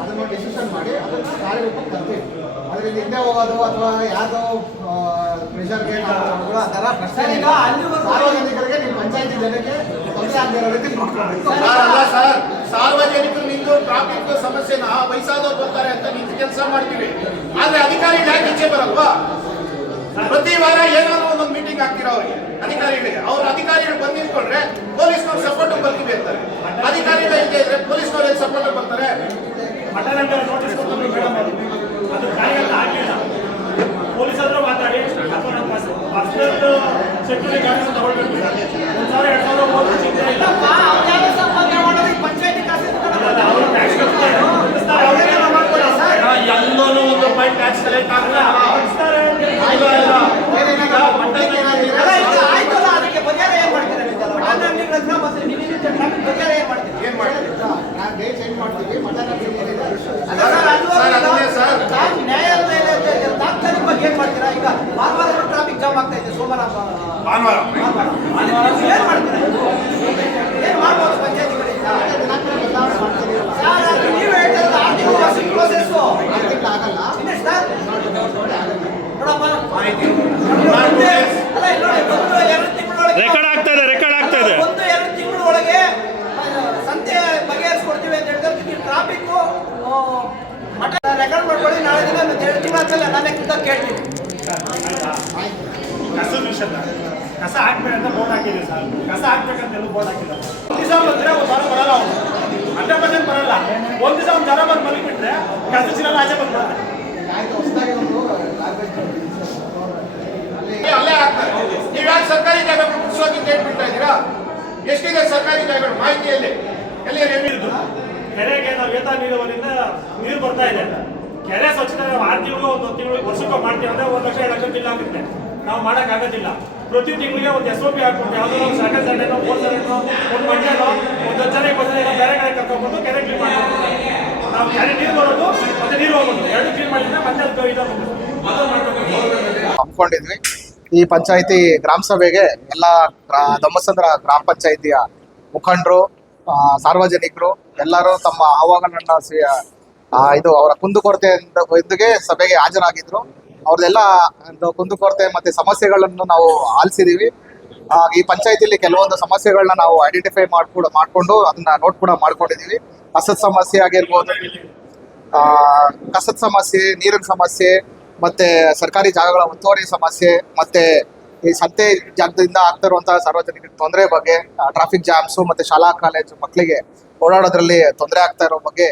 ಅದನ್ನು ಡಿಸಿಷನ್ ಮಾಡಿ ಅದನ್ನು ಕಾರ್ಯರೂಪಕ್ಕೆ ತರ್ತೀವಿ. ಅದರಿಂದ ಹಿಂದೆ ಹೋಗೋದು ಅಥವಾ ಯಾವುದೋ ಪ್ರೆಷರ್ಗೆ ಆ ಥರ ಪ್ರಶ್ನೆ ಇಲ್ಲ. ಸಾರ್ವಜನಿಕರಿಗೆ ನಿಮ್ಮ ಪಂಚಾಯತಿ ಜನಕ್ಕೆ ತೊಂದರೆ ಆಗದೆ ಇರೋ ರೀತಿ ನೋಡ್ಕೊಬೇಕು. ಅಲ್ಲ ಸರ್, ಸಾರ್ವಜನಿಕರು ನಿಂತು ಟ್ರಾಫಿಕ್ ಸಮಸ್ಯೆನ ವಯಸ್ಸಾದವ್ರು ಬರ್ತಾರೆ ಅಂತ ನಿಂತು ಕೆಲಸ ಮಾಡ್ತೀವಿ, ಆದ್ರೆ ಅಧಿಕಾರಿಗಳು ಯಾಕೆ ಈಚೆ ಬರಲ್ವಾ? ಪ್ರತಿ ವಾರ ಏನಾದ್ರು ಒಂದೊಂದು ಮೀಟಿಂಗ್ ಆಗ್ತೀರಾ ಅವ್ರಿಗೆ ಅಧಿಕಾರಿಗಳಿಗೆ. ಅವ್ರ ಅಧಿಕಾರಿಗಳು ಬಂದು ನಿಂತ್ಕೊಂಡ್ರೆ ಪೊಲೀಸ್ನವ್ರು ಸಪೋರ್ಟ್ ಬರ್ತೀವಿ ಅಂತಾರೆ, ಅಧಿಕಾರಿಗಳು ಇಲ್ಲದೆ ಇದ್ರೆ ಪೊಲೀಸ್ನವ್ರು ಎಲ್ಲಿ ಸಪೋರ್ಟ್ ಬರ್ತಾರೆ? ಪೊಲೀಸ್ ಹತ್ರ ಮಾತಾಡಿ ಅಥವಾ ನಮ್ಮ ಪರ್ಸನಲ್ ಸೆಕ್ಯೂರಿಟಿ ಗಾರ್ಡ್ಸ್ ತಗೊಳ್ಬೇಕು. 1,000-2,000 ಚಿಂತೆ ಇಲ್ಲ. ಪಂಚಾಯತಿ ಕಾಸು ಅವರು ಟ್ಯಾಕ್ಸ್ ಕಟ್ತಾರೆ, ಎಲ್ಲರೂ ಒಂದು ಪಾಯಿಂಟ್ ಟ್ಯಾಕ್ಸ್ ಕಲೆಕ್ಟ್ ಆಗಲ್ಲ. ಆಯ್ತಲ್ಲ, ಅದಕ್ಕೆ ಪರಿಹಾರ ಏನ್ ಮಾಡ್ತೀರಾ? ಪರಿಹಾರ ಏನ್ ಮಾಡ್ತೀರಾ? ಏನ್ ಮಾಡ್ತೀವಿ ನಾನು ಡೇ ಚೇಂಜ್ ಮಾಡ್ತೀವಿ. ಮಟನ್ ನ್ಯಾಯಾಲಯ ತಾತ್ಕಾಲಿಕವಾಗಿ ಏನ್ ಮಾಡ್ತೀರಾ? ಈಗ ಭಾನುವಾರ ಟ್ರಾಫಿಕ್ ಜಾಮ್ ಆಗ್ತಾ ಇದೆ, ಸೋಮವಾರ ಭಾನುವಾರ ಏನ್ ಮಾಡ್ತೀರಾ? ಏನ್ ಮಾಡ್ಬೋದು ಪಂಚಾಯತಿಗಳಿಂದ? ನೀವು ಹೇಳ್ತಾರಲ್ಲ ಆರ್ಥಿಕ ಪ್ರೋಸೆಸ್ ಆಗಲ್ಲ. ಸರ್ ನೋಡಪ್ಪ, ಅಲ್ಲ ಇಲ್ಲಿ ನೋಡಿ, 1-2 ತಿಂಗಳೊಳಗೆ ರೆಕಾರ್ಡ್ ಆಗ್ತಾ ಇದೆ 1-2 ತಿಂಗಳೊಳಗೆ ಸಂತೆ ಬಗೆಹರಿಸ್ಕೊಡ್ತೀವಿ ಅಂತ ಹೇಳಿದ್ರೆ ನೀವು ಟ್ರಾಫಿಕ್ ರೆಕಾರ್ಡ್ ಮಾಡ್ಕೊಳ್ಳಿ. ನಾಳೆ ದಿನ 2 ತಿಂಗಳಾದ್ಮೇಲೆ ನಾನೇ ಖುದ್ದ ಕೇಳ್ತೀನಿ. ಕಸದ ವಿಷಯ ಕಸ ಹಾಕ್ಬೇಕಂತ ಬೋರ್ಡ್ ಹಾಕಿದೆ ಸರ್, ಕಸ ಹಾಕ್ಬೇಕಂತ ಎಲ್ಲ ಬೋರ್ಡ್ ಹಾಕಿದ್ದಾರೆ. ಒಂದು ದಿವಸ ಬಂದ್ರೆ ಒಂದು ವಾರ ಬರಲ್ಲ, ಅವನು 100% ಬರಲ್ಲ. ಒಂದು ದಿವಸ ಒಂದು ಜನ ಬಂದು ಮಲಗಿಬಿಟ್ರೆ ಕಸ ಚೀಲ ಆಚೆ ಬಂದ್ಬಿಡುತ್ತೆ. ಆಯ್ತು, ಹೊಸದಾಗಿ ಒಂದು ಅಲ್ಲೇ ಆಗ್ತಾರೆ. ನೀವು ಯಾಕೆ ಸರ್ಕಾರಿ ಜಾಗ ಮುಗಿಸೋಗಿ ಬಿಡ್ತಾ ಇದ್ದೀರಾ? ಎಷ್ಟಿದೆ ಸರ್ಕಾರಿ ಜಾಗಗಳು ಮಾಹಿತಿಯಲ್ಲಿ? ಎಲ್ಲಿ ರೇವಿದ್ದು ಕೆರೆಗೆ ನಾವು ವೇತನ ನೀಡುವರಿಂದ ನೀರು ಬರ್ತಾ ಇದೆ. ಕೆರೆ ಸ್ವಚ್ಛತೆ 6 ತಿಂಗಳು 1 ತಿಂಗಳು ವರ್ಷಕ್ಕೆ ಮಾಡ್ತೀವಿ ಅಂದ್ರೆ 1 ಲಕ್ಷ 2 ಲಕ್ಷ ಬಿಲ್ ಆಗುತ್ತೆ. ನಾವು ಮಾಡೋಕ್ಕಾಗೋದಿಲ್ಲ. ಪ್ರತಿ ತಿಂಗಳಿಗೆ ಒಂದು SOP ಹಾಕ್ಬಿಟ್ಟು ಯಾವುದೋ ಒಂದು ಸರ್ಕಾರಿ ಸಂಡೆನೋ ಒಂದು ಮಂಡ್ಯನೋ ಒಂದು 10 ಜನ 20 ಜನ ಬೇರೆ ಕಡೆ ಕರ್ಕೊಂಡ್ಬಂದು ಕೆರೆ ಕ್ಲೀನ್ ಮಾಡ್ಬೋದು. ನಾವು ಕೆರೆ ನೀರು ಬರೋದು ಮತ್ತೆ ನೀರು ಹೋಗೋದು ಎರಡು ಕ್ಲೀನ್ ಮಾಡಿದ್ರೆ ಮತ್ತೆ ಅದು ಹಮ್ಮಿಕೊಂಡಿದ್ವಿ. ಈ ಪಂಚಾಯಿತಿ ಗ್ರಾಮ ಸಭೆಗೆ ಎಲ್ಲ ದಮ್ಮಸಂದ್ರ ಗ್ರಾಮ ಪಂಚಾಯಿತಿಯ ಮುಖಂಡರು, ಸಾರ್ವಜನಿಕರು ಎಲ್ಲರೂ ತಮ್ಮ ಆಹ್ವಾನಗಳನ್ನ ಇದು ಅವರ ಕುಂದುಕೊರತೆಯೊಂದಿಗೆ ಸಭೆಗೆ ಹಾಜರಾಗಿದ್ರು. ಅವ್ರದ್ದೆಲ್ಲ ಕುಂದುಕೊರತೆ ಮತ್ತೆ ಸಮಸ್ಯೆಗಳನ್ನು ನಾವು ಆಲಿಸಿದೀವಿ. ಈ ಪಂಚಾಯಿತಿಯಲ್ಲಿ ಕೆಲವೊಂದು ಸಮಸ್ಯೆಗಳನ್ನ ನಾವು ಐಡೆಂಟಿಫೈ ಮಾಡ್ಕೊಂಡು ಅದನ್ನ ನೋಟ್ ಕೂಡ ಮಾಡ್ಕೊಂಡಿದೀವಿ. ಕಸದ ಸಮಸ್ಯೆ ಆಗಿರ್ಬೋದು, ಕಸದ ಸಮಸ್ಯೆ, ನೀರಿನ ಸಮಸ್ಯೆ, ಮತ್ತೆ ಸರ್ಕಾರಿ ಜಾಗಗಳ ಒತ್ತುವರಿ ಸಮಸ್ಯೆ, ಮತ್ತೆ ಈ ಸಂತೆ ಜಾಗದಿಂದ ಆಗ್ತಾ ಇರುವಂತಹ ಸಾರ್ವಜನಿಕ ತೊಂದರೆ ಬಗ್ಗೆ, ಟ್ರಾಫಿಕ್ ಜಾಮ್ಸು ಮತ್ತೆ ಶಾಲಾ ಕಾಲೇಜು ಮಕ್ಕಳಿಗೆ ಓಡಾಡೋದ್ರಲ್ಲಿ ತೊಂದರೆ ಆಗ್ತಾ ಇರೋ ಬಗ್ಗೆ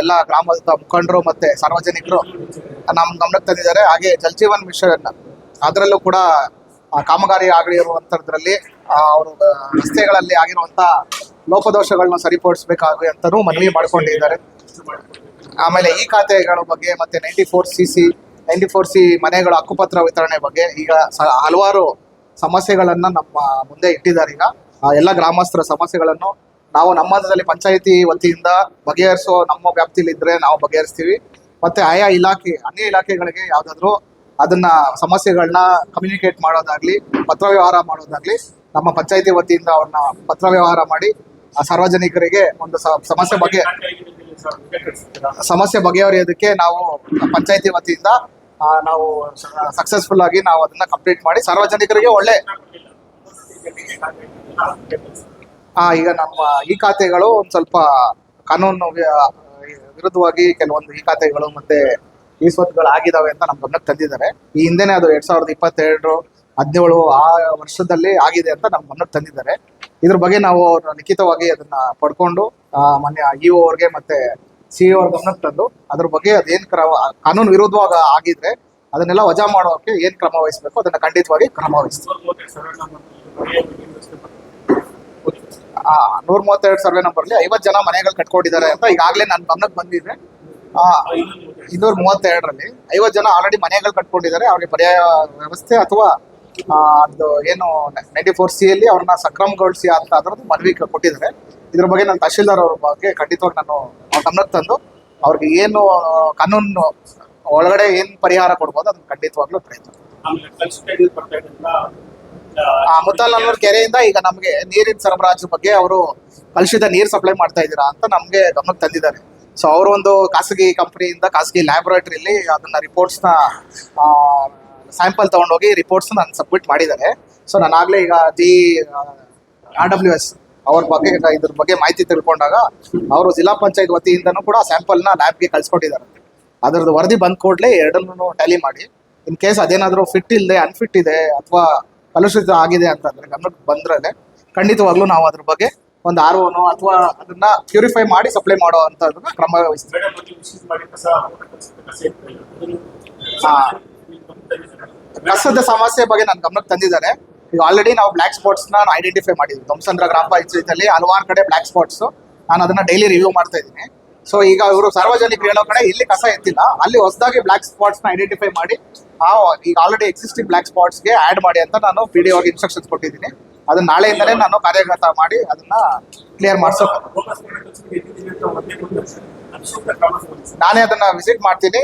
ಎಲ್ಲ ಗ್ರಾಮದ ಮುಖಂಡರು ಮತ್ತೆ ಸಾರ್ವಜನಿಕರು ನಮ್ಮ ಗಮನಕ್ಕೆ ತಂದಿದ್ದಾರೆ. ಹಾಗೆ ಜಲಜೀವನ್ ಮಿಷನ್ ಅದರಲ್ಲೂ ಕೂಡ ಕಾಮಗಾರಿ ಆಗಿರುವಂಥದ್ರಲ್ಲಿ ಅವರು ರಸ್ತೆಗಳಲ್ಲಿ ಆಗಿರುವಂಥ ಲೋಪದೋಷಗಳನ್ನ ಸರಿಪಡಿಸಬೇಕಾಗಿ ಅಂತಲೂ ಮನವಿ ಮಾಡ್ಕೊಂಡಿದ್ದಾರೆ. ಆಮೇಲೆ ಈ ಖಾತೆಗಳ ಬಗ್ಗೆ ಮತ್ತೆ 94C ಮನೆಗಳ ಹಕ್ಕುಪತ್ರ ವಿತರಣೆ ಬಗ್ಗೆ ಈಗ ಹಲವಾರು ಸಮಸ್ಯೆಗಳನ್ನ ನಮ್ಮ ಮುಂದೆ ಇಟ್ಟಿದ್ದಾರೆ. ಈಗ ಎಲ್ಲ ಗ್ರಾಮಸ್ಥರ ಸಮಸ್ಯೆಗಳನ್ನು ನಾವು ನಮ್ಮ ಹಂತದಲ್ಲಿ ಪಂಚಾಯಿತಿ ವತಿಯಿಂದ ಬಗೆಹರಿಸೋ ನಮ್ಮ ವ್ಯಾಪ್ತಿಯಲ್ಲಿ ಇದ್ರೆ ನಾವು ಬಗೆಹರಿಸ್ತೀವಿ. ಮತ್ತೆ ಆಯಾ ಅನ್ಯ ಇಲಾಖೆಗಳಿಗೆ ಯಾವುದಾದ್ರೂ ಅದನ್ನ ಸಮಸ್ಯೆಗಳನ್ನ ಕಮ್ಯುನಿಕೇಟ್ ಮಾಡೋದಾಗ್ಲಿ, ಪತ್ರ ವ್ಯವಹಾರ ಮಾಡೋದಾಗ್ಲಿ ನಮ್ಮ ಪಂಚಾಯತಿ ವತಿಯಿಂದ ಅವ್ರನ್ನ ಪತ್ರ ವ್ಯವಹಾರ ಮಾಡಿ ಆ ಸಾರ್ವಜನಿಕರಿಗೆ ಒಂದು ಸಮಸ್ಯೆ ಬಗೆಹರಿಯೋದಕ್ಕೆ ನಾವು ಪಂಚಾಯತಿ ವತಿಯಿಂದ ನಾವು ಸಕ್ಸಸ್ಫುಲ್ ಆಗಿ ನಾವು ಅದನ್ನ ಕಂಪ್ಲೀಟ್ ಮಾಡಿ ಸಾರ್ವಜನಿಕರಿಗೆ ಒಳ್ಳೆ ಈಗ ನಮ್ಮ ಈ ಖಾತೆಗಳು ಒಂದು ಸ್ವಲ್ಪ ಕಾನೂನು ವಿರುದ್ಧವಾಗಿ ಕೆಲವೊಂದು ಈ ಖಾತೆಗಳು ಮತ್ತೆ ಈ ಸ್ವತ್ತುಗಳು ಆಗಿದಾವೆ ಅಂತ ನಮ್ಮ ಗಮನಕ್ಕೆ ತಂದಿದ್ದಾರೆ. ಈ ಹಿಂದೆನೆ ಅದು 2022, 17 ಆ ವರ್ಷದಲ್ಲಿ ಆಗಿದೆ ಅಂತ ನಮ್ಮ ಗಮನಕ್ಕೆ ತಂದಿದ್ದಾರೆ. ಇದ್ರ ಬಗ್ಗೆ ನಾವು ಲಿಖಿತವಾಗಿ ಅದನ್ನ ಪಡ್ಕೊಂಡು ಮೊನ್ನೆ ಇಒ ಅವ್ರಿಗೆ ಮತ್ತೆ ಸಿಇಒ ಅವ್ರ ಗಮನಕ್ಕೆ ತಂದು ಅದ್ರ ಬಗ್ಗೆ ಅದೇನ್ ಕಾನೂನು ವಿರುದ್ಧವಾಗಿ ಆಗಿದ್ರೆ ಅದನ್ನೆಲ್ಲ ವಜಾ ಮಾಡೋಕೆ ಏನ್ ಕ್ರಮ ವಹಿಸಬೇಕು ಅದನ್ನ ಖಂಡಿತವಾಗಿ ಕ್ರಮ ವಹಿಸ್ತೀವಿ. 132 ಸರ್ವೆ ನಂಬರ್ಲಿ 50 ಜನ ಮನೆಗಳು ಕಟ್ಕೊಂಡಿದ್ದಾರೆ ಅಂತ ಈಗಾಗಲೇ ನನ್ನ ಗಮನಕ್ಕೆ ಬಂದಿದೆ. 232ರಲ್ಲಿ 50 ಜನ ಆಲ್ರೆಡಿ ಮನೆಗಳು ಕಟ್ಕೊಂಡಿದ್ದಾರೆ. ಅವ್ರಿಗೆ ಪರ್ಯಾಯ ವ್ಯವಸ್ಥೆ ಅಥವಾ ಅದು ಏನು 94C ಅಲ್ಲಿ ಅವ್ರನ್ನ ಸಕ್ರಮಗೊಳಿಸಿ ಅಂತ ಅದರದ್ದು ಮನವಿ ಕೊಟ್ಟಿದ್ದಾರೆ. ಇದ್ರ ಬಗ್ಗೆ ನಾನು ತಹಶೀಲ್ದಾರ್ ಅವ್ರ ಬಗ್ಗೆ ಖಂಡಿತವಾಗಿ ನಾನು ಅವ್ರ ಗಮನಕ್ಕೆ ತಂದು ಅವ್ರಿಗೆ ಏನು ಕಾನೂನು ಒಳಗಡೆ ಏನ್ ಪರಿಹಾರ ಕೊಡ್ಬೋದು ಅದನ್ನ ಖಂಡಿತವಾಗ್ಲೂ ಪ್ರಯತ್ನ. ಮುತ್ತಲ್ನೂರು ಕೆರೆಯಿಂದ ಈಗ ನಮ್ಗೆ ನೀರಿನ ಸರಬರಾಜು ಬಗ್ಗೆ ಅವರು ಕಲುಷಿತ ನೀರು ಸಪ್ಲೈ ಮಾಡ್ತಾ ಇದ್ದೀರಾ ಅಂತ ನಮ್ಗೆ ಗಮನಕ್ಕೆ ತಂದಿದ್ದಾರೆ. ಸೊ ಅವರು ಒಂದು ಖಾಸಗಿ ಕಂಪನಿಯಿಂದ ಖಾಸಗಿ ಲ್ಯಾಬೊರೇಟರಿಲಿ ಅದನ್ನ ರಿಪೋರ್ಟ್ಸ್ನ ಸ್ಯಾಂಪಲ್ ತಗೊಂಡೋಗಿ ರಿಪೋರ್ಟ್ಸ್ ನಾನು ಸಬ್ಮಿಟ್ ಮಾಡಿದ್ದಾರೆ. ಸೊ ನಾನಾಗಲೇ ಈಗ RWS ಅವ್ರ ಬಗ್ಗೆ ಇದ್ರ ಬಗ್ಗೆ ಮಾಹಿತಿ ತಿಳ್ಕೊಂಡಾಗ ಅವರು ಜಿಲ್ಲಾ ಪಂಚಾಯತ್ ವತಿಯಿಂದನೂ ಕೂಡ ಸ್ಯಾಂಪಲ್ನ ಲ್ಯಾಬ್ಗೆ ಕಳ್ಸಿಕೊಟ್ಟಿದ್ದಾರೆ. ಅದರದ್ದು ವರದಿ ಬಂದ ಕೂಡಲೇ ಎರಡನ್ನೂ ಟ್ಯಾಲಿ ಮಾಡಿ ಇನ್ ಕೇಸ್ ಅದೇನಾದರೂ ಫಿಟ್ ಇಲ್ಲದೆ ಅನ್ಫಿಟ್ ಇದೆ ಅಥವಾ ಕಲುಷಿತ ಆಗಿದೆ ಅಂತಂದ್ರೆ ಗಮನಕ್ಕೆ ಬಂದ್ರೆ ಖಂಡಿತವಾಗ್ಲೂ ನಾವು ಅದ್ರ ಬಗ್ಗೆ ಒಂದು ROನೋ ಅಥವಾ ಅದನ್ನ ಪ್ಯೂರಿಫೈ ಮಾಡಿ ಸಪ್ಲೈ ಮಾಡೋ ಅಂತದನ್ನ ಕ್ರಮ ವಹಿಸ್ತೀವಿ. ಕಸದ ಸಮಸ್ಯೆ ಬಗ್ಗೆ ನನ್ನ ಗಮನಕ್ಕೆ ತಂದಿದ್ದಾರೆ. ಈಗ ಆಲ್ರೆಡಿ ನಾವು ಬ್ಲಾಕ್ ಸ್ಪಾಟ್ಸ್ನ ಐಡೆಂಟಿಫೈ ಮಾಡಿದ್ವಿ. ಧ್ವಂಸಂದ್ರ ಗ್ರಾಮ ಪಂಚಾಯತಿಯಲ್ಲಿ ಹಲವಾರು ಕಡೆ ಬ್ಲಾಕ್ ಸ್ಪಾಟ್ಸ್, ನಾನು ಅದನ್ನ ಡೈಲಿ ರಿವ್ಯೂ ಮಾಡ್ತಾ ಇದ್ದೀನಿ. ಸೊ ಈಗ ಇವರು ಸಾರ್ವಜನಿಕರು ಹೇಳೋ ಕಡೆ ಇಲ್ಲಿ ಕಸ ಎತ್ತಿಲ್ಲ, ಅಲ್ಲಿ ಹೊಸದಾಗಿ ಬ್ಲಾಕ್ ಸ್ಪಾಟ್ಸ್ನ ಐಡೆಂಟಿಫೈ ಮಾಡಿ ಈಗ ಆಲ್ರೆಡಿ ಎಕ್ಸಿಸ್ಟಿಂಗ್ ಬ್ಲಾಕ್ ಸ್ಪಾಟ್ಸ್ಗೆ ಆ್ಯಡ್ ಮಾಡಿ ಅಂತ ನಾನು PDO ಆಗಿ ಇನ್ಸ್ಟ್ರಕ್ಷನ್ಸ್ ಕೊಟ್ಟಿದ್ದೀನಿ. ಅದನ್ನ ನಾಳೆಯಿಂದಲೇ ನಾನು ಕಾರ್ಯಗತ ಮಾಡಿ ಅದನ್ನ ಕ್ಲಿಯರ್ ಮಾಡಿಸೋಕೆ ನಾನೇ ಅದನ್ನ ವಿಸಿಟ್ ಮಾಡ್ತೀನಿ.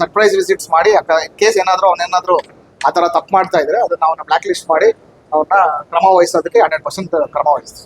ಸರ್ಪ್ರೈಸ್ ವಿಸಿಟ್ಸ್ ಮಾಡಿ ಕೇಸ್ ಏನಾದರೂ ಅವನೇನಾದರೂ ಆ ಥರ ತಪ್ಪು ಮಾಡ್ತಾ ಇದ್ರೆ ಅದನ್ನ ಅವನ್ನ ಬ್ಲಾಕ್ ಲಿಸ್ಟ್ ಮಾಡಿ ಅವ್ರನ್ನ ಕ್ರಮ ವಹಿಸೋದಕ್ಕೆ 100% ಕ್ರಮ ವಹಿಸ್ತೀವಿ.